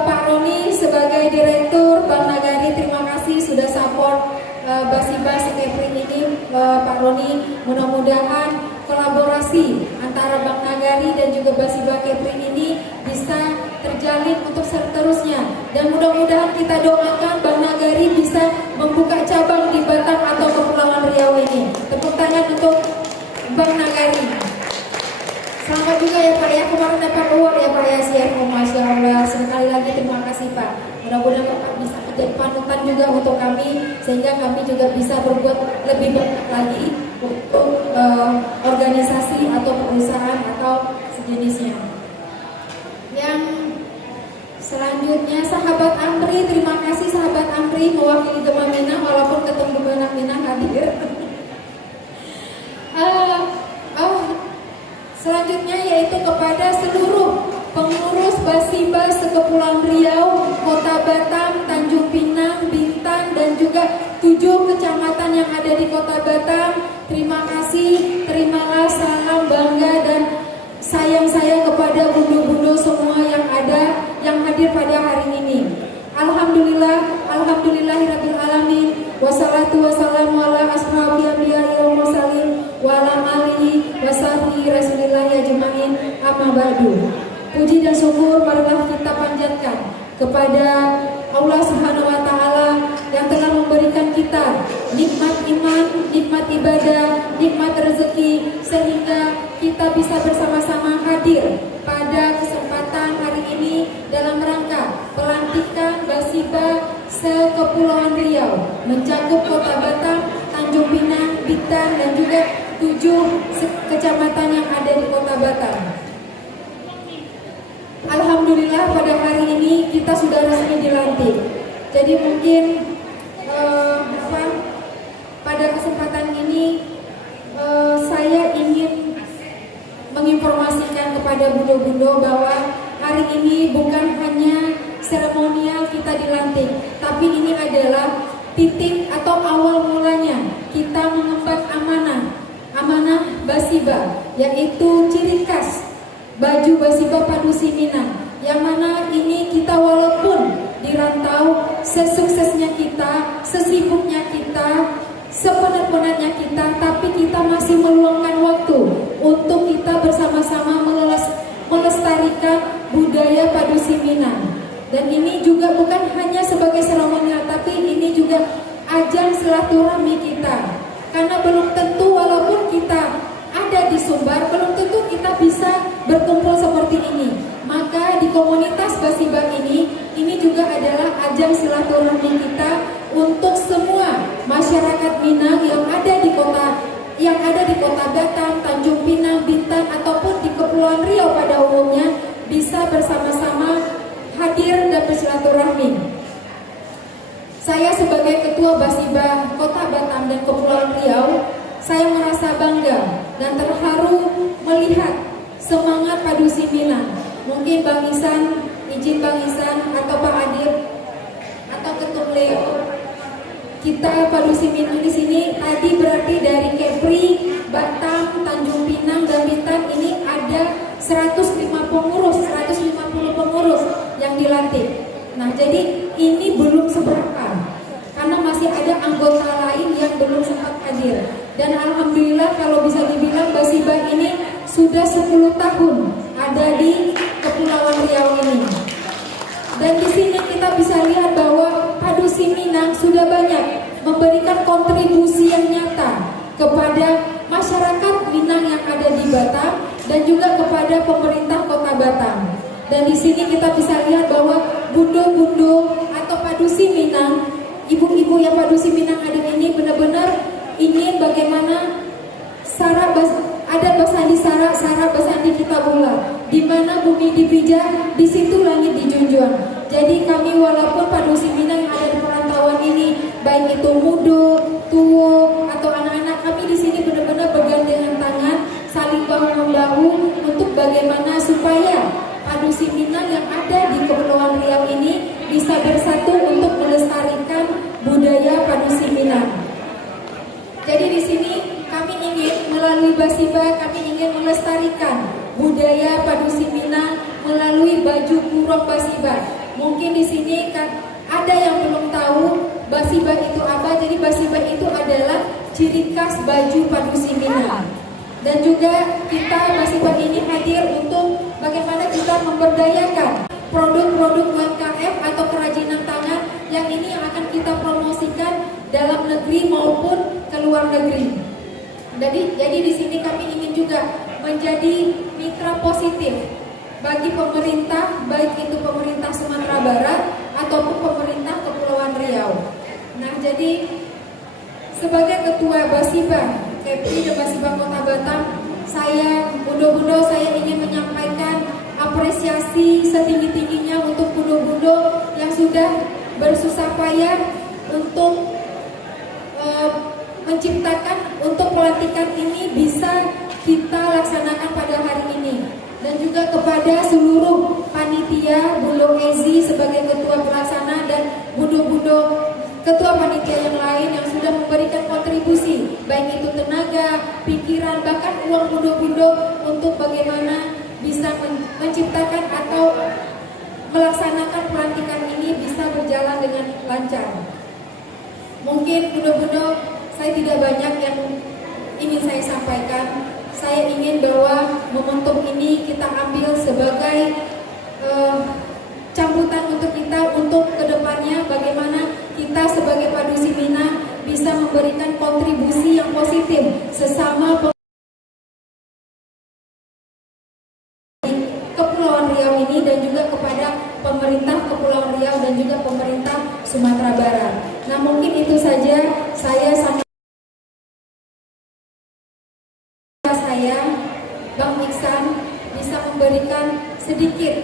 Pak Roni sebagai Direktur Bank Nagari, terima kasih sudah support Basiba Kepri ini. Pak Roni, mudah-mudahan kolaborasi antara Bank Nagari dan juga Basiba Kepri ini bisa terjalin untuk seterusnya, dan mudah-mudahan kita doakan Bank Nagari bisa membuka cabang di Batam atau Kepulauan Riau ini. Tepuk tangan untuk Bank Nagari. Selamat juga ya Pak ya, kemarin dapat award ya Pak ya, CFO, Masya Allah. Sekali lagi terima kasih Pak. Mudah-mudahan Bapak bisa menjadi panutan juga untuk kami, sehingga kami juga bisa berbuat lebih banyak lagi untuk organisasi atau perusahaan atau sejenisnya. Yang selanjutnya sahabat Amri, terima kasih sahabat Amri mewakili Gema Minang walaupun ketemu Benak Minang hadir. Selanjutnya yaitu kepada seluruh pengurus Basiba Sekepulauan Riau, Kota Batam, Tanjung Pinang, Bintan, dan juga 7 kecamatan yang ada di Kota Batam. Terima kasih, terimalah salam bangga dan sayang saya kepada bundo-bundo semua yang ada, yang hadir pada hari ini. Alhamdulillah, alhamdulillahirabbil alamin. Wassalatu wassalamu ala ashabil anbiya'i wal mursalin wa ala alihi wa sahbihi rasulillahi ajmain, amma ba'du. Puji dan syukur marilah kita panjatkan kepada Allah Subhanahu wa taala yang telah memberikan kita nikmat iman, nikmat ibadah, nikmat rezeki, sehingga kita bisa bersama-sama hadir pada kesempatan hari ini dalam rangka pelantikan Basiba Sekepulauan Riau mencakup Kota Batam, Tanjung Pinang, Bintan, dan juga 7 kecamatan yang ada di Kota Batam. Alhamdulillah pada hari ini kita sudah resmi dilantik. Jadi mungkin pada kesempatan ini saya ingin menginformasikan kepada bundo-bundo bahwa hari ini bukan hanya seremonial kita dilantik, tapi ini adalah titik atau awal mulanya kita mengemban amanah Basiba, yaitu ciri khas baju Basiba Padusi Minang, yang mana ini kita walaupun di rantau, sesuksesnya kita, sesibuknya kita, sepenat-penatnya kita, tapi kita masih meluangkan waktu untuk kita bersama-sama melestarikan budaya Padusi Minang. Dan ini juga bukan hanya sebagai seremonial, tapi ini juga ajang silaturahmi kita. Karena belum tentu walaupun kita ada di Sumbar, belum tentu kita bisa berkumpul seperti ini. Maka di komunitas Basiba ini juga adalah ajang silaturahmi kita untuk semua masyarakat Minang yang ada di Kota Batam, Tanjung Pinang, Bintan, ataupun di Kepulauan Riau pada umumnya bisa bersama-sama hadir dan bersilaturahmi. Saya sebagai Ketua Basiba Kota Batam dan Kepulauan Riau, saya merasa bangga dan terharu melihat semangat Padusi Minang. Mungkin Bang Isan, izin Bang Isan atau Pak Adib atau Ketum Leo, kita Padusi Minang di sini tadi berarti dari Kepri, Batam, Tanjung Pinang, dan Bintan ini ada 150 pengurus yang dilantik. Nah, jadi ini belum seberapa karena masih ada anggota lain yang belum sempat hadir. Dan alhamdulillah kalau bisa dibilang Basiba ini sudah 10 tahun ada di Kepulauan melihat bahwa Padusi Minang sudah banyak memberikan kontribusi yang nyata kepada masyarakat Minang yang ada di Batam dan juga kepada pemerintah Kota Batam. Dan di sini kita bisa lihat bahwa bundo-bundo atau Padusi Minang, ibu-ibu yang Padusi Minang ada ini benar-benar ingin bagaimana adat Basandi Sara Basandi kita bulat, di mana bumi dipijak, di situ langit dijunjung. Jadi kami walaupun Padusi Minang yang ada di perantauan ini, baik itu muda, tua atau anak-anak, kami di sini benar-benar bergandengan tangan, saling bahu-membahu untuk bagaimana supaya Padusi Minang yang ada di Kepulauan Riau ini bisa bersatu untuk melestarikan budaya Padusi Minang. Jadi di sini kami ingin melalui Basiba, kami ingin melestarikan budaya Padusi Minang melalui baju kurung Basiba. Mungkin di sini kan ada yang belum tahu Basiba itu apa. Jadi Basiba itu adalah ciri khas baju Padusi Minang. Dan juga kita Basiba ini hadir untuk bagaimana kita memberdayakan produk-produk UMKM atau kerajinan tangan yang ini yang akan kita promosikan dalam negeri maupun ke luar negeri. Jadi di sini kami ingin juga menjadi mitra positif bagi pemerintah, baik itu pemerintah Sumatera Barat ataupun pemerintah Kepulauan Riau. Nah, jadi sebagai ketua Basiba, Kepri dan Basiba Kota Batam, saya bundo-bundo saya ingin menyampaikan apresiasi setinggi-tingginya untuk bundo-bundo yang sudah bersusah payah untuk menciptakan untuk pelantikan ini bisa kita laksanakan pada hari ini. Dan juga kepada seluruh panitia Bundo Ezi sebagai ketua pelaksana dan bundo-bundo ketua panitia yang lain yang sudah memberikan kontribusi baik itu tenaga, pikiran, bahkan uang bundo-bundo untuk bagaimana bisa menciptakan atau melaksanakan pelantikan ini bisa berjalan dengan lancar. Mungkin bundo-bundo saya tidak banyak yang ingin saya sampaikan. Saya ingin bahwa momentum ini kita ambil sebagai cambutan untuk kita untuk kedepannya bagaimana kita sebagai Padusi Minang bisa memberikan kontribusi yang positif sesama Kepulauan Riau ini dan juga kepada pemerintah Kepulauan Riau dan juga pemerintah Sumatera Barat. Nah, mungkin itu saja saya Bang Iksan bisa memberikan sedikit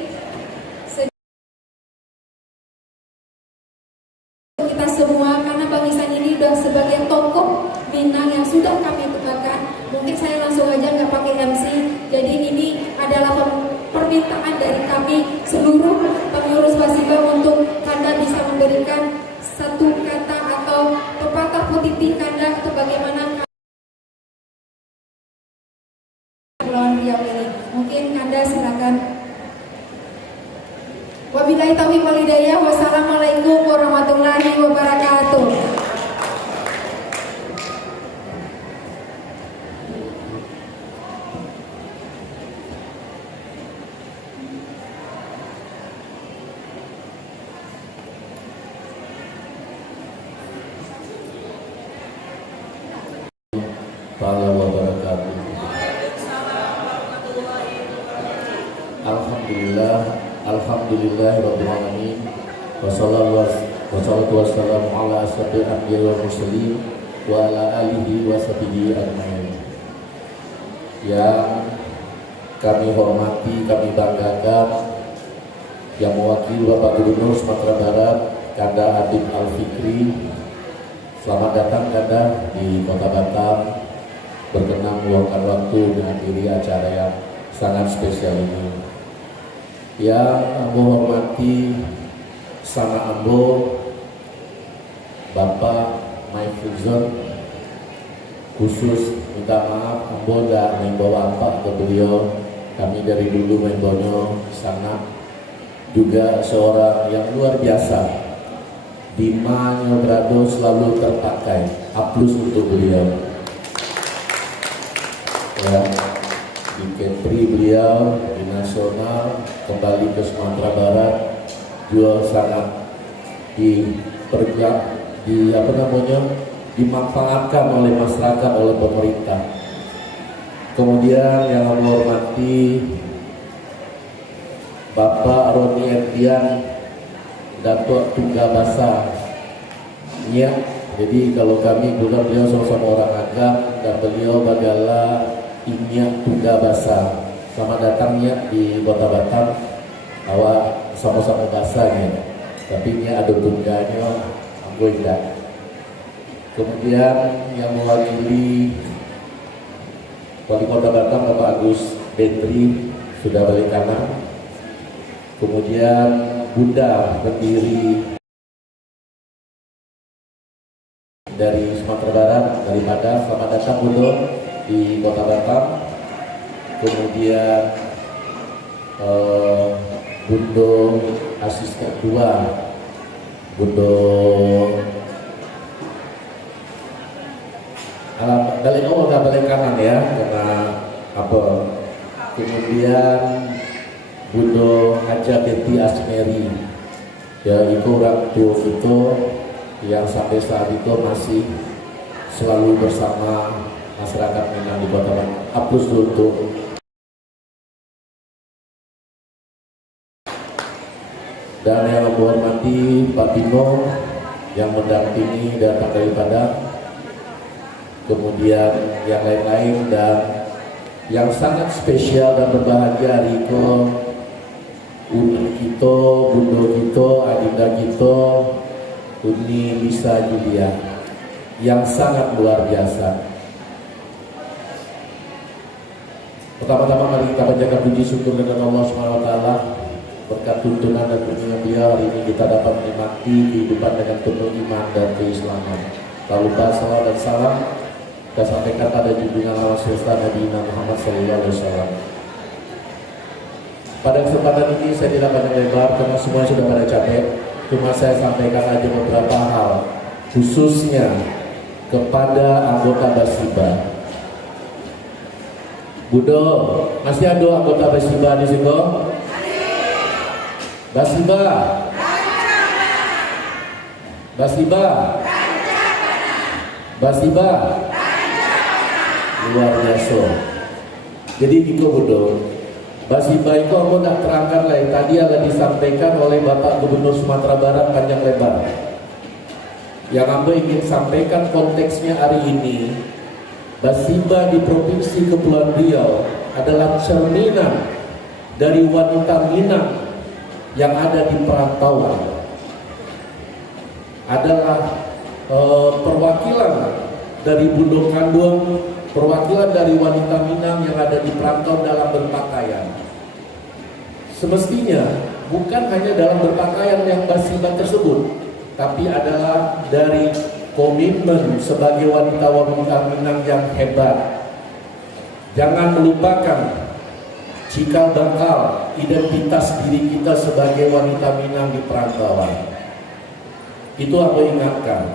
kita semua, karena Bang Iksan ini sudah sebagai tokoh Minang yang sudah kami banggakan. Mungkin saya langsung aja nggak pakai MC. Jadi ini adalah permintaan dari kami seluruh pengurus Basiba untuk Kanda bisa memberikan satu kata atau pepatah positif Kanda untuk bagaimana Kepulauan Riau ini. Mungkin Kanda silakan. Wabillahi taufiq wal hidayah. Wassalamualaikum warahmatullahi wabarakatuh. Alhamdulillah rabbil alamin. Wassalatu wassalamu ala asyrafil anbiya'i wal mursalin wa ala alihi wa sahbihi ajmain. Yang kami hormati, kami banggakan, yang mewakili Bapak Gubernur Sumatera Barat, Kanda Adib Al-Fikri. Selamat datang Kanda di Kota Batam, berkenan meluangkan waktu menghadiri acara yang sangat spesial ini. Yang Ambo hormati sama Ambo Bapak Mike Fuzon, khusus minta maaf Ambo tidak membawa apa ke beliau. Kami dari dulu membawa sangat juga seorang yang luar biasa, di mana berada selalu terpakai. Aplaus untuk beliau ya. Di Kepri beliau, di nasional, kembali ke Sumatera Barat juga sangat dimanfaatkan oleh masyarakat, oleh pemerintah. Kemudian yang kami hormati Bapak Roni Erdian Datuk Tunggabasa. Ya, jadi kalau kami bukan beliau sama-sama orang agam dan beliau adalah Inyak Tunggabasa. Selamat datangnya di Kota Batam. Awak sama-sama bahasanya, tapi ini ada tungganya, aku tidak. Kemudian yang mewakili Wali Kota Batam Bapak Agus Dendri sudah balik kanan. Kemudian Bunda pendiri dari Sumatera Barat, dari Padang, selamat datang Bunda di Kota Batam. Kemudian Bundo asisten 2, Bundo balik kanan ya, karena apa? Kemudian Bundo Haja Betty Asmeri, ya itu orang tua itu yang sampai saat itu masih selalu bersama masyarakat Minang di Kota Batam. Aplaus untuk dan yang menghormati Pak Tino yang mendampingi datang dari Padang, kemudian yang lain-lain, dan yang sangat spesial dan berbahagia Riko, Uni Kito, Bundo Kito, Adinda Kito, Uni Lisa Julia, yang sangat luar biasa. Pertama-tama mari kita panjatkan puji syukur kepada Allah SWT. Berkat tuntunan dan bimbingan beliau, hari ini kita dapat menikmati kehidupan dengan penuh iman dan keislaman. Tak lupa salawat dan salam kita sampaikan pada junjungan alam semesta Nabi Muhammad SAW. Pada kesempatan ini saya tidak banyak lebar karena semua sudah pada capek. Cuma saya sampaikan aja beberapa hal, khususnya kepada anggota Basiba. Budo, masih ada anggota Basiba di sini? Basiba, Basiba, Basiba, luar biasa. Jadi gitu Budo, Basiba itu aku nak terangkan lah. Tadi ada disampaikan oleh Bapak Gubernur Sumatera Barat panjang lebar. Yang aku ingin sampaikan konteksnya hari ini, Basiba di Provinsi Kepulauan Riau adalah cerminan dari wanita Minang yang ada di perantauan, adalah perwakilan dari Bundo Kanduang, perwakilan dari wanita Minang yang ada di perantauan dalam berpakaian. Semestinya bukan hanya dalam berpakaian yang Basiba tersebut, tapi adalah dari komitmen sebagai wanita-wanita Minang yang hebat. Jangan melupakan cikal bakal identitas diri kita sebagai wanita Minang di perantauan. Itu aku ingatkan.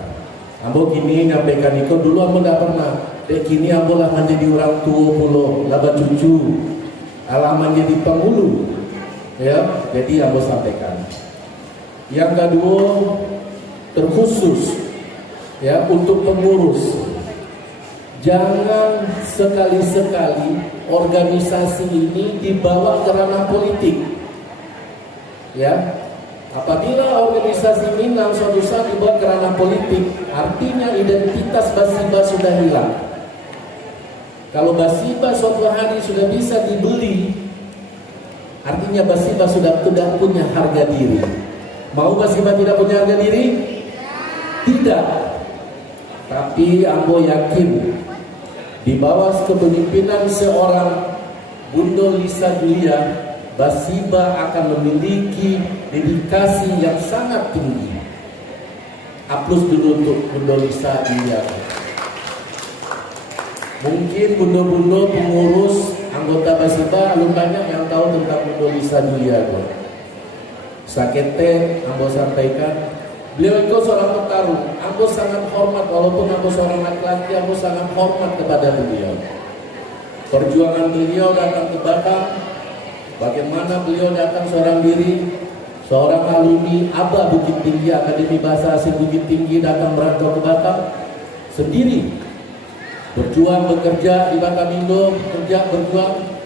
Ambo kini nyampaikan itu dulu ambo tidak pernah. Dek kini ambo lah menjadi orang tua pulau, laba cucu, alah menjadi penghulu. Ya, jadi ambo sampaikan. Yang kedua, terkhusus ya untuk pengurus, jangan sekali-sekali organisasi ini dibawa ke ranah politik. Ya, apabila organisasi Minang suatu saat dibawa ke ranah politik, artinya identitas Basiba sudah hilang. Kalau Basiba suatu hari sudah bisa dibeli, artinya Basiba sudah tidak punya harga diri. Mau Basiba tidak punya harga diri? Tidak. Tapi ambo yakin di bawah kepemimpinan seorang Bundo Lisa Julia, Basiba akan memiliki dedikasi yang sangat tinggi. Aplaus dulu untuk Bundo Lisa Julia. Mungkin bundo-bundo pengurus anggota Basiba belum banyak yang tahu tentang Bundo Lisa Julia. Sakete ambo sampaikan, beliau itu seorang petarung. Aku sangat hormat, walaupun aku seorang laki-laki, aku sangat hormat kepada beliau. Perjuangan beliau datang ke Batam, bagaimana beliau datang seorang diri, seorang alumni ABA Bukit Tinggi, Akademi Bahasa Asing Bukit Tinggi, datang merantau ke Batam sendiri, berjuang bekerja di Batamindo, bekerja berjuang.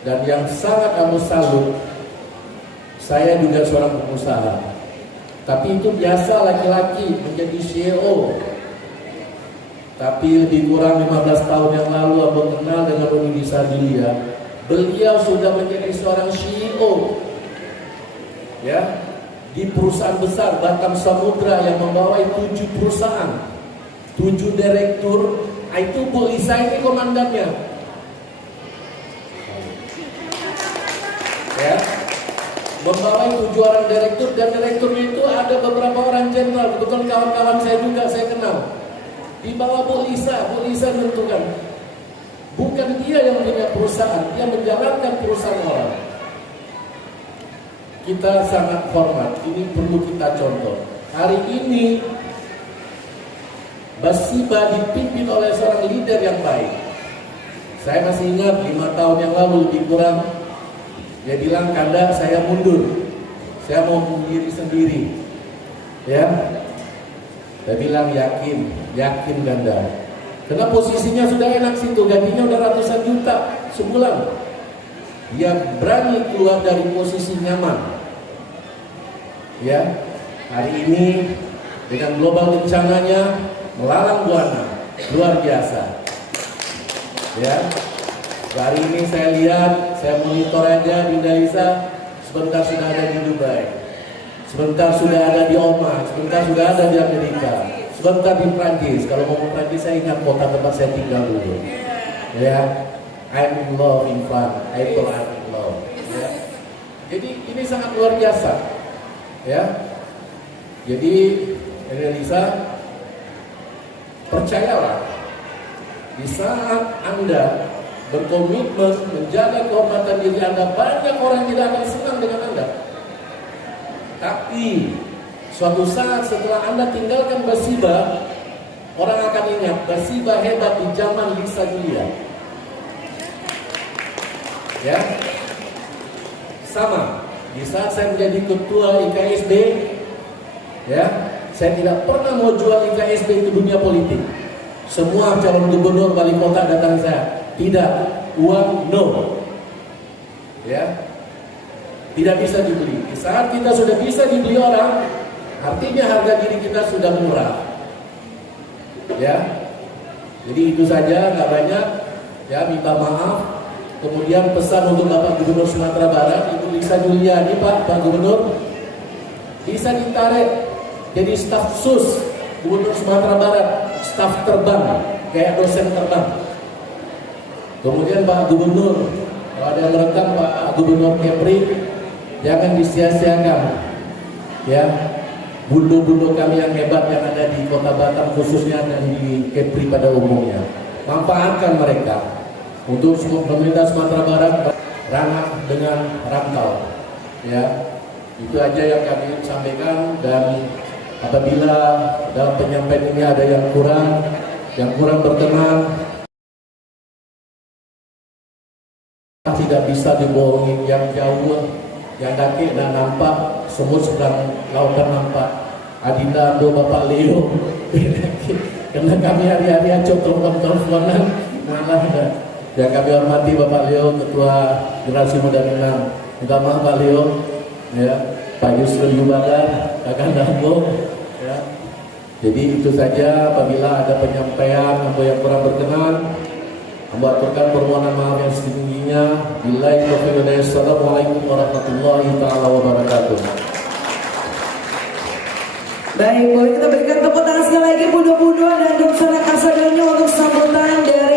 Dan yang sangat kamu salut, saya juga seorang pengusaha, tapi itu biasa laki-laki menjadi CEO. Tapi lebih kurang 15 tahun yang lalu aku kenal dengan Uni Julia. Beliau sudah menjadi seorang CEO, ya, di perusahaan besar Batam Samudra yang membawa 7 perusahaan, 7 direktur. Itu Bu Lisa ini komandannya, ya, membawa 7 orang direktur, dan direkturnya itu ada beberapa orang jenderal. Kebetulan kawan-kawan saya juga saya kenal. Di bawah Bu Lisa menentukan. Bukan dia yang punya perusahaan, dia menjalankan perusahaan orang. Kita sangat hormat, ini perlu kita contoh. Hari ini Basiba dipimpin oleh seorang leader yang baik. Saya masih ingat 5 tahun yang lalu lebih kurang, dia bilang, Kanda, saya mundur, saya mau berdiri sendiri, ya. Saya bilang, yakin Kanda. Karena posisinya sudah enak situ, gajinya udah ratusan juta sebulan. Dia berani keluar dari posisi nyaman. Ya, hari ini dengan global bencananya melalang buana, luar biasa. Ya, hari ini saya lihat, saya monitor aja di Indonesia, sebentar sudah ada di Dubai, sebentar sudah ada di Oman, sebentar sudah ada di Amerika, sebentar di Prancis. Kalau mau ke Prancis, saya ingat kota tempat saya tinggal dulu. Ya, I'm in love in France, I'm in love. Ya. Jadi ini sangat luar biasa. Ya, jadi Indonesia, percayalah, di saat Anda berkomitmen menjaga kehormatan diri Anda, banyak orang tidak akan senang dengan Anda. Tapi suatu saat setelah Anda tinggalkan Basiba, orang akan ingat Basiba hebat di zaman Lisa Julia. Ya, sama. Di saat saya menjadi ketua IKSB, ya, saya tidak pernah mau jual IKSB ke dunia politik. Semua calon gubernur, wali kota datang saya, tidak, uang no, ya, tidak bisa dibeli. Di saat kita sudah bisa dibeli orang, artinya harga diri kita sudah murah. Ya, jadi itu saja, nggak banyak. Ya, minta maaf. Kemudian pesan untuk Bapak Gubernur Sumatera Barat, Ibu Lisa Juliani, Pak Gubernur, bisa ditarik jadi staf sus Gubernur Sumatera Barat, staf terbang, kayak dosen terbang. Kemudian Pak Gubernur, kalau ada yang merekam Pak Gubernur Kepri, jangan disia-siakan, ya, bundo-bundo kami yang hebat yang ada di Kota Batam khususnya dan di Kepri pada umumnya. Manfaatkan mereka untuk pemerintah Sumatera Barat ramah dengan rantau. Ya, itu aja yang kami sampaikan. Dan apabila dalam penyampaian ini ada yang kurang berkenan, tidak bisa dibohongi. Yang jauh, yang daki dan nampak, semut sedang lautan nampak. Adinda Ando Bapak Leo, karena kami hari-hari aja teleponan malah ada. Yang kami hormati Bapak Leo, Ketua Generasi Muda Minang. Minta maaf Pak Leo, ya, Pak Yusril Yubadar, Kakak Dambo, ya. Jadi itu saja. Apabila ada penyampaian atau yang kurang berkenan, membuatkan permohonan maaf yang setingginya. Billahi taufiq wal hidayah. Assalamualaikum warahmatullahi taala wabarakatuh. Baik, boleh kita berikan tepuk tangan sekali lagi, budo-budo dan Dr. Kasadanya untuk sambutan dari